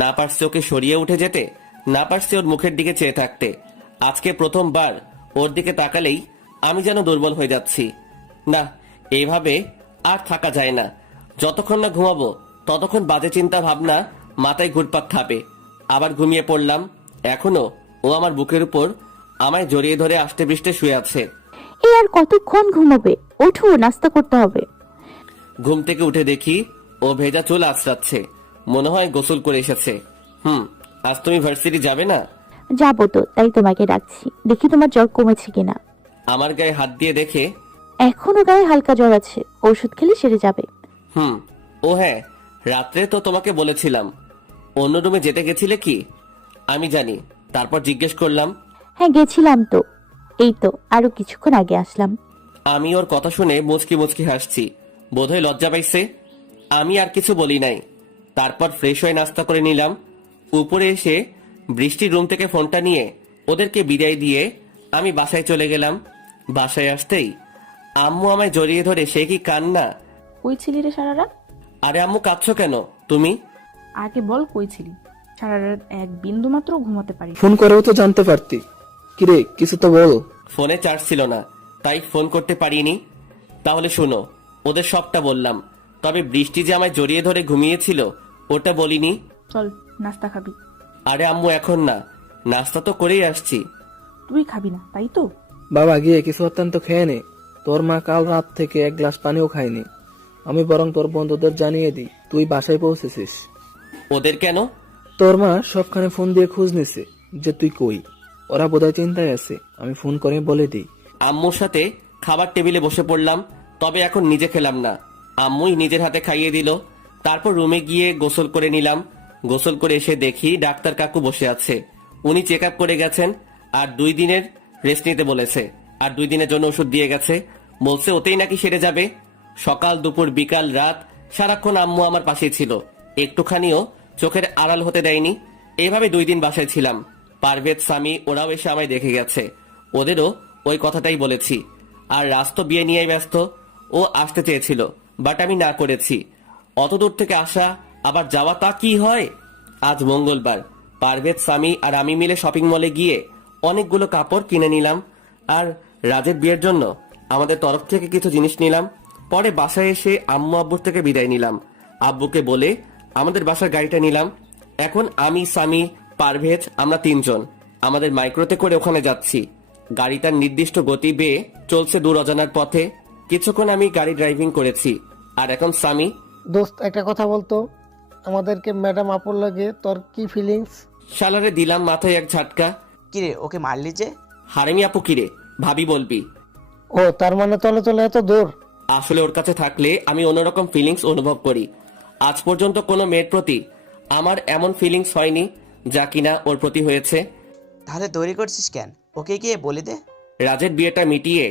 না পারছি ওকে সরিয়ে উঠে যেতে, না পারছি ওর মুখের দিকে চেয়ে থাকতে। আজকে প্রথমবার ওর দিকে তাকালেই আমি যেন দুর্বল হয়ে যাচ্ছি। না, এইভাবে আর থাকা যায় না। যতক্ষণ না ঘুমাবো ততক্ষণ বাজে চিন্তা ভাবনা মাথায় ঘুরপাক খাবে। আবার ঘুমিয়ে পড়লাম। এখনো ও আমার বুকের উপর আমায় জড়িয়ে ধরে আষ্টে পৃষ্ঠে শুয়ে আছে। এই আর কতক্ষণ ঘুমাবে? ওঠো, নাস্তা করতে হবে। ঘুম থেকে উঠে দেখি ও ভেজা চুল আঁচড়াচ্ছে। মনে হয় গোসল করে এসেছে। আজ তুমি ভার্সিটি যাবে না? যাবো তো, তাই তোমাকে ডাকছি। দেখি তোমার জ্বর কমেছে কিনা। আমার গায়ে হাত দিয়ে দেখে এখনো গায়ে হালকা জ্বর আছে, ওষুধ খেলে সেরে যাবে। ও হ্যাঁ, রাত্রে তো তোমাকে বলেছিলাম। অন্য রুমে যেতে গেছিলে কি? আমি জানি। তারপর জিজ্ঞেস করলাম। হ্যাঁ গেছিলাম তো, এই তো আরো কিছুক্ষণ আগে আসলাম। আমি ওর কথা শুনে মুচকি মুচকি হাসছি। বোধহয় লজ্জা পাইছে। আমি আর কিছু বলি নাই। তারপর ফ্রেশ হয়ে নাস্তা করে নিলাম। উপরে এসে বৃষ্টির রুম থেকে ফোনটা নিয়ে ওদেরকে বিদায় দিয়ে আমি বাসায় চলে গেলাম। বাসায় আসতেই আম্মু আমায় জড়িয়ে ধরে সে কি কান্না। কই ছিলি রে সারা রাত? আরে আম্মু কাঁদছো কেন তুমি? আগে বল কই ছিলি? সারা রাত এক বিন্দু মাত্র ঘুমাতে পারি। ফোন করেও তো জানতে পারতি। কিরে কিছু তো বল। ফোনে চার্জ ছিল না, তাই ফোন করতে পারিনি। তাহলে শোনো, ওদের সবটা বললাম, তবে বৃষ্টি যে আমায় জড়িয়ে ধরে ঘুমিয়েছিল ওটা বলিনি। চল নাস্তা খাবি। আরে আম্মু এখন না, নাস্তা তো করেই আসছি। তুই খাবি না তাই তো? বাবা গিয়ে কিছু অত্যন্ত খেয়ে নে। তোর মা কাল রাত থেকে এক গ্লাস পানিও খায়নি। আমি বরং তোর বন্ধুদের জানিয়ে দিই তুই বাসায় পৌঁছেছিস। ওদের কেন? তোর মা সবখানে ফোন দিয়ে খোঁজ নিছে যে তুই কই। ওরা বোধহয় চিন্তায় আছে, আমি ফোন করে বলে দিই। আম্মুর সাথে খাবার টেবিলে বসে পড়লাম, তবে এখন নিজে খেলাম না, আম্মুই নিজের হাতে খাইয়ে দিল। তারপর রুমে গিয়ে গোসল করে নিলাম। গোসল করে এসে দেখি ডাক্তার কাকু বসে আছে। উনি চেক আপ করে গেছেন আর 2 দিনের রেস্ট নিতে বলেছে, আর 2 দিনের জন্য ওষুধ দিয়ে গেছে। বলছে ওতেই নাকি সেরে যাবে। সকাল দুপুর বিকাল রাত সারাক্ষণ আম্মু আমার পাশে ছিল, একটুখানিও চোখের আড়াল হতে দেয়নি। এইভাবে 2 দিন বাসায় ছিলাম। পারভেজ, স্বামী ওরাও এসে আমায় দেখে গেছে, ওদেরও ওই কথাটাই বলেছি। আর রাজ তো বিয়ে নিয়েই ব্যস্ত, ও আসতে চেয়েছিল বাট আমি না করেছি। অত দূর থেকে আসা আবার যাওয়া তা কি হয়। আজ মঙ্গলবার, পারভেজ, স্বামী আর আমি মিলে শপিং মলে গিয়ে অনেকগুলো কাপড় কিনে নিলাম, আর রাজের বিয়ের জন্য আমাদের তরফ থেকে কিছু জিনিস নিলাম। পরে বাসায় এসে আম্মু আব্বুর থেকে বিদায় নিলাম। আব্বুকে বলে আমাদের বাসার গাড়িটা নিলাম। এখন আমি, স্বামী, পারভেজ আমরা 3 জন আমাদের মাইক্রোতে করে ওখানে যাচ্ছি। গাড়িটার নির্দিষ্ট গতি বেয়ে চলছে দূর অজানার পথে। কিছুক্ষণ আমি গাড়ি ড্রাইভিং করেছি, আর এখন স্বামী। দোস্ত একটা কথা বলতো, আমাদেরকে ম্যাডাম আপুর লাগে তোর কি ফিলিংস? শালারে দিলাম মাথায় এক ঝাটকা। কিরে ওকে মারলি যে? হারেমি আপু কিরে, ভাবি বলবি। ও তার মানে তলে তলে এত দূর। আসলে ওর কাছে থাকলে আমি অন্যরকম ফিলিংস অনুভব করি। আজ পর্যন্ত কোনো মেয়ের প্রতি আমার এমন ফিলিংস হয়নি যা কিনা ওর প্রতি হয়েছে। তাহলে তৈরি করছিস কেন? ওকে গিয়ে বলে দে। রাজের বিয়েটা মিটিয়ে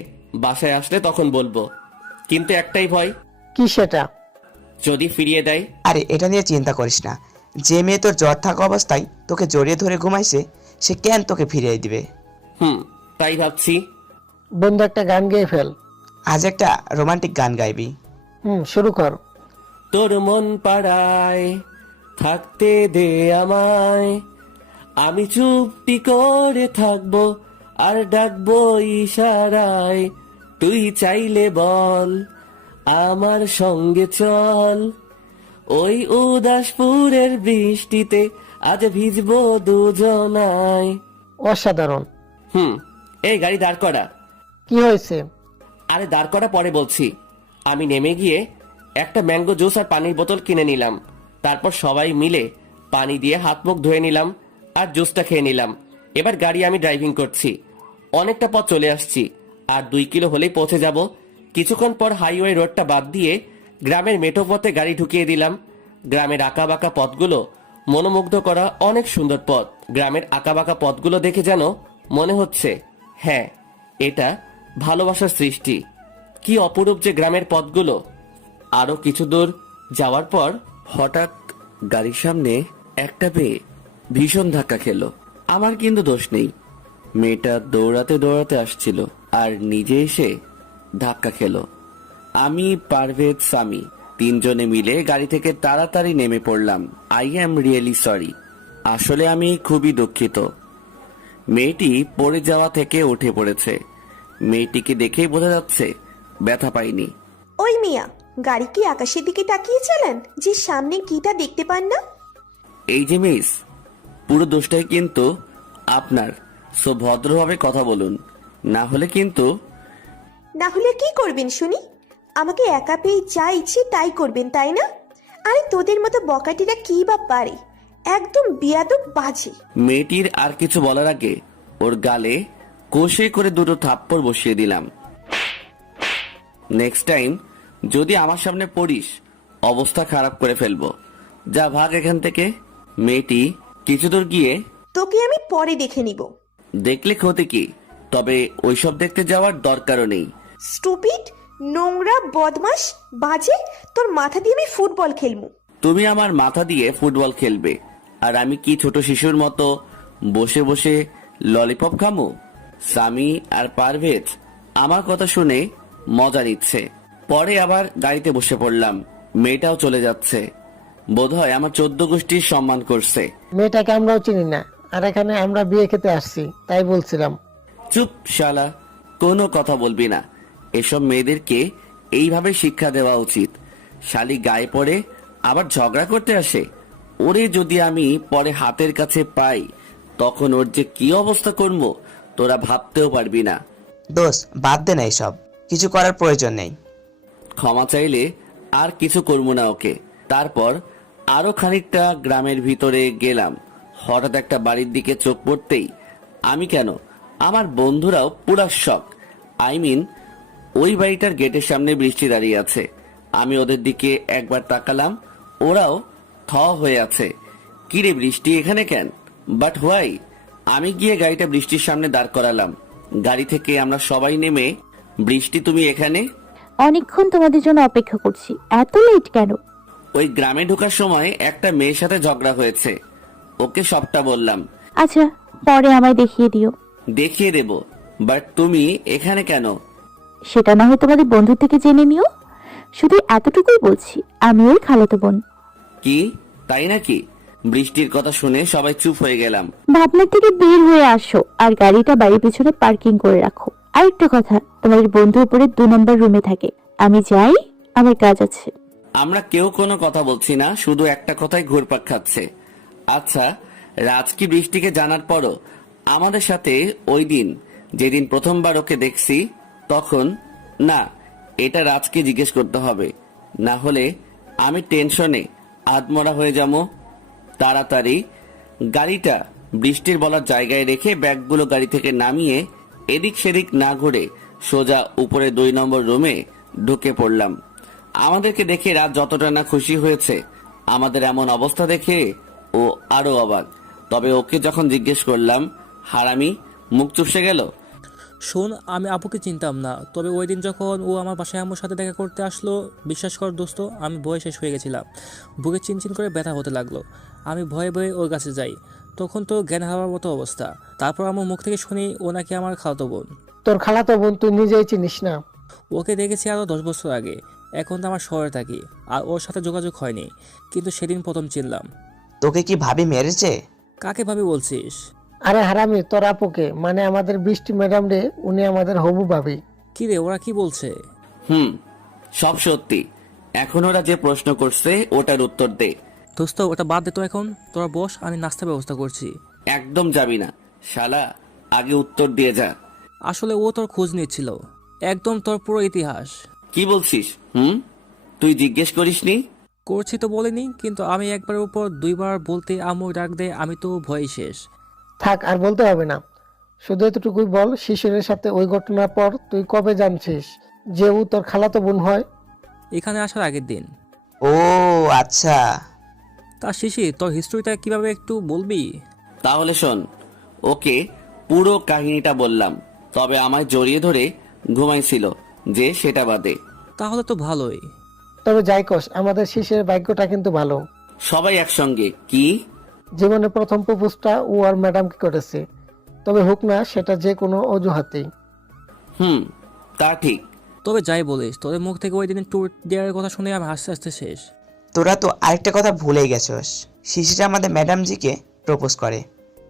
বাসায় আসলে তখন বলবো, কিন্তু একটাই ভয়। কি সেটা? যদি ফিরিয়ে দেয়। আরে এটা নিয়ে চিন্তা করিস না, যে মেয়ে তোর জ্বর থাকা অবস্থায় তোকে জড়িয়ে ধরে ঘুমাইছে সে কেন তোকে ফিরিয়ে দিবে? তাই ভাবছি। বন্ধু একটা গান গেয়ে ফেল। আজ একটা রোমান্টিক গান গাইবি? শুরু কর। তোর মন পাড়ায় থাকতে দে আমায়, আমি চুপটি করে থাকবো আর ডাকবো ইশারায়, তুই চাইলে বল আমার সঙ্গে চল, ওই উদাসপুরের বৃষ্টিতে আজ ভিজবো দুজনায়। অসাধারণ। এই গাড়ি দাঁড় করা। কি হয়েছে? আরে দাঁড় করা পরে বলছি। আমি নেমে গিয়ে একটা ম্যাঙ্গো জুস আর পানির বোতল কিনে নিলাম। তারপর সবাই মিলে পানি দিয়ে হাত মুখ ধুয়ে নিলাম আর জুসটা খেয়ে নিলাম। এবার গাড়ি আমি ড্রাইভিং করছি। অনেকটা পথ চলে আসছি, আর 2 কিলো হলেই পৌঁছে যাব। কিছুক্ষণ পর হাইওয়ে রোডটা বাদ দিয়ে গ্রামের মেঠো পথে গাড়ি ঢুকিয়ে দিলাম। গ্রামের আঁকাবাঁকা পথগুলো মনোমুগ্ধ করা অনেক সুন্দর পথ। গ্রামের আঁকাবাঁকা পথগুলো দেখে যেন মনে হচ্ছে, হ্যাঁ এটা ভালোবাসার সৃষ্টি। কি অপরূপ যে গ্রামের পথগুলো। আরো কিছু দূর যাওয়ার পর হঠাৎ গাড়ির সামনে একটা মেয়ে ভীষণ ধাক্কা খেলো। আমার কিন্তু দোষ নেই, মেয়েটা দৌড়াতে দৌড়াতে আসছিল আর নিজে এসে ধাক্কা খেলো। আমি, পারভেজ, স্বামী 3 জনে মিলে গাড়ি থেকে তাড়াতাড়ি নেমে পড়লাম। আই অ্যাম রিয়েলি সরি, আসলে আমি খুবই দুঃখিত। মেয়েটি পড়ে যাওয়া থেকে উঠে পড়েছে। মেয়েটিকে দেখেই বোঝা যাচ্ছে ব্যথা পাইনি। ওই মিয়া, গাড়ি কি আকাশের দিকে তাকিয়েছিলেন যে সামনে কিটা দেখতে পান না? এই যে মিস, পুরো দোষটাই কিন্তু আপনার, সো ভদ্রভাবে কথা বলুন, না হলে কিন্তু। না হলে কি করবেন শুনি? আমাকে একা পেয়ে যা ইচ্ছে তাই করবেন তাই না? আরে তোদের মতো বকাটিরা কি বা পারে, একদম বিয়াদব বাজে। মেয়েটির আর কিছু বলার আগে ওর গালে কষে করে 2 থাপ্পড় বসিয়ে দিলাম। নেক্সট টাইম যদি আমার সামনে পড়িস অবস্থা খারাপ করে ফেলবো, যা ভাগ এখান থেকে। মেয়েটি কিছু দূর গিয়ে, তোকে আমি পরে দেখে নিব। দেখলে ক্ষতি কি, তবে ওইসব দেখতে যাওয়ার দরকারও নেই। স্টুপিড, নোংরা, বদমাস, বাজে, তোর মাথা দিয়ে আমি ফুটবল খেলবো। তুমি আমার মাথা দিয়ে ফুটবল খেলবে, আর আমি কি ছোট শিশুর মতো বসে বসে ললিপপ খামু? সামি আর পারভেজ আমার কথা শুনে মজা নিচ্ছে। পরে আবার গাড়িতে বসে পড়লাম। মেয়েটাও চলে যাচ্ছে। বোধহয় আমার 14 গোষ্ঠীর সম্মান করছে। মেয়েটাকে আমরাও চিনি না, আর এখানে আমরা বিয়ে খেতে আসছি, তাই বলছিলাম। চুপ শালা, কোনো কথা বলবি না। এসব মেয়েদেরকে এইভাবে শিক্ষা দেওয়া উচিত। শালি গায়ে পড়ে আবার ঝগড়া করতে আসে। ওরে যদি আমি পরে হাতের কাছে পাই, তখন ওর যে কি অবস্থা করবো তোরা ভাবতেও পারবি না। দোস্ত বাদ দে না, এসব কিছু করার প্রয়োজন নেই। ক্ষমা চাইলে আর কিছু করবো না ওকে। তারপর আরো খানিকটা গ্রামের ভিতরে গেলাম। হঠাৎ একটা বাড়ির দিকে চোখ পড়তেই আমি কেন, আমার বন্ধুরাও পুরা শক। ওই বাড়িটার গেটের সামনে বৃষ্টি দাঁড়িয়ে আছে। আমি ওদের দিকে একবার তাকালাম, ওরাও থ হয়ে আছে। কিরে বৃষ্টি এখানে কেন? But why? আমি গিয়ে গাড়িটা বৃষ্টির সামনে দাঁড় করালাম। গাড়ি থেকে আমরা সবাই নেমে, বৃষ্টি তুমি এখানে? অনেকক্ষণ তোমাদের জন্য অপেক্ষা করছি, এত লেট কেন? ওই গ্রামে ঢোকার সময় একটা মেয়ের সাথে ঝগড়া হয়েছে, ওকে সবটা বললাম। আচ্ছা, পরে আমায় দেখিয়ে দিও। দেখিয়ে দেব, বাট তুমি এখানে কেন? সেটা না হয় তোমাদের বন্ধু থেকে জেনে নিও। শুধু এতটুকুই বলছি, আমি ওর খালাতো বোন। কি তাই নাকি? বৃষ্টির কথা শুনে সবাই চুপ হয়ে গেলাম। ভাবনার থেকে বের হয়ে আসো আর গাড়িটা বাড়ির পিছনে পার্কিং করে রাখো। আরেকটা কথা, তোমাদের বন্ধু উপরে 2 নম্বর রুমে থাকে। আমি যাই, আমার কাজ আছে। আমরা কেউ কোনো কথা বলছি না, শুধু একটা কথাই ঘুরপাক খাচ্ছে। আচ্ছা, রাজ কি বৃষ্টিকে জানার পরও আমাদের সাথে ওই দিন যেদিন প্রথমবার ওকে দেখছি তখন? না, এটা রাজকে জিজ্ঞেস করতে হবে, না হলে আমি টেনশনে আধমরা হয়ে যাবো। তাড়াতাড়ি গাড়িটা বৃষ্টির বলার জায়গায় রেখে ব্যাগগুলো গাড়ি থেকে নামিয়ে এদিক সেদিক না ঘুরে সোজা উপরে 2 নম্বর রুমে ঢুকে পড়লাম। আমাদেরকে দেখে রাত যতটা না খুশি হয়েছে, আমাদের এমন অবস্থা দেখে ও আরো অবাক। তবে ওকে যখন জিজ্ঞেস করলাম, হারামি মুখ চুপসে গেল। শোন, আমি আপুকে চিনতাম না, তবে ওই দিন যখন ও আমার বাসায় আম্মুর সাথে দেখা করতে আসলো, বিশ্বাস কর দোস্ত, আমি ভয়ে শেষ হয়ে গেছিলাম। বুকে চিনচিন করে ব্যথা হতে লাগলো। আমি ভয়ে ভয়ে ওর কাছে যাই, তখন তো জ্ঞান হারাবার মতো অবস্থা। তারপর আমার মুখ থেকে শুনি ও নাকি আমার খালাতো বোন। তোর খালাতো বোন তুই নিজেই চিনিস না? ওকে দেখেছি আরও 10 বছর আগে। এখন তো আমার শহরে থাকি, আর ওর সাথে যোগাযোগ হয়নি, কিন্তু সেদিন প্রথম চিনলাম। তোকে কি ভাবি মেরেছে? কাকে ভাবি বলছিস? আরে হারামি, তোর আপুকে, মানে আমাদের বৃষ্টি ম্যাডাম রে, উনি আমাদের হবু ভাবি। কি রে, ওরা কি বলছে? সব সত্যি। এখন ওরা যে প্রশ্ন করছে ওটার উত্তর দে। দোস্ত ওটা বাদ দে তো, এখন তোরা বস, আমি নাস্তার ব্যবস্থা করছি। একদম যাবি না শালা, আগে উত্তর দিয়ে যা। আসলে ও তোর খোঁজ নিচ্ছিল, একদম তোর পুরো ইতিহাস। কি বলছিস? তুই জিজ্ঞেস করিসনি? করছি তো বলিনি, কিন্তু আমি একবারের উপর 2 বার বলতে আম্মু ডাক দেয়, আমি তো ভয় শেষ। থাক, আর বলতে হবে না, শুধু এতটুকুই বল, শিশিরের সাথে ওই ঘটনার পর তুই কবে জানছিস যে ও তোর খালাতো বোন হয়? এখানে আসার আগের দিন। ও আচ্ছা। তা শিশির, তোর হিস্ট্রিটা কিভাবে একটু বলবি? তাহলে শোন, ওকে পুরো কাহিনীটা বললাম, তবে আমায় জড়িয়ে ধরে ঘুমাইছিল যে সেটা বাদে। তাহলে তো ভালোই। তবে যাই কস, আমাদের শিশিরের ভাগ্যটা কিন্তু ভালো। সবাই একসঙ্গে। কি? জীবনে প্রথম প্রপোজটা ও আর ম্যাডামকে করেছে, তবে হোক না সেটা যে কোনো অজুহাতেই। তা ঠিক। তবে যাই বলিস, তোদের মুখ থেকে ওই দিন ট্যুর দেওয়ার কথা শুনে আমি হাসতে হাসতে শেষ। তোরা তো আরেকটা কথা ভুলেই গেছস, শিশিরা আমাদের ম্যাডামজিকে প্রপোজ করে,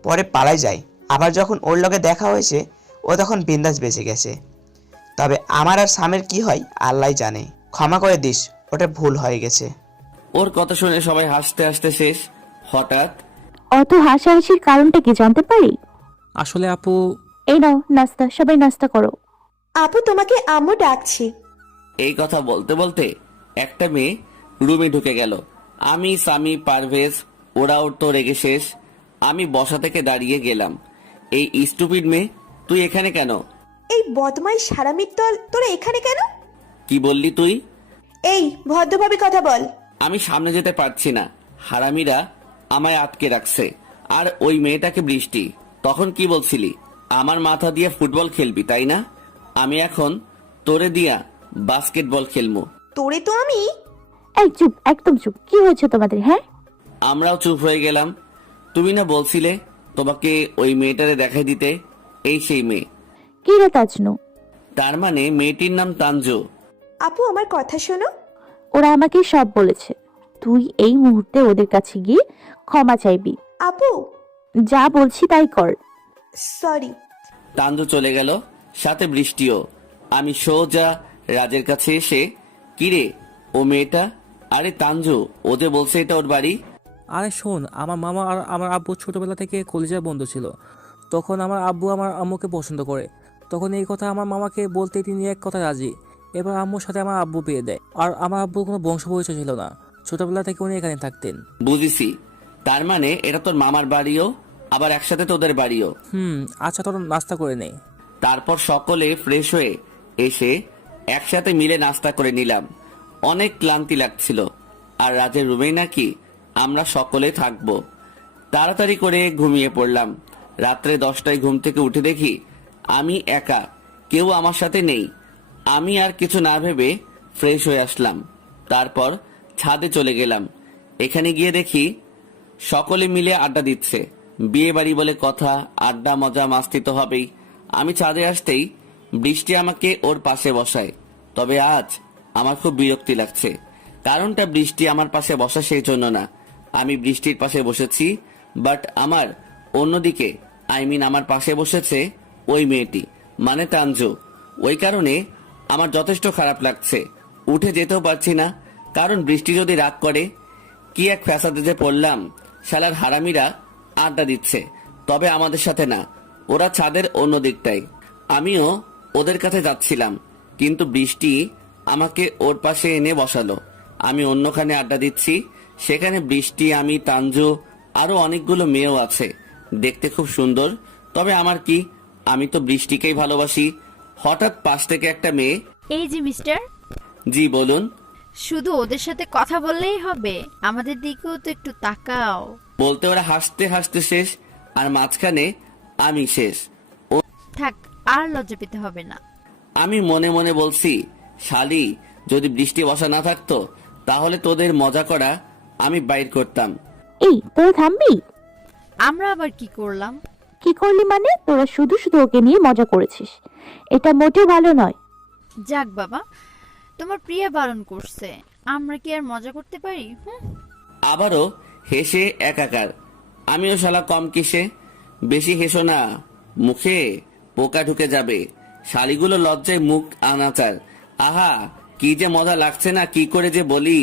পরে পালাই যায়। আবার যখন ওর লগে দেখা হয়েছে, ও তখন বিন্দাস বেঁচে গেছে। তবে আমার আর সামের কি হয় আল্লাহ জানে। ক্ষমা করে দিস, ওটা ভুল হয়ে গেছে। ওর কথা শুনে সবাই হাসতে হাসতে শেষ। হঠাৎ অত হাসাহাসির কারণটা কি জানতে পারি? আসলে আপু, এই নাও নাস্তা, সবাই নাস্তা করো। আপু তোমাকে আম্মু ডাকছি। এই কথা বলতে বলতে একটা মেয়ে রুমে ঢুকে গেল। আমি, সামি, পারভেজ ওরাও তো রেগে শেষ। আমি বসা থেকে দাঁড়িয়ে গেলাম। এই স্টুপিড মেয়ে, তুই এখানে কেন? এই বদমাইশ হারামির দল, তোরা এখানে কেন? কি বললি তুই? এই ভদ্রভাবে কথা বল। আমি সামনে যেতে পারছি না, হারামিরা আমায় আটকে রাখছে। আর ওই মেয়েটাকে বৃষ্টি। তখন কি বলছিলি? আমার মাথা দিয়ে ফুটবল খেলবি তাই না? আমি এখন তোরে দিয়া বাস্কেটবল খেলবো। তোরে তো আমি। এই চুপ, একদম চুপ। কি হয়েছে তোমাদের? হ্যাঁ, আমরাও চুপ হয়ে গেলাম। তুমি না বলছিলে তোমাকে ওই মেয়েটারে দেখাই দিতে। এই সেই মেয়ে। কি রে তাজনু? তার মানে মেয়েটির নাম তানজু। আপু আমার কথা শোনো। ওরা আমাকে সব বলেছে। তুই এই মুহূর্তে ওদের কাছে গিয়ে ক্ষমা চাইবি। আপু যা বলছি তাই কর। সরি। তানজু চলে গেল, সাথে বৃষ্টিও। আমি সোজা রাজের কাছে এসে, কিরে ও মেয়েটা? আরে তানজু, ও যে বলছে এটা ওর বাড়ি। আরে শোন, আমার মামা আর আমার আব্বু ছোটবেলা থেকে কলিজার বন্ধু ছিল। তখন আমার আব্বু আমার আম্মুকে পছন্দ করে। তখন এই কথা আমার মামাকে বলতে তিনি এক কথা রাজি। এবার আম্মুর সাথে আমার আব্বু বিয়ে দেয়। আর আমার আব্বুর কোনো বংশ পরিচয় ছিল না, ছোটবেলা থেকে উনি এখানে থাকতেন। বুঝেছি, তার মানে এটা তোর মামার বাড়িও, আবার একসাথে তোদের বাড়িও। আচ্ছা, তোর নাস্তা করে নে। তারপর সকলে ফ্রেশ হয়ে এসে একসাথে মিলে নাস্তা করে নিলাম। অনেক ক্লান্তি লাগছিল, আর রাজের রুমেই নাকি আমরা সকলে থাকবো। তাড়াতাড়ি করে ঘুমিয়ে পড়লাম। রাত্রে 10টায় ঘুম থেকে উঠে দেখি আমি একা, কেউ আমার সাথে নেই। আমি আর কিছু না ভেবে ফ্রেশ হয়ে আসলাম। তারপর ছাদে চলে গেলাম। এখানে গিয়ে দেখি সকলে মিলে আড্ডা দিচ্ছে। বিয়ে বাড়ি বলে কথা, আড্ডা মজা মাস্তি তো হবেই। আমি ছাদে আসতেই বৃষ্টি আমাকে ওর পাশে বসায়। তবে আজ আমার খুব বিরক্তি লাগছে। কারণটা বৃষ্টি আমার পাশে বসা সেই জন্য না, আমি বৃষ্টির পাশে বসেছি, বাট আমার অন্যদিকে আমার পাশে বসেছে ওই মেয়েটি, মানে তানজু। ওই কারণে আমার যথেষ্ট খারাপ লাগছে। উঠে যেতেও পারছি না, কারণ বৃষ্টি যদি রাগ করে। কি এক ফ্যাসাদে যে পড়লাম। শালার হারামিরা আড্ডা দিচ্ছে, তবে আমাদের সাথে না, ওরা ছাদের অন্য দিকটাই। আমিও ওদের কাছে যাচ্ছিলাম, কিন্তু বৃষ্টি আমাকে ওর পাশে এনে বসালো। আমি অন্যখানে আড্ডা দিচ্ছি, সেখানে বৃষ্টি, আমি, তানজু, আরো অনেকগুলো মেয়েও আছে। দেখতে খুব সুন্দর। তবে আমার কি, আমি তো বৃষ্টিকেই ভালোবাসি। হঠাৎ পাশ থেকে একটা মেয়ে, এই যে মিস্টার। জি বলুন। শুধু ওদের সাথে কথা বললেই হবে, আমাদের দিকেও তো একটু তাকাও। বলতে ওরা হাসতে হাসতে শেষ, আর মাঝখানে আমি শেষ। থাক, আর লজ্জা পেতে হবে না। আমি মনে মনে বলছি, শালি, যদি বৃষ্টি বসা না থাকতো তাহলে তোদের মজা করা আমি বাইর করতাম। এই তোরা থামবি? আমরা আবার কি করলাম? কি করলি মানে? তোরা শুধু শুধু ওকে নিয়ে মজা করেছিস, এটা মোটেও ভালো নয়। যাক বাবা, তোমার প্রিয়া বারণ করছে, আমরা কি আর মজা করতে পারি? আবারও হেসে একাকার। আমিও শালা কম কিসে, বেশি হেসো না, মুখে পোকা ঢুকে যাবে। শালিগুলো লজ্জায় মুখ আনাচার। আহা, কি যে মজা লাগছে না, কি করে যে বলি।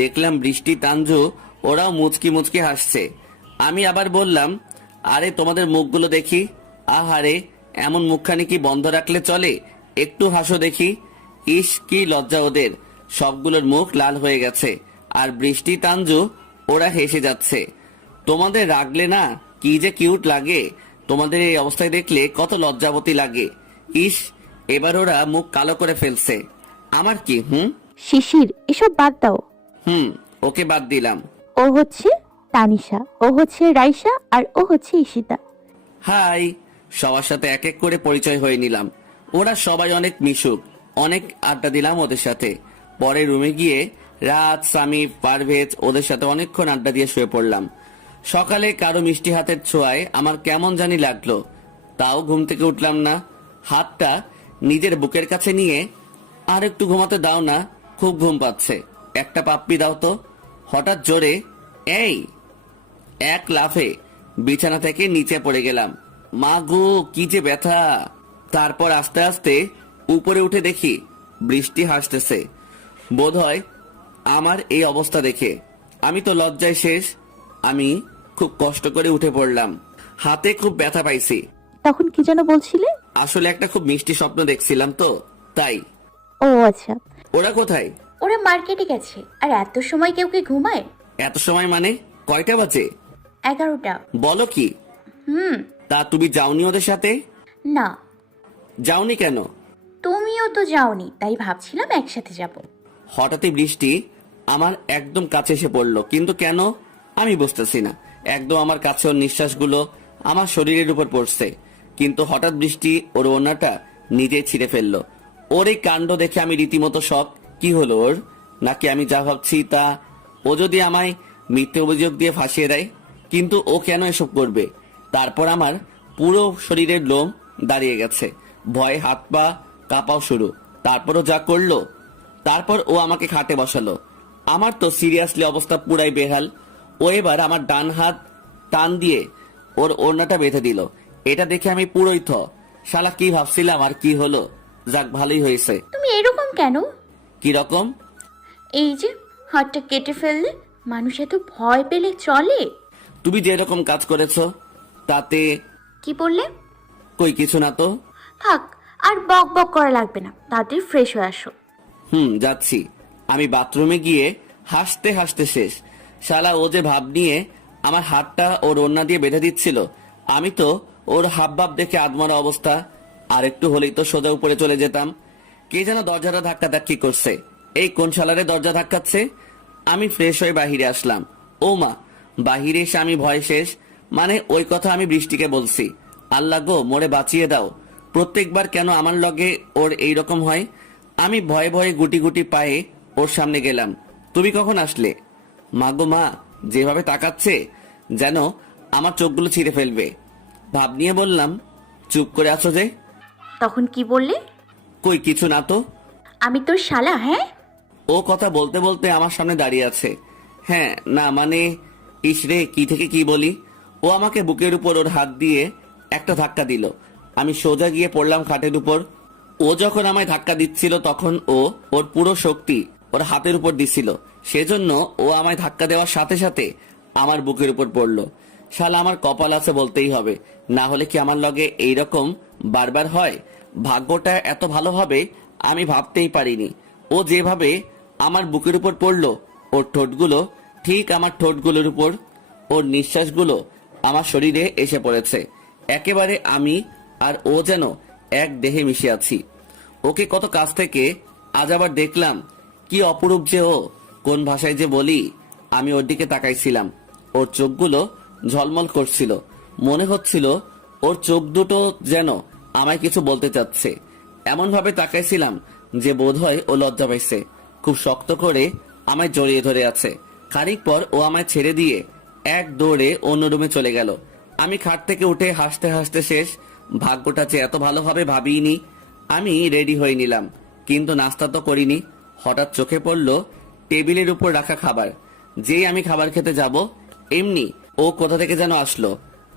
দেখলাম বৃষ্টি, তানজু ওরাও মুচকি মুচকি হাসছে। আমি আবার বললাম, আরে তোমাদের মুখগুলো দেখি। আহারে, এমন মুখখানি কি বন্ধ রাখলে চলে? একটু হাসো দেখি। ইস, কি লজ্জা ওদের। সবগুলোর মুখ লাল হয়ে গেছে, আর বৃষ্টি, তানজু ওরা হেসে যাচ্ছে। তোমাদের রাগলে না কি যে কিউট লাগে। তোমাদের এই অবস্থায় দেখলে কত লজ্জাবতী লাগে। ইস, এবার ওরা মুখ কালো করে ফেলছে। আমার কি? শিশির, এসব বাদ দাও। ওকে বাদ দিলাম। ও হচ্ছে তানিশা, ও হচ্ছে রাইসা, আর ও হচ্ছে ঈশিতা। হাই। সবার সাথে এক এক করে পরিচয় হয়ে নিলাম। ওরা সবাই অনেক মিশুক, অনেক আড্ডা দিলাম ওদের সাথে। পরে রুমে গিয়ে রাত, সামি, পারভেজ ওদের সাথে অনেকক্ষণ আড্ডা দিয়ে শুয়ে পড়লাম। সকালে কারো মিষ্টি হাতের ছোঁয়ায় আমার কেমন জানি লাগলো, তাও ঘুম থেকে উঠলাম না। হাতটা নিজের বুকের কাছে নিয়ে, আর একটু ঘুমাতে দাও না, খুব ঘুম পাচ্ছে, একটা পাপ্পি দাও তো। হঠাৎ জোরে এই এক লাফে বিছানা থেকে নিচে পড়ে গেলাম। মা গো, কি যে ব্যথা। তারপর আস্তে আস্তে উপরে উঠে দেখি বৃষ্টি হাসতেছে, বোধহয় আমার এই অবস্থা দেখে। আমি তো লজ্জায় শেষ। আমি খুব কষ্ট করে উঠে পড়লাম, হাতে খুব ব্যথা পাইছি। তখন কি যেন বলছিলে? আসলে একটা খুব মিষ্টি স্বপ্ন দেখছিলাম তো, তাই। ও আচ্ছা। ওরা কোথায়? ওরা মার্কেটে গেছে। আর এত সময় কেউ কি ঘুমায়? এত সময় মানে কয়টা বাজে? 11টা। বলো কি? তা তুমি যাওনি ওদের সাথে? না। যাওনি কেন? তুমিও তো যাওনি, তাই ভাবছিলাম একসাথে যাব। হঠাৎই বৃষ্টি আমার একদম কাছে এসে পড়লো, কিন্তু কেন আমি বুঝতেছি না। একদম আমার কাছে ওর নিঃশ্বাসগুলো আমার শরীরের উপর পড়ছে, কিন্তু হঠাৎ বৃষ্টি ওর ওড়নাটা নিজেই ছিঁড়ে ফেললো। ওর এই কাণ্ড দেখে আমি রীতিমতো শক। কি হলো ওর? নাকি আমি যা ভাবছি তা? ও যদি আমায় মিথ্যে অভিযোগ দিয়ে ফাঁসিয়ে দেয়? কিন্তু ও কেন এসব করবে? তারপর আমার পুরো শরীরের লোম দাঁড়িয়ে গেছে, ভয়ে হাত পা কাঁপাও শুরু। তারপরও যা করলো। তারপর ও আমাকে খাটে বসালো। আমার তো সিরিয়াসলি অবস্থা পুরাই বেহাল। ও এবার আমার ডান হাত টান দিয়ে ওর ওড়নাটা বেঁধে দিল। এটা দেখে আমি পুরোই শালা কি ভাবছিলাম আর কি হলো। যাক, ভালোই হয়েছে। তুমি এরকম কেন? কি রকম? এই যে হাতটা কেটে ফেললে, মানুষ এত ভয় পেলে চলে? তুমি যে এরকম কাজ করেছো তাতে কি বললে? কই কিছু না তো। থাক, আর বক বক করা লাগবে না, তাড়াতাড়ি ফ্রেশ হয়ে আসো। যাচ্ছি। আমি বাথরুমে গিয়ে হাসতে হাসতে শেষ। শালা ও যে ভাব নিয়ে আমার হাতটা ওর ওড়না দিয়ে বেঁধে দিচ্ছিল, আমি তো ওর হাবভাব দেখে আদমরা অবস্থা। আর একটু হলেই তো সোজা উপরে চলে যেতাম। কে যেন দরজাটা ধাক্কি করছে। এই কোন শালারে দরজা ধাক্কাচ্ছে? আমি ফ্রেশ হয়ে বাহিরে আসলাম। ও মা, বাহিরে এসে আমি ভয় শেষ। মানে ওই কথা আমি বৃষ্টিকে বলছি, আল্লাহ গো মোরে বাঁচিয়ে দাও। প্রত্যেকবার কেন আমার লগে ওর এইরকম হয়? আমি ভয়ে ভয়ে গুটি গুটি পায়ে ওর সামনে গেলাম। তুমি কখন আসলে? মা গো মা, যেভাবে তাকাচ্ছে যেন আমার চোখগুলো ছিঁড়ে ফেলবে। ভাব নিয়ে বললাম, চুপ করে আছো যে? তখন কি বললে? কই কিছু না তো। আমি তোর শালা? হ্যাঁ। ও কথা বলতে বলতে আমার সামনে দাঁড়িয়ে আছে। হ্যাঁ না মানে ইসরে কি থেকে কি বলি। ও আমাকে বুকের উপর ওর হাত দিয়ে একটা ধাক্কা দিল। আমি সোজা গিয়ে পড়লাম খাটের উপর। ও যখন আমায় ধাক্কা দিচ্ছিল তখন ও ওর পুরো শক্তি ওর হাতের উপর দিছিল। সেজন্য ও আমায় ধাক্কা দেওয়ার সাথে সাথে আমার বুকের উপর পড়লো। শালা আমার কপাল আছে বলতেই হবে, না হলে কি আমার লগে এইরকম বারবার হয়? ভাগ্যটা এত ভালো হবে আমি ভাবতেই পারিনি। ও যেভাবে আমার বুকের উপর পড়লো, ওর ঠোঁটগুলো ঠিক আমার ঠোঁটগুলোর উপর, ওর নিঃশ্বাসগুলো আমার শরীরে এসে পড়েছে। একেবারে আমি আর ও যেন এক দেহে মিশে আছি। ওকে কত কাছ থেকে আজ আবার দেখলাম। কি অপরূপ যে ও, কোন ভাষায় যে বলি। আমি ওর দিকে তাকাইছিলাম। ওর চোখগুলো ঝলমল করছিল। মনে হচ্ছিল ওর চোখ দুটো যেন আমায় কিছু বলতে চাচ্ছে। এমন ভাবে তাকাইছিলাম যে বোধহয় ও লজ্জা পাইছে। খুব শক্ত করে আমায় জড়িয়ে ধরে আছে। খানিক পর ও আমায় ছেড়ে দিয়ে এক দৌড়ে অন্য রুমে চলে গেল। আমি খাট থেকে উঠে হাসতে হাসতে শেষ। ভাগ্যটা যে এত ভালোভাবে ভাবিনি। আমি রেডি হয়ে নিলাম, কিন্তু নাস্তা তো করিনি। হঠাৎ চোখে পড়ল টেবিলের উপর রাখা খাবার। যেই আমি খাবার খেতে যাব এমনি ও কোথা থেকে যেন আসলো।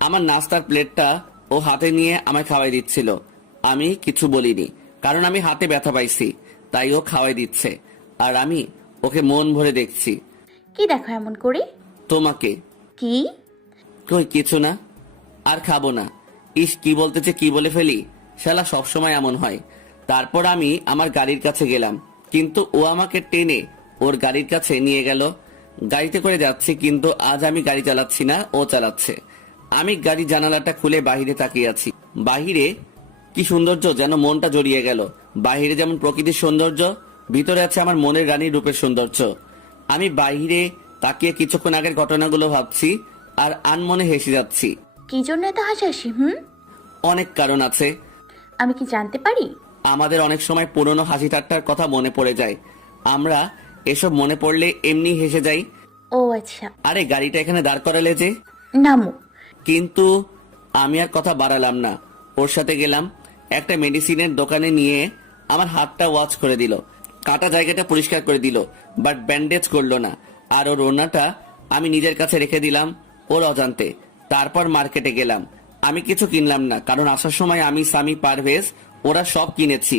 আমার নাস্তার প্লেটটা ও হাতে নিয়ে আমায় খাওয়াই দিচ্ছিল। আমি কিছু বলিনি, কারণ আমি হাতে ব্যথা পাইছি, তাই ও খাওয়াই দিচ্ছে। আর আমি ওকে মন ভরে দেখছি। কি দেখো এমন করে? তোমাকে। কি? কই কিছু না। আর খাবো না। ইস কি বলতেছে কি বলে ফেলি। শালা সবসময় এমন হয়। তারপর আমি আমার গাড়ির কাছে গেলাম, কিন্তু ও আমাকে টেনে ওর গাড়ির কাছে নিয়ে গেল। গাড়িতে করে যাচ্ছি, কিন্তু আজ আমি গাড়ি চালাচ্ছি না, ও চালাচ্ছে। আমি গাড়ি জানালাটা খুলে বাহিরে তাকিয়ে আছি। বাহিরে কি সৌন্দর্য, যেন মনটা জড়িয়ে গেল। বাহিরে যেমন প্রকৃতির সৌন্দর্য, ভিতরে আছে আমার মনের রানীর রূপের সৌন্দর্য। আমি বাহিরে তাকিয়ে কিছুক্ষণ আগের ঘটনাগুলো ভাবছি আর আনমনে হেসে যাচ্ছি। কি জন্য এত হাসাহাসি? অনেক কারণ আছে। আমি কি জানতে পারি? আমাদের অনেক সময় পুরনো হাসি ঠাট্টার কথা মনে পড়ে যায়। আমরা এসব মনে পড়লে এমনি হেসে যাই। ও আচ্ছা। আরে গাড়িটা এখানে দাঁড় করালে যে? নামো। কিন্তু আমি আর কথা বাড়ালাম না। ওর সাথে গেলাম। একটা মেডিসিনের দোকানে নিয়ে আমার হাতটা ওয়াশ করে দিল, কাটা জায়গাটা পরিষ্কার করে দিল, বাট ব্যান্ডেজ করলো না। আর ওর ওড়নাটা আমি নিজের কাছে রেখে দিলাম ওর অজান্তে। তারপর মার্কেটে গেলাম। আমি কিছু কিনলাম না, কারণ আসার সময় আমি, সামি, পারভেজ ওরা সব কিনেছি।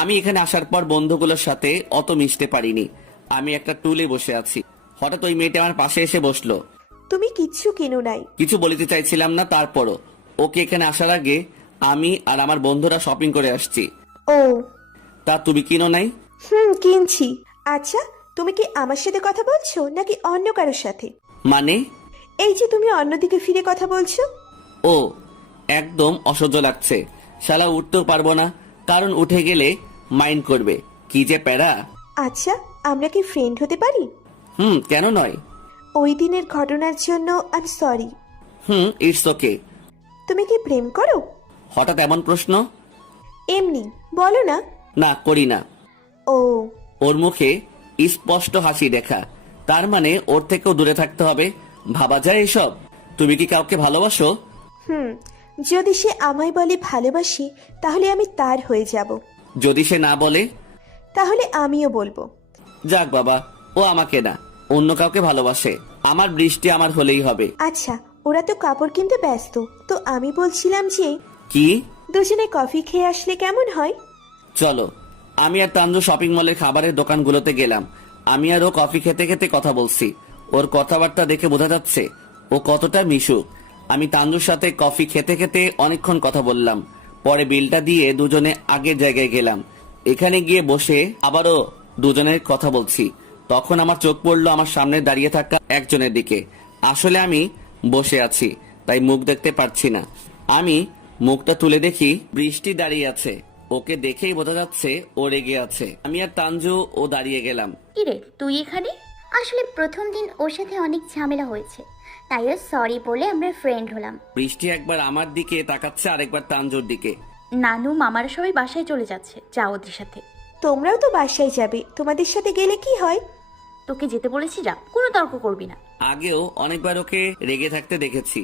আমি এখানে আসার পর বন্ধুগুলোর সাথে অত মিশতে পারিনি। আমি একটা টুলে বসে আছি। হঠাৎ ওই মেয়েটা আমার পাশে এসে বসলো। তুমি কিচ্ছু কিনো নাই? কিছু বলিতে চাইছিলাম না, তারপরও ওকে এখানে আসার আগে আমি আর আমার বন্ধুরা শপিং করে আসছি। ও তা তুমি কিনো নাই? কিনছি। আচ্ছা, তুমি কি আমার সাথে কথা বলছো নাকি অন্য কারোর সাথে? মানে? এই যে তুমি অন্যদিকে ফিরে কথা বলছো। ও একদম অসহ্য লাগছে। শালা উঠতেও পারবো না, কারণ উঠে গেলে মাইন্ড করবে। কি যে প্যারা। আচ্ছা, আমরা কি ফ্রেন্ড হতে পারি? কেন নয়? ওই দিনের ঘটনার জন্য আমি সরি। It's okay. তুমি কি প্রেম করো? হঠাৎ এমন প্রশ্ন? এমনি বলো না। না, করি না। ও। ওর মুখে স্পষ্ট হাসি দেখা, তার মানে ওর থেকেও দূরে থাকতে হবে। ভাবা যায় এসব? তুমি কি কাউকে ভালোবাসো? যদি সে আমায় বলে ভালোবাসি তাহলে আমি তার হয়ে যাব, যদি সে না বলে? তাহলে আমিও বলবো। যাক বাবা, ও আমাকে না অন্য কাউকে ভালোবাসে। আমার বৃষ্টি আমার হলেই হবে। আচ্ছা, ওরা তো কাপড় কিনতে ব্যস্ত, তো আমি বলছিলাম যে কি? দুজনে কফি খেয়ে আসলে কেমন হয়? চলো। আমি আর তাঞ্জু শপিং মলের খাবারের দোকানগুলোতে গেলাম। আমি আর ও কফি খেতে খেতে কথা বলছি। ওর কথাবার্তা দেখে বোঝা যাচ্ছে ও কতটা মিশুক। আমি তাঞ্জুর সাথে কফি খেতে খেতে অনেকক্ষণ কথা বললাম। পরে বিলটা দিয়ে দুজনে আগের জায়গায় গেলাম। এখানে গিয়ে বসে আবারও দুজনের কথা বলছি। তখন আমার চোখ পড়লো আমার সামনে দাঁড়িয়ে থাকা একজনের দিকে। আসলে আমি বসে আছি, তাই মুখ দেখতে পারছি না। আমি মুখটা তুলে দেখি বৃষ্টি দাঁড়িয়ে আছে। ওকে দেখেই বোঝা যাচ্ছে ও রেগে আছে। আমি আর তাঞ্জু ও দাঁড়িয়ে গেলাম। কিরে তুই এখানে? আসলে প্রথম দিন ওর সাথে অনেক ঝামেলা হয়েছে, তাই ও সরি বলে আমরা ফ্রেন্ড হলাম। বৃষ্টি একবার আমার দিকে তাকাচ্ছে, আরেকবার তাঞ্জুর দিকে। নানু মামারা সবাই বাসায় চলে যাচ্ছে, যা ওদের সাথে। তোমরাও তো বাসায় যাবে, তোমাদের সাথে গেলে কি হয়? তোকে যেতে বলেছি, যা, কোনো তর্ক করবি না। আগেও অনেকবার ওকে রেগে থাকতে দেখেছি,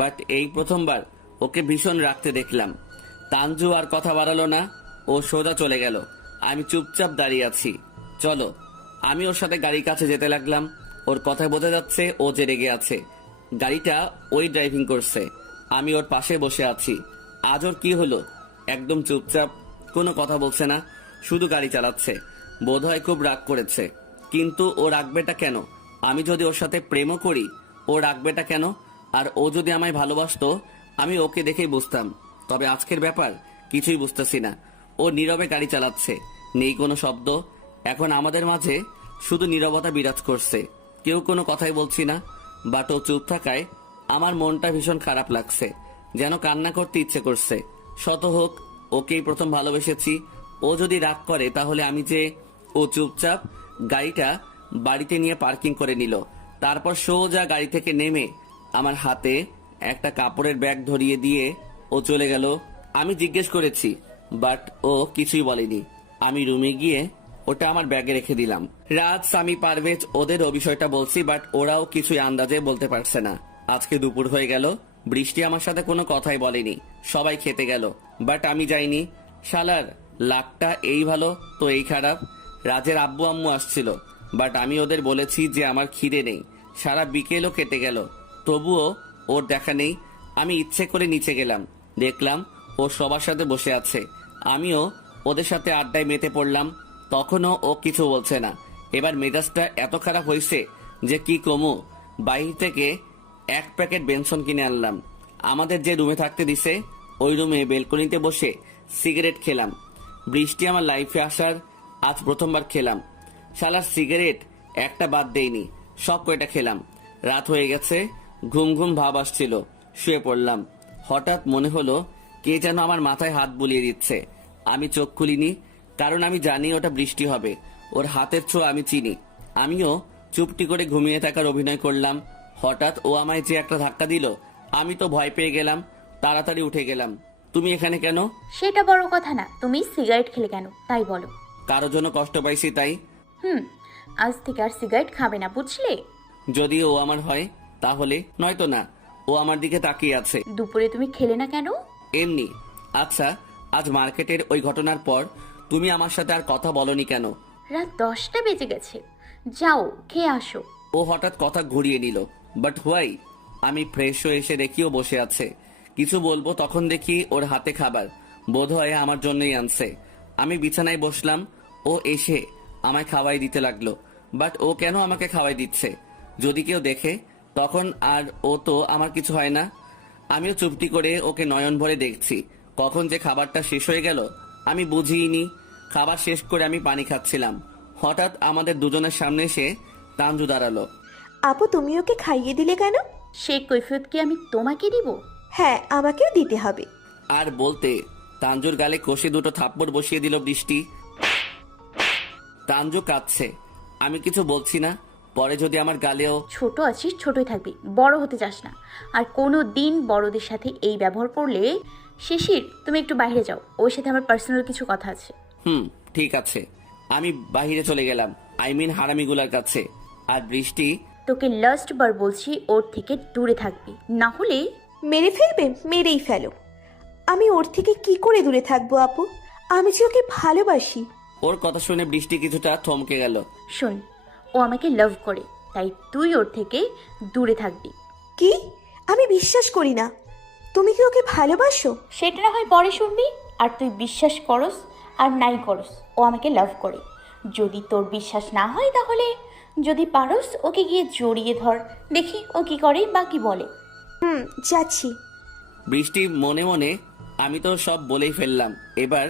বাট এই প্রথমবার ওকে ভীষণ রাখতে দেখলাম। তাঞ্জু আর কথা বাড়ালো না, ও সোজা চলে গেল। আমি চুপচাপ দাঁড়িয়ে আছি। চলো। আমি ওর সাথে গাড়ির কাছে যেতে লাগলাম। ওর কথায় বোঝা যাচ্ছে ও যে রেগে আছে। গাড়িটা ওই ড্রাইভিং করছে, আমি ওর পাশে বসে আছি। আজ ওর কি হলো? একদম চুপচাপ, কোনো কথা বলছে না, শুধু গাড়ি চালাচ্ছে। বোধহয় খুব রাগ করেছে। কিন্তু ও রাখবেটা কেন? আমি যদি ওর সাথে প্রেমও করি, ও রাখবেটা কেন? আর ও যদি আমায় ভালোবাসতো, আমি ওকে দেখেই বুঝতাম। তবে আজকের ব্যাপার কিছুই বুঝতেছি না। ও নীরবে গাড়ি চালাচ্ছে, নেই কোনো শব্দ। এখন আমাদের মাঝে শুধু নীরবতা বিরাজ করছে, কেউ কোনো কথাই বলছি না। বাট ও চুপ থাকায় আমার মনটা ভীষণ খারাপ লাগছে, যেন কান্না করতে ইচ্ছে করছে। শত হোক, ওকেই প্রথম ভালোবেসেছি। ও যদি রাগ করে তাহলে আমি যে। ও চুপচাপ গাড়িটা বাড়িতে নিয়ে পার্কিং করে নিল। তারপর সোজা গাড়ি থেকে নেমে আমার হাতে একটা কাপড়ের ব্যাগ ধরিয়ে দিয়ে ও চলে গেল। আমি জিজ্ঞেস করেছি, বাট ও কিছুই বলেনি। আমি রুমে গিয়ে ওটা আমার ব্যাগে রেখে দিলাম। রাত, সামি, পারভেজ ওদেরও বিষয়টা বলছি, বাট ওরাও কিছুই আন্দাজে বলতে পারছে না। আজকে দুপুর হয়ে গেল, বৃষ্টি আমার সাথে কোনো কথাই বলেনি। সবাই খেতে গেল, বাট আমি যাইনি। শালার লাকটা এই ভালো তো এই খারাপ। রাজের আব্বু আম্মু আসছিল, বাট আমি ওদের বলেছি যে আমার খিদে নেই। সারা বিকেলও কেটে গেল, তবুও ওর দেখা নেই। আমি ইচ্ছে করে নিচে গেলাম, দেখলাম ও সবার সাথে বসে আছে। আমিও ওদের সাথে আড্ডায় মেতে পড়লাম। তখনও ও কিছু বলছে না। এবার মেজাজটা এত খারাপ হয়েছে যে কি কমু। বাইরে থেকে 1 প্যাকেট বেনসন কিনে আনলাম। আমাদের যে রুমে থাকতে দিছে, ওই রুমে বেলকনিতে বসে সিগারেট খেলাম। বৃষ্টি আমার লাইফে আসার আজ প্রথমবার খেলাম। শালার সিগারেট একটা বাদ দেইনি, সব কয়টা খেলাম। রাত হয়ে গেছে, ঘুম ঘুম ভাব আসছিল, শুয়ে পড়লাম। হঠাৎ মনে হলো কে যেন আমার মাথায় হাত বুলিয়ে দিচ্ছে। আমি চোখ খুলিনি, কারণ আমি জানি ওটা বৃষ্টি হবে। ওর হাতের ছোঁয়া আমি চিনি। আমিও চুপটি করে ঘুমিয়ে থাকার অভিনয় করলাম। হঠাৎ ও আমায় যে একটা ধাক্কা দিল, আমি তো ভয় পেয়ে গেলাম, তাড়াতাড়ি উঠে গেলাম। তুমি এখানে কেন? সেটা বড় কথা না, তুমি সিগারেট খেলে কেন তাই বলো। কারোর জন্য কষ্ট পাইছি তাই। আজ থেকে আর সিগারেট খাবে না, বুঝলে? যদি ও আমার হয় তাহলে, নয়তো না। ও আমার দিকে তাকিয়ে আছে। দুপুরে তুমি খেলে না কেন? এমনি। আচ্ছা, আজ মার্কেটের ওই ঘটনার পর তুমি আমার সাথে আর কথা বলনি কেন? রাত 10টা বেজে গেছে, যাও খেয়ে আসো। ও হঠাৎ কথা ঘুরিয়ে নিল, বাট হোয়াই? আমি ফ্রেশ হয়ে এসে দেখি ও বসে আছে। কিছু বলবো তখন দেখি ওর হাতে খাবার, বোধহয় আমার জন্যই আনছে। আমি বিছানায় বসলাম, ও এসে আমায় খাওয়াই দিতে লাগলো। বাট ও কেন আমাকে খাওয়াই দিচ্ছে? যদি কেউ দেখে তখন? আর ও তো আমার কিছু হয় না। আমিও চুপটি করে ওকে নয়ন ভরে দেখছি। কখন যে খাবারটা শেষ হয়ে গেল আমি বুঝিনি। খাবার শেষ করে আমি পানি খাচ্ছিলাম। হঠাৎ আমাদের দুজনের সামনে এসে তাঞ্জু দাঁড়ালো। আপু, তুমি ওকে খাইয়ে দিলে কেন? সেই কৈফিয়ত কি আমি তোমাকে দিব? হ্যাঁ, আমাকেও দিতে হবে। আর বলতে তাঞ্জুর গালে কষে দুটো থাপ্পড় বসিয়ে দিল বৃষ্টি। তাঞ্জু কাঁদছে, আমি কিছু বলছি না। পরে যদি আমার গালেও। ছোট আছিস, ছোটই থাকবি, বড় হতে চাস না। আর কোনো দিন বড়দের সাথে এই ব্যবহার করলে। শিশির, তুমি একটু বাইরে যাও, ওর সাথে আমার পার্সোনাল কিছু কথা আছে। ঠিক আছে। আমি বাইরে চলে গেলাম, হারামিগুলার কাছে। আর বৃষ্টি, তোকে লাস্ট বার বলছি, ওর থেকে দূরে থাকবি, না হলে। মেরে ফেলবে? মেরেই ফেলো। আমি ওর থেকে কি করে দূরে থাকবো আপু? আমি যে ওকে ভালোবাসি। ওর কথা শুনে বৃষ্টি কিছুটা থমকে গেল। শোন, ও আমাকে লাভ করে, তাই তুই ওর থেকে দূরে থাকবি। কি? আমি বিশ্বাস করি না। তুমি কি ওকে ভালোবাসো? সেটা না হয় পরে শুনবি। আর তুই বিশ্বাস করস আর নাই করস, ও আমাকে লাভ করে। যদি তোর বিশ্বাস না হয় তাহলে যদি পারস ওকে গিয়ে জড়িয়ে ধর, দেখি ও কি করে বা কি বলে। যাচ্ছি। বৃষ্টি মনে মনে আমি তো সব বলেই ফেললাম, এবার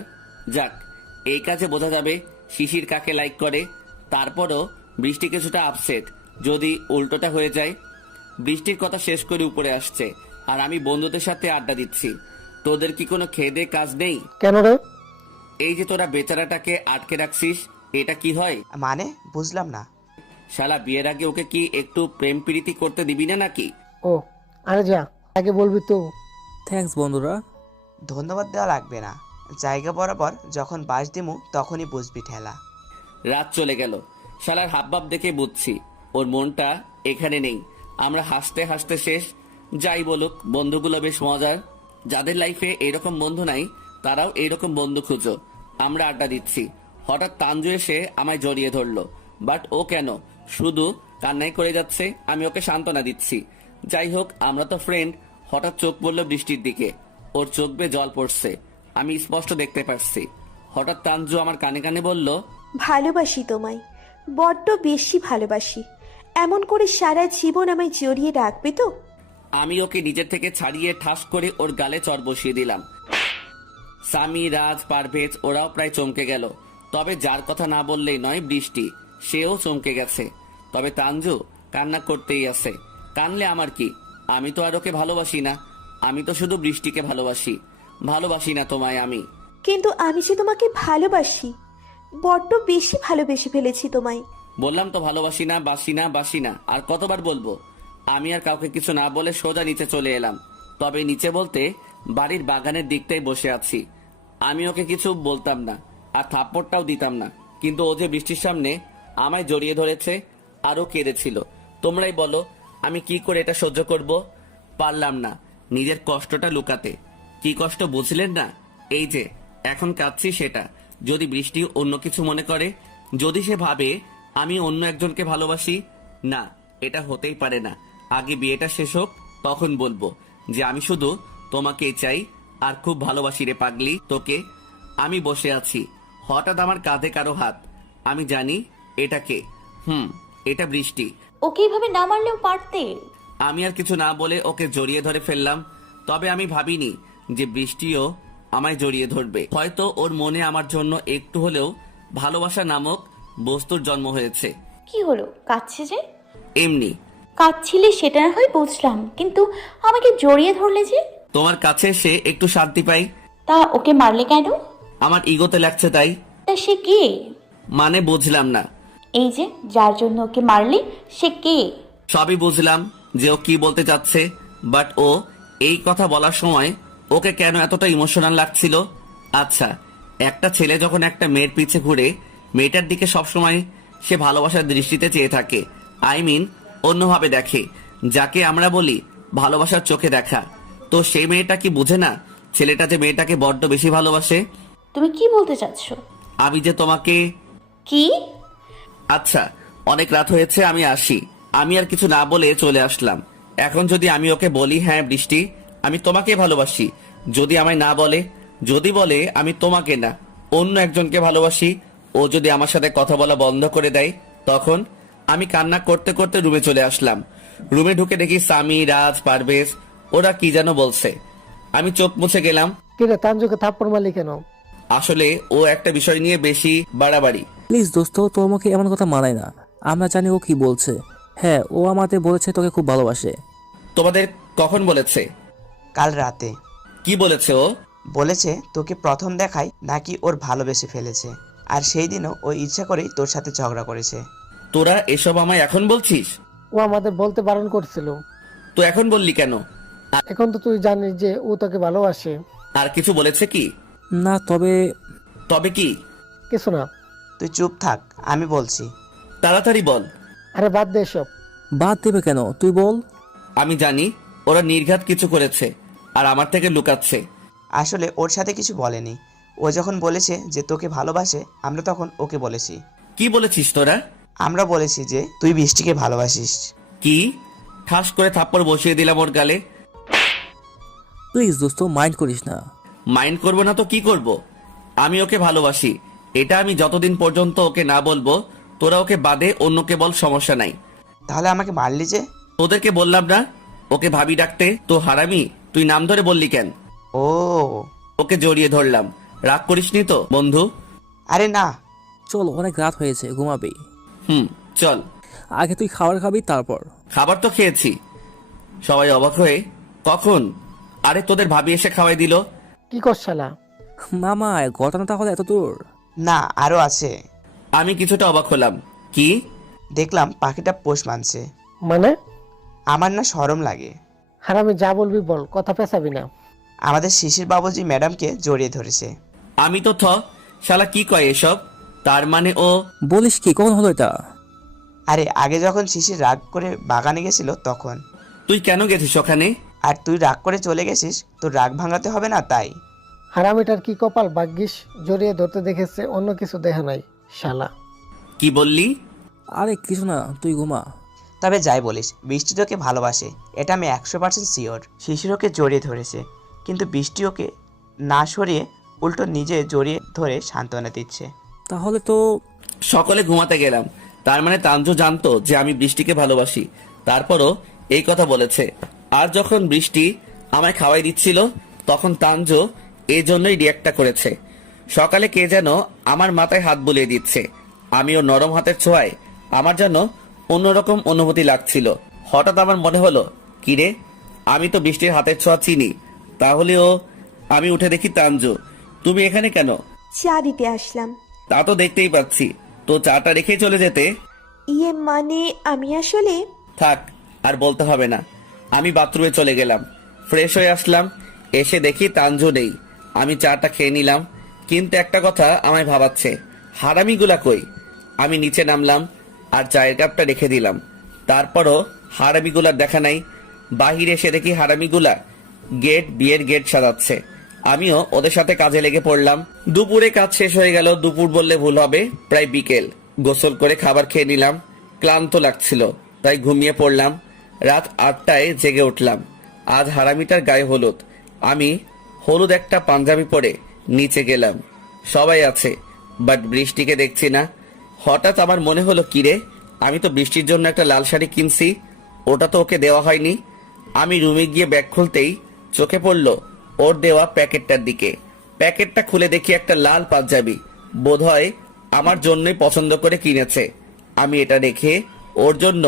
যাক, এই কাজে বোঝা যাবে শিশির কাকে লাইক করে। তারপরও বৃষ্টি কিছুটা আপসেট, যদি উল্টোটা হয়ে যায়। বৃষ্টির কথা শেষ করে উপরে আসছে আর আমি বন্ধুদের সাথে আড্ডা দিচ্ছি। তোদের কি কোনো খেদে কাজ নেই? কেন রে? এই যে তোরা বেচারাটাকে আটকে রাখছিস, এটা কি হয়? মানে বুঝলাম না। শালা বিয়ের আগে ওকে কি একটু প্রেম প্রীতি করতে দিবি না নাকি? ও আরে যা, আগে বলবি তো। থ্যাঙ্কস বন্ধুরা। ধন্যবাদ দেওয়া লাগবে না, জায়গা বরাবর যখন বাস দিমু তখনই বুঝবি ঠেলা। রাত চলে গেল, শালার হাবভাব দেখে বুঝছি ওর মনটা এখানে নেই। আমরা হাসতে হাসতে শেষ। যাই বলুক, বন্ধুগুলো বেশ মজার। যাদের লাইফে এরকম বন্ধু নাই তারাও এরকম বন্ধু খুঁজো। আমরা আড্ডা দিচ্ছি, হঠাৎ তাঞ্জু এসে আমায় জড়িয়ে ধরলো। বাট ও কেন শুধু কান্নাই করে যাচ্ছে, আমি ওকে সান্ত্বনা দিচ্ছি। যাই হোক, আমরা তো ফ্রেন্ড। হঠাৎ চোখ পড়লো বৃষ্টির দিকে, ওর চোখ বেয়ে জল পড়ছে, আমি স্পষ্ট দেখতে পাচ্ছি। হঠাৎ তাঞ্জু আমার কানে কানে বলল, ভালোবাসি তোমায়, বড্ড বেশি ভালোবাসি। এমন করে সারা জীবন আমায় জড়িয়ে রাখবে তো? আমি ওকে নিজের থেকে ছাড়িয়ে ঠাস করে ওর গালে চর বসিয়ে দিলাম। সামি, রাজ, পারভেজ ওরাও প্রায় চমকে গেল। তবে যার কথা না বললেই নয়, বৃষ্টি, সেও চমকে গেছে। তবে তাঞ্জু কান্না করতেই আছে। কানলে আমার কি? আমি তো আর ওকে ভালোবাসি না, আমি তো শুধু বৃষ্টিকে ভালোবাসি। ভালোবাসি না তোমায় আমি। কিন্তু আমি যে তোমাকে ভালোবাসি, বড্ড বেশি ভালোবেসে ফেলেছি তোমায়। বললাম তো ভালোবাসি না, বাসি না, বাসি না, আর কতবার বলবো? আমি আর কাউকে কিছু না বলে সোজা নিচে চলে এলাম। তবে নিচে বলতে বাড়ির বাগানের দিকটাই বসে আছি। আমি ওকে কিছু বলতাম না আর থাপ্পড়টাও দিতাম না, কিন্তু ও যে বৃষ্টির সামনে আমায় জড়িয়ে ধরেছে আরও কেঁদেছিল। তোমরাই বলো আমি কি করে এটা সহ্য করব? পারলাম না নিজের কষ্টটা লুকাতে। কি কষ্ট বুঝলেন না? এই যে এখন কাঁদছি সেটা। যদি বৃষ্টি অন্য কিছু মনে করে, যদি সে ভাবে আমি অন্য একজনকে ভালোবাসি, না, এটা হতেই পারে না। আগে বিয়েটা শেষ হোক, তখন বলবো যে আমি শুধু তোমাকেই চাই আর খুব ভালোবাসি রে পাগলি তোকে। আমি বসে আছি, হঠাৎ আমার কাঁধে কারো হাত। আমি জানি এটা কে। এটা বৃষ্টি। ওকে এইভাবে না মারলেও পারতে। আমি আর কিছু না বলে ওকে জড়িয়ে ধরে ফেললাম। তবে আমি ভাবিনি যে বৃষ্টিও আমায় জড়িয়ে ধরবে। হয়তো ওর মনে আমার জন্য একটু হলেও ভালোবাসা নামক বস্তুর জন্ম হয়েছে। কি হলো, কাঁদছে যে? এমনি। কাঁদছিলে সেটা না হয় বুঝলাম, কিন্তু আমাকে জড়িয়ে ধরলে যে? তোমার কাছে সে একটু শান্তি পাই। তা ওকে মারলে কেন? আমার ইগোতে লাগছে তাই। তা সে কে? মানে বুঝলাম না। এই যে যার জন্য ওকে মারলি, সে কে? সবই বুঝলাম যে ও কি বলতে চাচ্ছে, বাট ও এই কথা বলার সময় ওকে কেন এতটা ইমোশনাল লাগছিল? আচ্ছা, একটা ছেলে যখন একটা মেয়ের পিছে ঘুরে, মেয়েটার দিকে সবসময় সে ভালোবাসার দৃষ্টিতে চেয়ে থাকে। আই মিন অন্যভাবে দেখে, যাকে আমরা বলি ভালোবাসার চোখে দেখা। তো সেই মেয়েটা কি বুঝে না ছেলেটা যে মেয়েটাকে বড্ড বেশি ভালোবাসে? তুমি কি বলতে চাচ্ছ? আমি যে তোমাকে। কি? আচ্ছা, অনেক রাত হয়েছে, আমি আসি। আমি আর কিছু না বলে চলে আসলাম। এখন যদি আমি ওকে বলি হ্যাঁ বৃষ্টি আমি তোমাকে ভালোবাসি, যদি আমায় না বলে, যদি বলে আমি তোমাকে না অন্য একজনকে ভালোবাসি, ও যদি আমার সাথে কথা বলা বন্ধ করে দেয়, তখন? আমি কান্না করতে করতে রুমে চলে আসলাম। রুমে ঢুকে দেখি সামি, রাজ, পারভেজ ওরা কি যেন বলছে। আমি চোখ মুছে গেলাম। কিরে তাঞ্জুকে থাপ্পড় মারলি কেন? আসলে ও একটা বিষয় নিয়ে বেশি বাড়াবাড়ি। প্লিজ দোস্ত, তোর মুখে এমন কথা মানায় না। আমরা জানি ও কি বলছে। হ্যাঁ, ও আমাদের বলেছে তোকে খুব ভালোবাসে। তোমাদের কখন বলেছে? কাল রাতে। কি বলেছে ও? বলেছে তোকে প্রথম দেখাই নাকি ওর ভালোবেসে ফেলেছে, আর সেই দিনও ও ইচ্ছা করেই তোর সাথে ঝগড়া করেছে। তোরা এসব আমায় এখন বলছিস? ও আমাদের বলতে বারণ করছিল। তো এখন বললি কেন? এখন তো তুই জানিস যে ও তোকে ভালোবাসে। আর কিছু বলেছে কি? না, তবে। তবে কি? কিছু না। তুই চুপ থাক, আমি বলছি। তাড়াতাড়ি বল। আরে বাদ দে সব। বাদ দেবে কেন, তুই বল। আমি জানি ওরা নির্ঘাত কিছু করেছে আর আমার থেকে লুকাচ্ছে। আসলে ওর সাথে কিছু বলেনি। ও যখন বলেছে যে তোকে ভালোবাসে, আমরা তখন ওকে বলেছি। কি বলেছিস তোরা? আমরা বলেছি যে তুই বৃষ্টিকে ভালোবাসিস। কি? ঠাস করে থাপ্পড় বসিয়ে দিলাম ওর গালে। প্লিজ দোস্ত, মাইন্ড করিস না। মাইন্ড করব না তো কি করব? আমি ওকে ভালোবাসি, এটা আমি যতদিন পর্যন্ত ওকে না বলবো তোরা ওকে বাদে অন্যকে বল, সমস্যা নাই। তাহলে আমাকে মারলি যে? তোদেরকে বললাম না ওকে ভাবি ডাকতে, তো হারামি তুই নাম ধরে বললি কেন? ও, ওকে জড়িয়ে ধরলাম। রাগ করিসনি তো বন্ধু? আরে না। চল, অনেক রাত হয়েছে, ঘুমাবি। চল। আগে তুই খাবার খাবি, তারপর। খাবার তো খেয়েছি। সবাই অবাক হয়ে কখন? আরে তোদের ভাবি এসে খাওয়াই দিল। কি করছালা? মামা, ঘটনা তাহলে এত দূর? না, আরো আছে। আমি কিছুটা অবাক হলাম। কি? দেখলাম পাখিটা পোষ মানছে। মানে? আমার না শরম লাগে। হারামি, যা বলবি বল, কথা পেঁচাবি না। আমাদের শিশির বাবুজি ম্যাডামকে জড়িয়ে ধরেছে। আমি তো শালা কি কয় এসব? তার মানে ও? বলিস কি, কখন হলো এটা? আরে আগে যখন শিশির রাগ করে বাগানে গেছিল তখন। তুই কেন গেছিস ওখানে? আর তুই রাগ করে চলে গেছিস, তোর রাগ ভাঙাতে হবে না তাই। হারামিটার কি কপাল, ভাগ্যিস জড়িয়ে ধরতে দেখেছে, অন্য কিছু দেখা নাই শালা। কি বললি? আরে কিছু না, তুই ঘুমা। তবে যাই বলিস, বৃষ্টি তোকে ভালোবাসে, এটা আমি 100% শিওর। শিশির ওকে জড়িয়ে ধরেছে, কিন্তু বৃষ্টি ওকে না সরিয়ে উল্টো নিজে জড়িয়ে ধরে সান্ত্বনা দিচ্ছে। তাহলে তো সকলে ঘুমাতে গেলাম। তার মানে তানজু জানতো যে আমি বৃষ্টিকে ভালোবাসি, তারপরও এই কথা বলেছে। আর যখন বৃষ্টি আমায় খাওয়াই দিচ্ছিল তখন তানজু এই জন্যই রিয়াক্টটা করেছে। সকালে কে যেন আমার মাথায় হাত বুলিয়ে দিচ্ছে, আমিও নরম হাতের ছোঁয়ায় আমার যেন অন্যরকম অনুভূতি লাগছিল। হঠাৎ আমার মনে হলো, কিরে, আমি তো বৃষ্টির হাতের ছোঁয়া চিনি, তাহলেও। আমি উঠে দেখি তানজু। তুমি এখানে কেন? চা দিতে আসলাম। তা তো দেখতেই পাচ্ছি, তো চাটা রেখে চলে যেতে। ইয়ে মানে আমি আসলে। থাক, আর বলতে হবে না। আমি বাথরুমে চলে গেলাম, ফ্রেশ হয়ে আসলাম। এসে দেখি তানজু নেই। আমি চাটা খেয়ে নিলাম, কিন্তু একটা কথা আমায় ভাবাচ্ছে, হারামিগুলা কই? আমি নিচে নামলাম আর চায়ের কাপটা রেখে দিলাম, তারপরও হারামিগুলার দেখা নাই। বাহিরে এসে দেখি হারামিগুলা বিয়ের গেট সাজাচ্ছে। আমিও ওদের সাথে কাজে লেগে পড়লাম। দুপুরে কাজ শেষ হয়ে গেল, দুপুর বললে ভুল হবে, প্রায় বিকেল। গোসল করে খাবার খেয়ে নিলাম, ক্লান্ত লাগছিল তাই ঘুমিয়ে পড়লাম। রাত 8টায় জেগে উঠলাম। আজ হারামিটার গায়ে হলুদ। আমি হলুদ একটা পাঞ্জাবি পরে নিচে গেলাম, সবাই আছে, বাট বৃষ্টিকে দেখছি না। হঠাৎ আমার মনে হলো, কিরে, আমি তো বৃষ্টির জন্য একটা লাল শাড়ি কিনছি, ওটা তো ওকে দেওয়া হয়নি। আমি রুমে গিয়ে ব্যাগ খুলতেই চোখে পড়লো ওর দেওয়া প্যাকেটটার দিকে। প্যাকেটটা খুলে দেখি একটা লাল পাঞ্জাবি, বোধহয় আমার জন্যই পছন্দ করে কিনেছে। আমি এটা রেখে ওর জন্য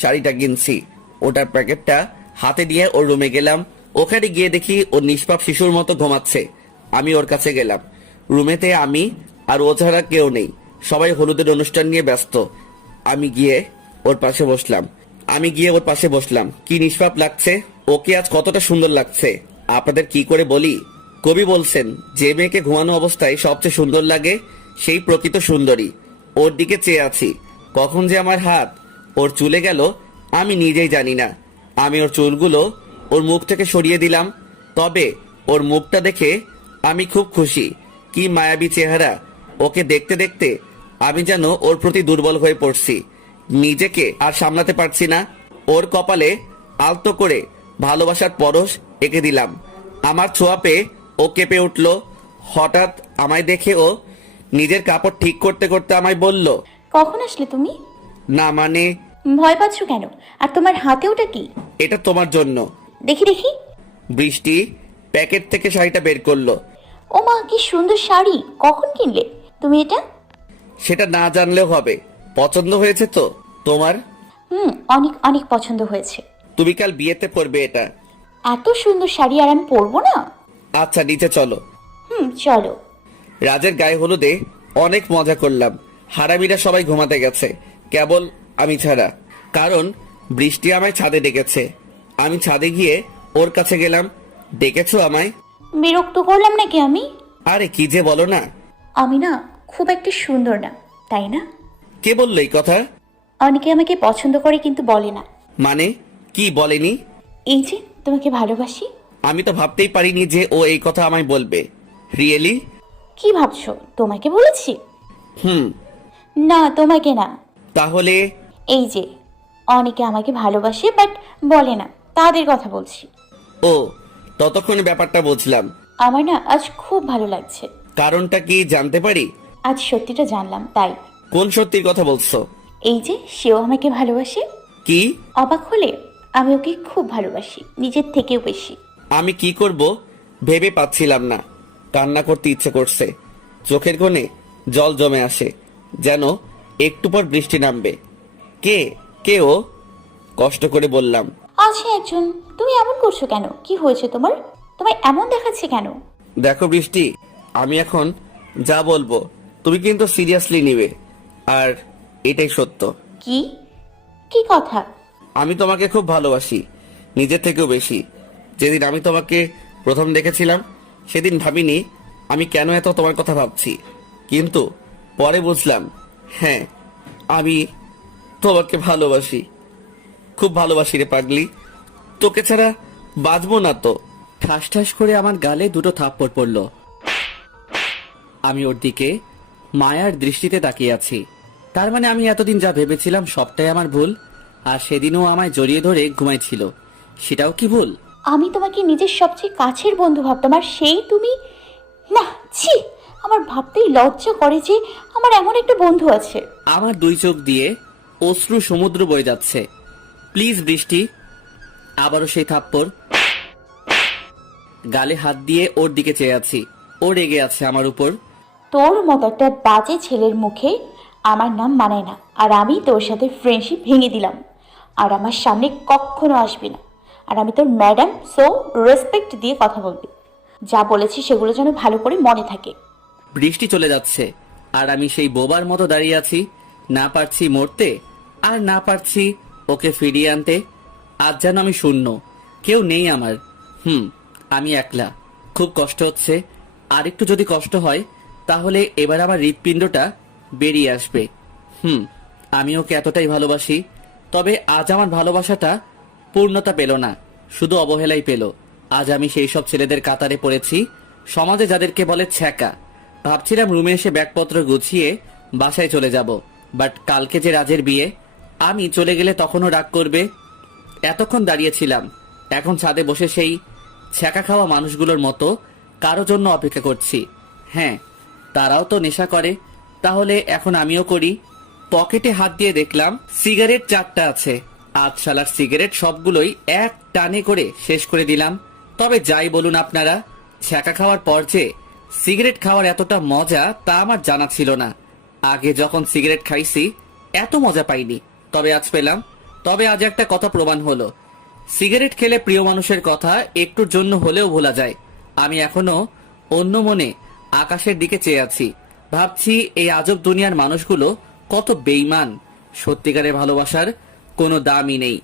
শাড়িটা কিনছি। ওটার প্যাকেটটা হাতে নিয়ে ওর রুমে গেলাম। ওখানে গিয়ে দেখি ও নিষ্পাপ শিশুর মতো ঘুমাচ্ছে। আমি ওর কাছে গেলাম। রুমেতে আমি আর ও ছাড়া কেউ নেই, সবাই হলুদের অনুষ্ঠান নিয়ে ব্যস্ত। আমি গিয়ে ওর পাশে বসলাম। কি নিষ্পাপ লাগছে ওকে, আজ কতটা সুন্দর লাগছে আপনাদের কি করে বলি। কবি বলছেন, যে মেয়েকে ঘুমানো অবস্থায় সবচেয়ে সুন্দর লাগে সেই প্রকৃত সুন্দরী। ওর দিকে চেয়ে আছি, কখন যে আমার হাত ওর চুলে গেল আমি নিজেই জানি না। আমি ওর চুলগুলো ওর মুখ থেকে সরিয়ে দিলাম। তবে ওর মুখটা দেখে আমি খুব খুশি। কি মায়াবী চেহারা। ওকে দেখতে দেখতে আমি যেন ওর প্রতি দুর্বল হয়ে পড়ছি, নিজেকে আর সামলাতে পারছি না। ওর কপালে আলতো করে ভালোবাসার পরশ এঁকে দিলাম। আমার ছোঁয়া পেয়ে ও কেঁপে উঠল। হঠাৎ আমায় দেখে ও নিজের কাপড় ঠিক করতে করতে আমায় বলল, কখন আসলে তুমি? না মানে। ভয় পাচ্ছ কেন? আর তোমার হাতে ওটা কি? এটা তোমার জন্য। দেখি দেখি। বৃষ্টি প্যাকেট থেকে শাড়িটা বের করলো। ও মা, কি সুন্দর শাড়ি! কখন কিনলে তুমি এটা? সেটা না জানলেও হবে, পছন্দ হয়েছে তো তোমার? অনেক অনেক পছন্দ হয়েছে। তুমি কাল বিয়েতে পরবে এটা। এত সুন্দর শাড়ি আর আমি পরবো না? আচ্ছা নিচে চলো। চলো। রাজের গায়ে হলুদে অনেক মজা করলাম। হারামিরা সবাই ঘুমাতে গেছে, কেবল আমি ছাড়া, কারণ বৃষ্টি আমায় ছাদে ডেকেছে। আমি ছাদে গিয়ে ওর কাছে গেলাম। ডেকেছো আমায়? বিরক্ত করলাম নাকি আমি? আরে কি যে বলো না। আমি না খুব একটা সুন্দর না, তাই না? কে বললো এই কথা? অনেকে আমাকে পছন্দ করে কিন্তু বলে না। মানে কি বলেনি? এই যে তোমাকে ভালোবাসি। আমি তো ভাবতেই পারিনি যে ও এই কথা আমায় বলবে। রিয়েলি? কি ভাবছো, তোমাকে বলেছি? হুম। না, তোমাকে না। তাহলে? এই যে অনেকে আমাকে ভালোবাসে বাট বলে না, তাদের কথা বলছি। ও, ততক্ষণে ব্যাপারটা বুঝলাম। আমার না আজ খুব ভালো লাগছে। কারণটা কি জানতে পারি? আজ সত্যিটা জানলাম তাই। কোন সত্যির কথা বলছো? এই যে সেও আমাকে ভালোবাসে। কি? অবাক হলে? আমি ওকে খুব ভালোবাসি, নিজের থেকেও বেশি। আমি কি করব ভেবে পাচ্ছিলাম না। কান্না করতে ইচ্ছে করছে, চোখের কোণে জল জমে আসে, যেন একটু পর বৃষ্টি নামবে। কে কে ও? কষ্ট করে বললাম। আছে একজন। তুমি এমন করছো কেন? কি হয়েছে তোমার? তোমায় এমন দেখাচ্ছে কেন? দেখো বৃষ্টি, আমি এখন যা বলবো তুমি কিন্তু সিরিয়াসলি নিবে, আর এটাই সত্য। কি কি কথা? আমি তোমাকে খুব ভালোবাসি, নিজের থেকেও বেশি। যেদিন আমি তোমাকে প্রথম দেখেছিলাম সেদিন ভাবিনি আমি কেন এত তোমার কথা ভাবছি, কিন্তু পরে বুঝলাম হ্যাঁ আমি তোমাকে ভালোবাসি, খুব ভালোবাসি রে পাগলি, তোকে ছাড়া বাঁচবো না তো। ঠাস ঠাস করে আমার গালে দুটো থাপ্পড় পড়ল। আমি ওর দিকে মায়ার দৃষ্টিতে তাকিয়ে আছি। তার মানে আমি এতদিন যা ভেবেছিলাম সবটাই আমার ভুল, আর সেদিনও আমায় জড়িয়ে ধরে ঘুমাইছিল, সেটাও কি ভুল? আমি তোমাকে নিজের সবচেয়ে কাছের বন্ধু ভাবতাম, আর সেই তুমি? না, ছি, আমার ভাবতেই লজ্জা করে যে আমার এমন একটা বন্ধু আছে। আমার দুই চোখ দিয়ে অশ্রু সমুদ্র বয়ে যাচ্ছে। প্লিজ বৃষ্টি। আবারও সেই থাপ্পড়। গালে হাত দিয়ে ওর দিকে চেয়ে আছি, ও রেগে আছে আমার উপর। তোর মতো একটা বাজে ছেলের মুখে আমার নাম মানায় না, আর আমি তোর সাথে ফ্রেন্ডশিপ ভেঙে দিলাম, আর আমার সামনে কখনো আসবি না। আর আমি তোর ম্যাডাম, সো রেসপেক্ট দিয়ে কথা বলবি। যা বলেছি সেগুলো যেন ভালো করে মনে থাকে। বৃষ্টি চলে যাচ্ছে, আর আমি সেই বোবার মতো দাঁড়িয়ে আছি, না পারছি মরতে আর না পারছি ওকে ফিরিয়ে আনতে। আজ যেন আমি শূন্য, কেউ নেই আমার। আমি একলা, খুব কষ্ট হচ্ছে। আর একটু যদি কষ্ট হয় তাহলে এবার আমার হৃৎপিণ্ডটা বেরিয়ে আসবে। আমি ওকে এতটাই ভালোবাসি, তবে আজ আমার ভালোবাসাটা পূর্ণতা পেল না, শুধু অবহেলাই পেল। আজ আমি সেই সব ছেলেদের কাতারে পড়েছি সমাজে যাদেরকে বলে ছ্যাঁকা। ভাবছিলাম রুমে এসে ব্যাগপত্র গুছিয়ে বাসায় চলে যাব, বাট কালকে যে রাজের বিয়ে, আমি চলে গেলে তখনও রাগ করবে। এতক্ষণ দাঁড়িয়েছিলাম, এখন ছাদে বসে সেই ছ্যাঁকা খাওয়া মানুষগুলোর মতো কারো জন্য অপেক্ষা করছি। হ্যাঁ, তারাও তো নেশা করে, তাহলে এখন আমিও করি। পকেটে হাত দিয়ে দেখলাম সিগারেট 4টা আছে। আজ শালার সিগারেট সবগুলোই এক টানে করে শেষ করে দিলাম। তবে যাই বলুন আপনারা, ছ্যাঁকা খাওয়ার পর যে সিগারেট খাওয়ার এতটা মজা তা আমার জানা ছিল না। আগে যখন সিগারেট খাইছি এত মজা পাইনি, তবে আজ পেলাম। তবে আজ একটা কথা প্রমাণ হলো, সিগারেট খেলে প্রিয় মানুষের কথা একটুর জন্য হলেও ভোলা যায়। আমি এখনো অন্য মনে আকাশের দিকে চেয়ে আছি, ভাবছি এই আজব দুনিয়ার মানুষগুলো কত বেইমান। সত্যিকারের ভালোবাসার কোনো দামই নেই।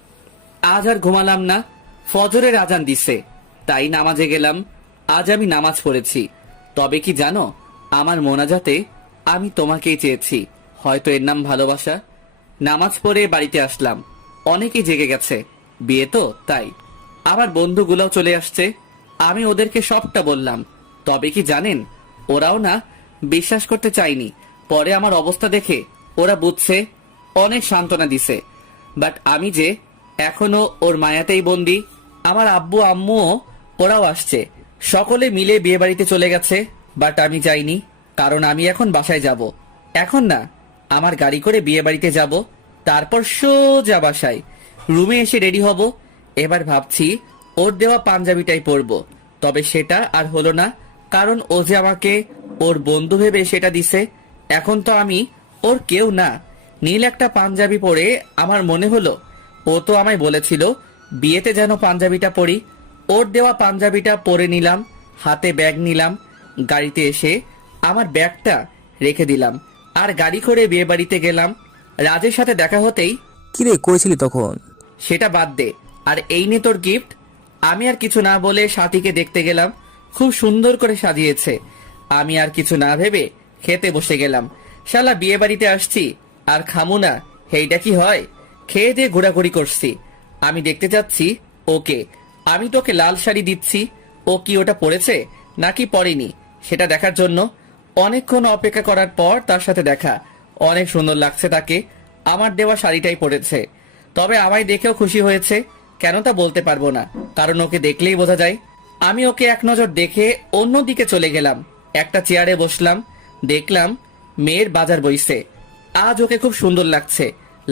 আজ আর ঘুমালাম না, ফজরের আজান দিছে, তাই নামাজে গেলাম। আজ আমি নামাজ পড়েছি। তবে কি জানো, আমার মোনাজাতে আমি তোমাকেই চেয়েছি, হয়তো এর নাম ভালোবাসা। নামাজ পড়ে বাড়িতে আসলাম, অনেকেই জেগে গেছে, বিয়ে তো তাই। আমার বন্ধুগুলোও চলে আসছে, আমি ওদেরকে সবটা বললাম। তবে কি জানেন, ওরাও না বিশ্বাস করতে চায়নি। পরে আমার অবস্থা দেখে ওরা বুঝছে, অনেক সান্ত্বনা দিছে। বাট আমি যে এখনো ওর মায়াতেই বন্দি। আমার আব্বু আম্মুও ওরাও আসছে, সকলে মিলে বিয়ে বাড়িতে চলে গেছে। বাট আমি যাইনি, কারণ আমি এখন বাসায় যাব। এখন না, আমার গাড়ি করে বিয়ে বাড়িতে যাব, তারপর সোজা বাসায় রুমে এসে রেডি হব। এবার ভাবছি ওর দেওয়া পাঞ্জাবিটাই পরবো, তবে সেটা আর হলো না, কারণ ও যে আমাকে ওর বন্ধু ভেবে সেটা দিছে। এখন তো আমি ওর কেউ না। নীল একটা পাঞ্জাবি পরে আমার মনে হলো ও তো আমায় বলেছিল বিয়েতে যেন পাঞ্জাবিটা পরি। ওর দেওয়া পাঞ্জাবিটা পরে নিলাম, হাতে ব্যাগ নিলাম, গাড়িতে এসে আমার ব্যাগটা রেখে দিলাম, আর গাড়ি করে বিয়ে বাড়িতে গেলাম। রাজের সাথে দেখা হতেই, কিরে করেছিলি তখন? সেটা বাদ দে, আর এই নে তোর গিফট। আমি আর কিছু না বলে সাথীকে দেখতে গেলাম, খুব সুন্দর করে সাজিয়েছে। আমি আর কিছু না ভেবে খেতে বসে গেলাম। শালা বিয়ে বাড়িতে আসছি আর খামু না, এইটা কি হয়? খেয়ে দিয়ে ঘোরাঘুরি করছি। আমি দেখতে চাচ্ছি ওকে, আমি তোকে লাল শাড়ি দিচ্ছি, ও কি ওটা পরেছে নাকি পরেনি সেটা দেখার জন্য অনেকক্ষণ অপেক্ষা করার পর তার সাথে দেখা। অনেক সুন্দর লাগছে তাকে, আমার দেওয়া শাড়িটাই পরেছে। তবে আমায় দেখেও খুশি হয়েছে, কেন তা বলতে পারবো না, কারণ ওকে দেখলেই বোঝা যায়। আমি ওকে এক নজর দেখে অন্যদিকে চলে গেলাম। একটা চেয়ারে বসলাম, দেখলাম মেয়ের বাজার বইছে। আজ ওকে খুব সুন্দর লাগছে,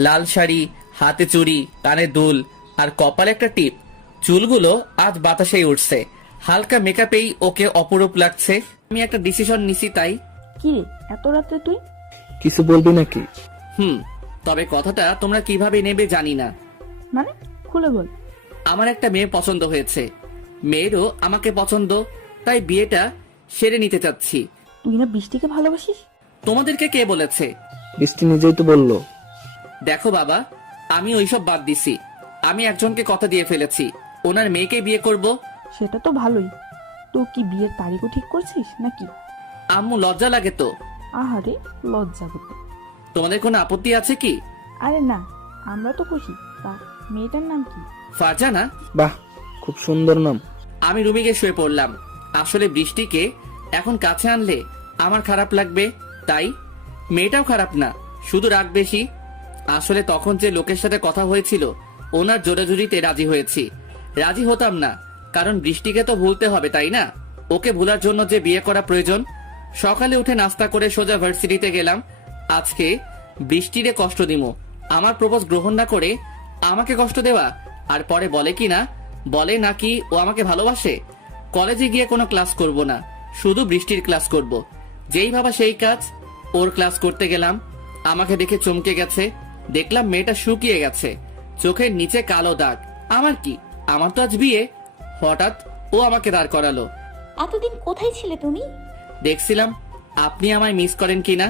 লাল শাড়ি, হাতে চুড়ি, কানে দুল আর কপালে একটা টিপ। চুলগুলো আজ বাতাসেই উঠছে, হালকা মেকআপেই ওকে অপরূপ লাগছে। আমি একটা ডিসিশন নিছি তাই। কি রে এত রাতে তুই? কিছু বলবি নাকি? তবে কথাটা তোমরা কিভাবে নেবে জানি না। মানে খুলে বল। আমার একটা মেয়ে পছন্দ হয়েছে, মেয়েরও আমাকে পছন্দ, তাই বিয়েটা সেরে নিতে চাচ্ছি। তুই না বৃষ্টিকে ভালোবাসিস? তোমাদেরকে কে বলেছে? বৃষ্টি নিজেই তো বললো। দেখো বাবা, আমি ওইসব বাদ দিছি। আমি একজনকে কথা দিয়ে ফেলেছি, ওনার মেয়েকে বিয়ে করব। সেটা তো ভালোই। তো কি বিয়ের তারিখও ঠিক করছিস নাকি? আম্মু লজ্জা লাগে তো। আহারে লজ্জা করতে। তোমাদের কোনো আপত্তি আছে কি? আরে না, আমরা তো খুশি। তা মেয়েটার নাম কি? ফারজানা। বাহ, খুব সুন্দর নাম। আমি রুমে গিয়ে শুয়ে পড়লাম। আসলে বৃষ্টিকে এখন কাছে আনলে আমার খারাপ লাগবে, তাই মেয়েটাও খারাপ না, শুধু রাগ বেশি। আসলে তখন যে লোকের সাথে কথা হয়েছিল ওনার জোরাজুরিতে রাজি হয়েছি। রাজি হতাম না, কারণ বৃষ্টিকে তো ভুলতে হবে তাই না? ওকে ভুলার জন্য যে বিয়ে করা প্রয়োজন। সকালে উঠে নাস্তা করে সোজা ভার্সিটিতে গেলাম। আজকে বৃষ্টিরে কষ্ট দিমো, আমার প্রপোজ গ্রহণ না করে আমাকে কষ্ট দেওয়া। আর পরে বলে কি না, বলে নাকি ও আমাকে ভালোবাসে। কলেজে গিয়ে কোনো ক্লাস করব না, শুধু বৃষ্টির ক্লাস করব। যেই ভাবা সেই কাজ। ওর ক্লাস করতে গেলাম, আমাকে দেখে চমকে গেছে। দেখলাম মেয়েটা শুকিয়ে গেছে, চোখের নিচে কালো দাগ। আমার কি, আমার তো আজ বিয়ে। হঠাৎ ও আমাকে দাঁড় করালো। এতদিন কোথায় ছিলে তুমি? দেখছিলাম আপনি আমায় মিস করেন কিনা।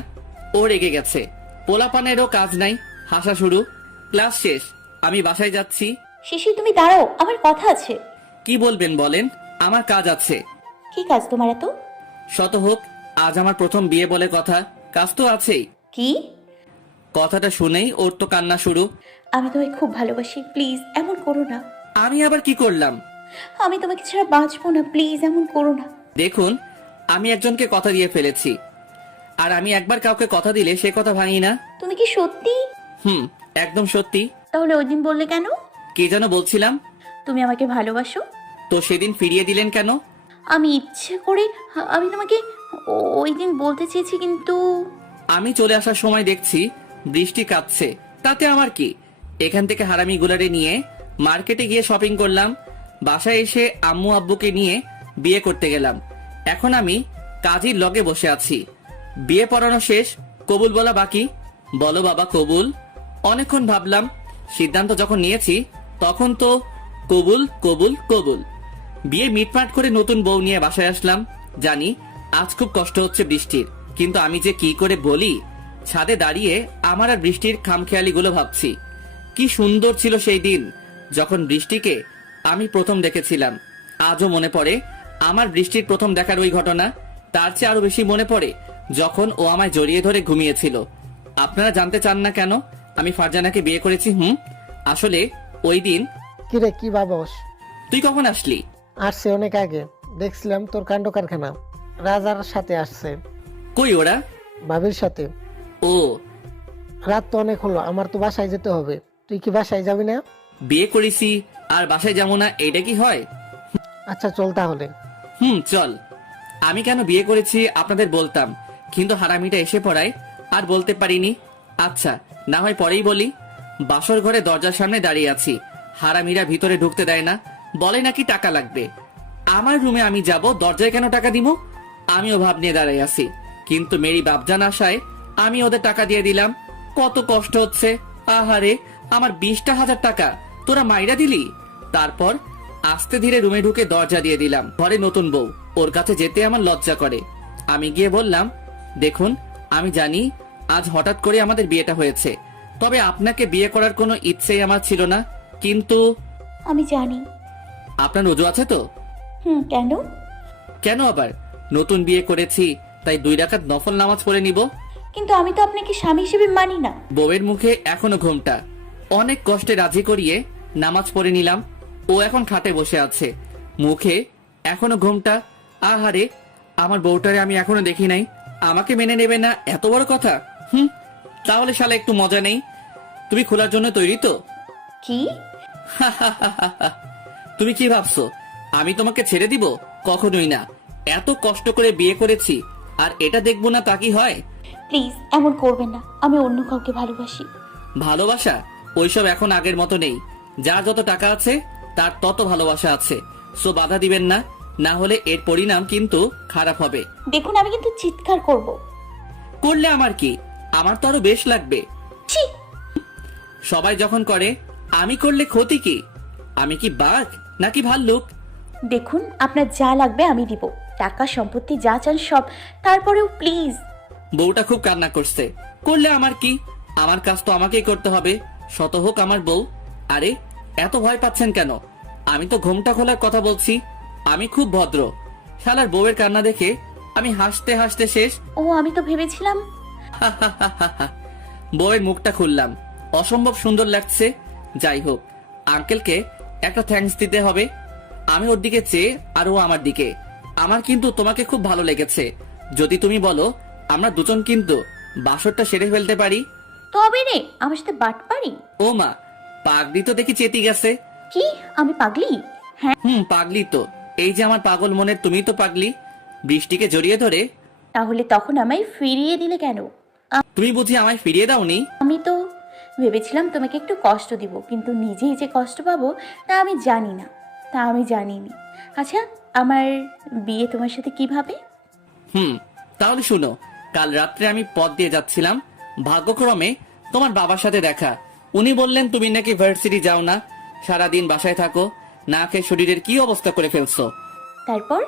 ও রেগে গেছে, পোলাপানেরও কাজ নাই, হাসা শুরু। ক্লাস শেষ, আমি বাসায় যাচ্ছি। শিশির তুমি দাঁড়াও, আমার কথা আছে। কি বলবেন বলেন, আমার কাজ আছে। কি কাজ তোমার এত? শত হোক, আজ আমার প্রথম বিয়ে বলে কথা, কাজ তো আছেই। কি? কথাটা শুনেই ওর তো কান্না শুরু। আমি তোমায় খুব ভালোবাসি, প্লিজ এমন করো না। আমি আবার কি করলাম? আমি তোমাকে ছাড়া বাঁচবো না, প্লিজ এমন করো না। দেখুন, আমি একজনকে কথা দিয়ে ফেলেছি, আর আমি একবার কাউকে কথা দিলে সে কথা ভাঙি না। তুমি কি সত্যি? একদম সত্যি। তাহলে ওই দিন বললে কেন? কি যেন বলছিলাম? তুমি আমাকে ভালোবাসো। তো সেদিন ফিরিয়ে দিলেন কেন? আমি ইচ্ছে করে, আমি তোমাকে ওই দিন বলতে চেয়েছি, কিন্তু আমি চলে আসার সময় দেখছি বৃষ্টি কাঁদছে, তাতে আমার কি? এখান থেকে হারামি গুলারে নিয়ে মার্কেটে গিয়ে শপিং করলাম। বাসায় এসে আম্মু আব্বুকে নিয়ে বিয়ে করতে গেলাম। এখন আমি কাজীর লগে বসে আছি। বিয়ে পড়ানো শেষ, কবুল বলা বাকি। বলো বাবা কবুল। অনেকক্ষণ ভাবলাম, সিদ্ধান্ত যখন নিয়েছি তখন তো কবুল কবুল কবুল। বিয়ে মিটমাট করে নতুন বউ নিয়ে বাসায় আসলাম। জানি আজ খুব কষ্ট হচ্ছে বৃষ্টির, কিন্তু আমি যে কি করে বলি। ছাদে দাঁড়িয়ে আমার আর বৃষ্টির খামখেয়ালিগুলো ভাবছি। কি সুন্দর ছিল সেই দিন যখন বৃষ্টিকে আমি প্রথম দেখেছিলাম। আজও মনে পড়ে আমার বৃষ্টির প্রথম দেখার ওই ঘটনা। তার চেয়ে আরো বেশি মনে পড়ে যখন ও আমায় জড়িয়ে ধরে ঘুমিয়েছিল। আপনারা জানতে চান না কেন আমি ফারজানাকে বিয়ে করেছি? আসলে ওই দিন। কিরে কি ভাবস? তুই কখন আসলি? আসছে অনেক আগে, দেখছিলাম তোর কাণ্ড কারখানা। রাজার সাথে আসছে। কই ওরা? ভাবির সাথে। ও, রাত তো অনেক হলো, আমার তো বাসায় যেতে হবে। তুই কি বাসায় যাবি না? বিয়ে করেছি আর বাসায় যাবো না, এটা কি হয়? আচ্ছা চল তাহলে। চল। আমি কেন বিয়ে করেছি আপনাদের বলতাম, কিন্তু হারামিটা এসে পড়ায় আর বলতে পারিনি। আচ্ছা, না হয় পরেই বলি। বাসর ঘরে দরজার সামনে দাঁড়িয়ে আছি, হারামিরা ভিতরে ঢুকতে দেয় না, বলে নাকি টাকা লাগবে। আমার রুমে আমি যাব, দরজায় কেন টাকা দিব? আমিও ভাব নিয়ে দাঁড়াই আছি, কিন্তু মেরি বাপজান আসায় আমি ওদের টাকা দিয়ে দিলাম। কত কষ্ট হচ্ছে। আহারে, আমার 20,000 টাকা তোরা মাইরা দিলি। তারপর আস্তে ধীরে রুমে ঢুকে দরজা দিয়ে দিলাম। ঘরে নতুন বউ, ওর কাছে যেতে আমার লজ্জা করে। আমি গিয়ে বললাম, দেখুন আমি জানি আজ হঠাৎ করে আমাদের বিয়েটা হয়েছে, তবে আপনাকে বিয়ে করার কোনো ইচ্ছেই আমার ছিল না, কিন্তু আমি জানি। আপনার রোজু আছে তো? কেন? কেন আবার? নতুন বিয়ে করেছি তাই 2 রাকাত নফল নামাজ পড়ে নিব। কিন্তু আমি তো আপনাকে স্বামী হিসেবে মানি না। বউয়ের মুখে এখনো ঘুমটা। অনেক কষ্টে রাজি করিয়ে নামাজ পড়ে নিলাম। ও এখন খাটে বসে আছে, মুখে এখনো ঘুমটা। আহারে, আমার বউটারে আমি এখনো দেখি নাই, আমাকে মেনে নেবে না এত বড় কথা। তাহলে শালা একটু মজা নেই। তুমি খোলার জন্য তৈরি তো? কি? তুমি কি ভাবছো আমি তোমাকে ছেড়ে দিব? কখনোই না। এত কষ্ট করে বিয়ে করেছি, আর এটা দেখবো না তা কি হয়? প্লিজ এমন করবেন না, আমি অন্য কাউকে ভালোবাসি। ভালোবাসা ওইসব এখন আগের মতো নেই। যার যত টাকা আছে তার তত ভালোবাসা আছে। সো বাধা দিবেন না, না হলে এর পরিণাম কিন্তু খারাপ হবে। দেখুন আমি কিন্তু চিৎকার করব। করলে আমার কি? আমার তো আরো বেশ লাগবে। ছি! সবাই যখন করে, আমি করলে ক্ষতি কি? আমি কি বাঘ নাকি ভাল্লুক? দেখুন আপনার যা লাগবে আমি দিব, টাকা সম্পত্তি যা চান সব। তারপরেও প্লিজ। বউটা খুব কান্না করছে। করলে আমার কি? আমার কাজ তো আমাকেই করতে হবে, শত হোক আমার বউ। আরে এত ভয় পাচ্ছেন কেন? আমি তো ঘোমটা খোলার কথা বলছি। আমি খুব ভদ্র। শালার বউয়ের কান্না দেখে আমি হাসতে হাসতে শেষ। ও আমি তো ভেবেছিলাম। বউয়ের মুখটা খুললাম, অসম্ভব সুন্দর লাগছে। যাই হোক, আঙ্কেলকে একটা থ্যাঙ্কস দিতে হবে। আমি ওর দিকে চেয়ে আর ও আমার দিকে। আমার কিন্তু তোমাকে খুব ভালো লেগেছে। যদি তুমি বলো, আমরা দুজন কিন্তু বাসরটা সেরে ফেলতে পারি। তবে রে আমার সাথে বাট পারি? ও মা, পাগলি তো দেখি চেতি গেছে। কি আমি পাগলি? হ্যাঁ পাগলি তো। এই যে আমার পাগল মনের তুমি তো পাগলি। বৃষ্টিকে জড়িয়ে ধরে। তাহলে তখন আমায় ফিরিয়ে দিলে কেন? তুমি বুঝি আমায় ফিরিয়ে দাওনি? আমি তো ভেবেছিলাম তোমাকে একটু কষ্ট দিব, কিন্তু নিজেই যে কষ্ট পাবো তা আমি জানি না, তা আমি জানিনি। আচ্ছা আমার বিয়ে তোমার সাথে কিভাবে? তাহলে শুনো, কাল রাত্রে আমি পথ দিয়ে যাচ্ছিলাম, ভাগ্যক্রমে তোমার বাবার সাথে দেখা। উনি বললেন তুমি নাকি ভার্সিটি যাও না, সারাদিন বাসায় থাকো, না খেয়ে শরীরের কি অবস্থা করে ফেলছো। তারপর?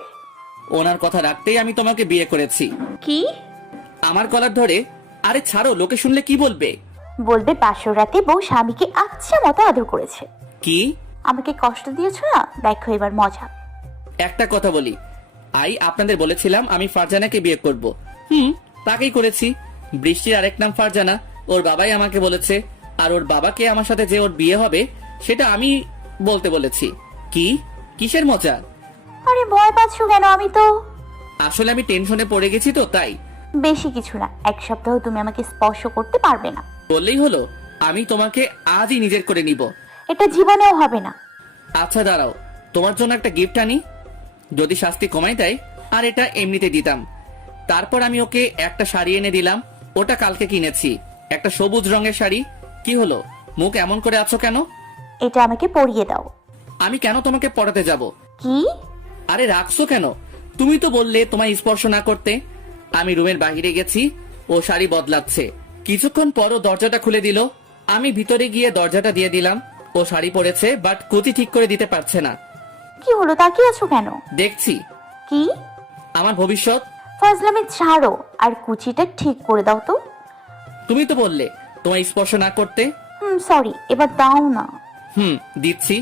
ওনার কথা রাখতেই আমি তোমাকে বিয়ে করেছি। কি? আমার গলার ধরে। আরে ছাড়ো, লোকে শুনলে কি বলবে? বলবে বাসর রাতে বউ স্বামীকে আচ্ছা মতো আদর করেছে। কি? আমাকে কষ্ট দিয়েছো না, দেখো এবার মজা। একটা কথা বলি, আপনাদের বলেছিলাম আমি ফারজানাকে বিয়ে করব। তাকেই করেছি। বৃষ্টির আরেক নাম ফারজানা, ওর বাবাই আমাকে বলেছে। আর ওর বাবাকে আমার সাথে যে ওর বিয়ে হবে সেটা আমি বলতে বলেছি। কি? কিসের মজা? আরে ভয় পাচ্ছ কেন? আমি তো আসলে আমি টেনশনে পড়ে গেছি তো তাই। বেশি কিছু না, এক সপ্তাহ তুমি আমাকে স্পর্শ করতে পারবে না। বললেই হলো, আমি তোমাকে আজই নিজের করে নিব। এটা জীবনেও হবে না। আচ্ছা দাঁড়াও, তোমার জন্য একটা গিফট আনি। যদি শাস্তি কমাই দেয়, আর এটা এমনিতে দিতাম। তারপর আমি ওকে একটা শাড়ি এনে দিলাম। ওটা কালকে কিনেছি, একটা সবুজ রঙের শাড়ি। কি হলো, মুখ এমন করে আছো কেন? এটা আমাকে পরিয়ে দাও। আমি কেন তোমাকে পড়াতে যাব? কি? আরে রাখছো কেন? তুমি তো বললে তোমায় স্পর্শ না করতে। আমি রুমের বাইরে গেছি, ও শাড়ি বদলাচ্ছে। কিছুক্ষণ পরও দরজাটা খুলে দিল। আমি ভিতরে গিয়ে দরজাটা দিয়ে দিলাম। ও শাড়ি পরেছে, বাট কুচি ঠিক করে দিতে পারছে না। কি হলো, তাকিয়ে আছো কেন? দেখছি। কি? আমার ভবিষ্যৎ। ফাজলামি ছাড়ো আর কুচিটা ঠিক করে দাও তো। তুমি তো বললে তোমায় স্পর্শ না করতে। সরি, এবার দাও না। দিচ্ছি।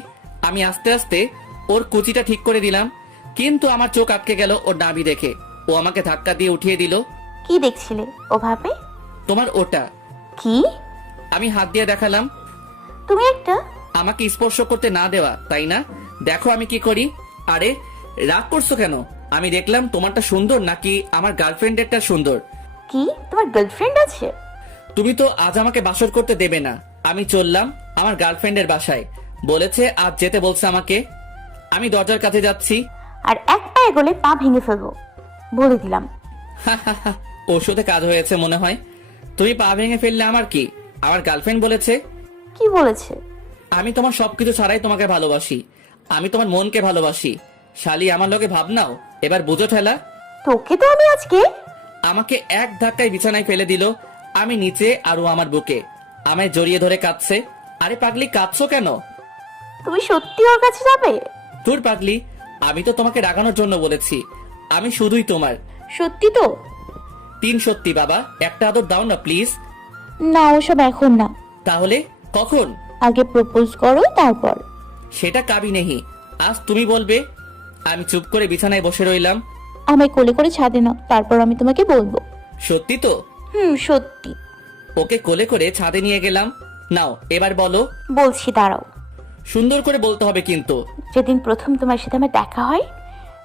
আমি আস্তে আস্তে ওর কুচিটা ঠিক করে দিলাম, কিন্তু আমার চোখ আটকে গেল ওর নাভি দেখে। ও আমাকে ধাক্কা দিয়ে উঠিয়ে দিল। কি দেখছিলে ওভাবে? তোমার ওটা। কি? আমি হাত দিয়ে দেখালাম। তুমি একটা আমাকে স্পর্শ করতে না দেওয়া, তাই না? দেখো আমি কি করি। আরে রাগ করছো কেন? আমি দেখলাম তোমারটা সুন্দর নাকি আমার গার্লফ্রেন্ডেরটা সুন্দর। কি তোমার গার্লফ্রেন্ড আছে? তুমি তো আজ আমাকে বাসর করতে দেবে না। আমি চললাম আমার গার্লফ্রেন্ডের বাসায়। বলেছে আজ যেতে বলছে আমাকে। আমি দরজার কাছে যাচ্ছি। আর এক পায়ে গলে পা ভেঙে ফেলবো বলে দিলাম। ওষুধে কাজ হয়েছে মনে হয়। তুমি পা ভেঙে ফেললে আমার কি? আমার গার্লফ্রেন্ড বলেছে। কি বলেছে? আমি তোমার সবকিছু ছাড়াই তোমাকে ভালোবাসি। আমি তোমার মনকে ভালোবাসি। শালি আমার লোকে ভাব নাও, এবার বুঝো ঠেলা। তোকে তো আমি আজকে। আমাকে এক ধাক্কায় বিছানায় ফেলে দিল। আমি নিচে আর ও আমার বুকে। আমায় জড়িয়ে ধরে কাঁদছে। আরে পাগলি, কাঁদছো কেন? তুমি সত্যি ওর কাছে যাবে? তোর পাগলি, আমি তো তোমাকে রাগানোর জন্য বলেছি। আমি শুধুই তোমার। সত্যি তো? 3 সত্যি বাবা, একটা আদর দাও না প্লিজ। না ওসব এখন না। তাহলে কখন? আগে প্রপোজ করো তারপর। সেটা কাবি নেহি, আজ তুমি বলবে। আমি চুপ করে বিছানায় বসে রইলাম। আমায় কোলে করে ছাদে নাও, তারপর আমি তোমাকে বলবো। সত্যি তো? সত্যি। ওকে কোলে করে ছাদে নিয়ে গেলাম। নাও এবার বলো। বলছি দাঁড়াও। সুন্দর করে বলতে হবে কিন্তু। যেদিন প্রথম তোমার সাথে আমার দেখা হয়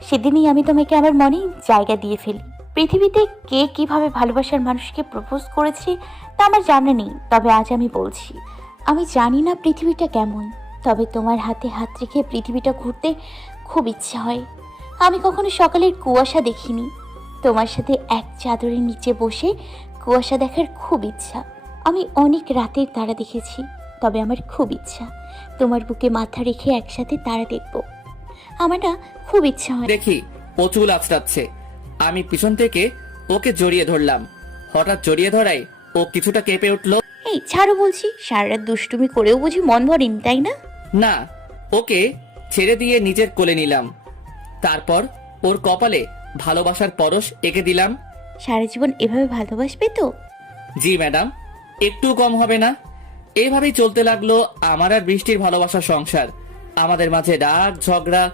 সেদিনই আমি তোমাকে আমার মনে জায়গা দিয়ে ফেলি। পৃথিবীতে কে কিভাবে ভালোবাসার মানুষকে প্রপোজ করেছে তা আমার জানা নেই, তবে আজ আমি বলছি আমি জানি না পৃথিবীটা কেমন, তবে তোমার হাতে হাত রেখে পৃথিবীটা ঘুরতে খুব ইচ্ছা হয়। আমি কখনো সকালের কুয়াশা দেখিনি, তোমার সাথে এক চাদরের নিচে বসে কুয়াশা দেখার খুব ইচ্ছা। আমি অনেক রাতের তারা দেখেছি, তবে আমার খুব ইচ্ছা তোমার বুকে মাথা রেখে একসাথে তারা দেখব। আমার না খুব ইচ্ছা হয়। দেখি ও চুল আঁচড়াচ্ছে, আমি পিছন থেকে ওকে জড়িয়ে ধরলাম। হঠাৎ জড়িয়ে ধরায় ও কিছুটা কেঁপে উঠলো। এই ছাড়ো বলছি, সারা রাত দুষ্টুমি করেও বুঝি মন ভরেনি, তাই না? না, ওকে ছেড়ে দিয়ে নিজের কোলে নিলাম। তারপর ওর কপালে ভালোবাসার পরশ এঁকে দিলাম। সারা জীবন এভাবে ভালোবাসবে তো? জি ম্যাডাম, একটু কম হবে না। এইভাবেই চলতে লাগলো আমার আর বৃষ্টির ভালোবাসার সংসার। আমাদের মাঝে রাগ, ঝগড়া,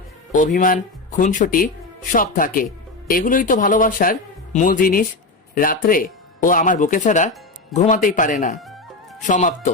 অভিমান, খুনসুটি সব থাকে। এগুলোই তো ভালোবাসার মূল জিনিস। রাত্রে ও আমার বুকে ছাড়া ঘুমাতেই পারে না। সমাপ্ত।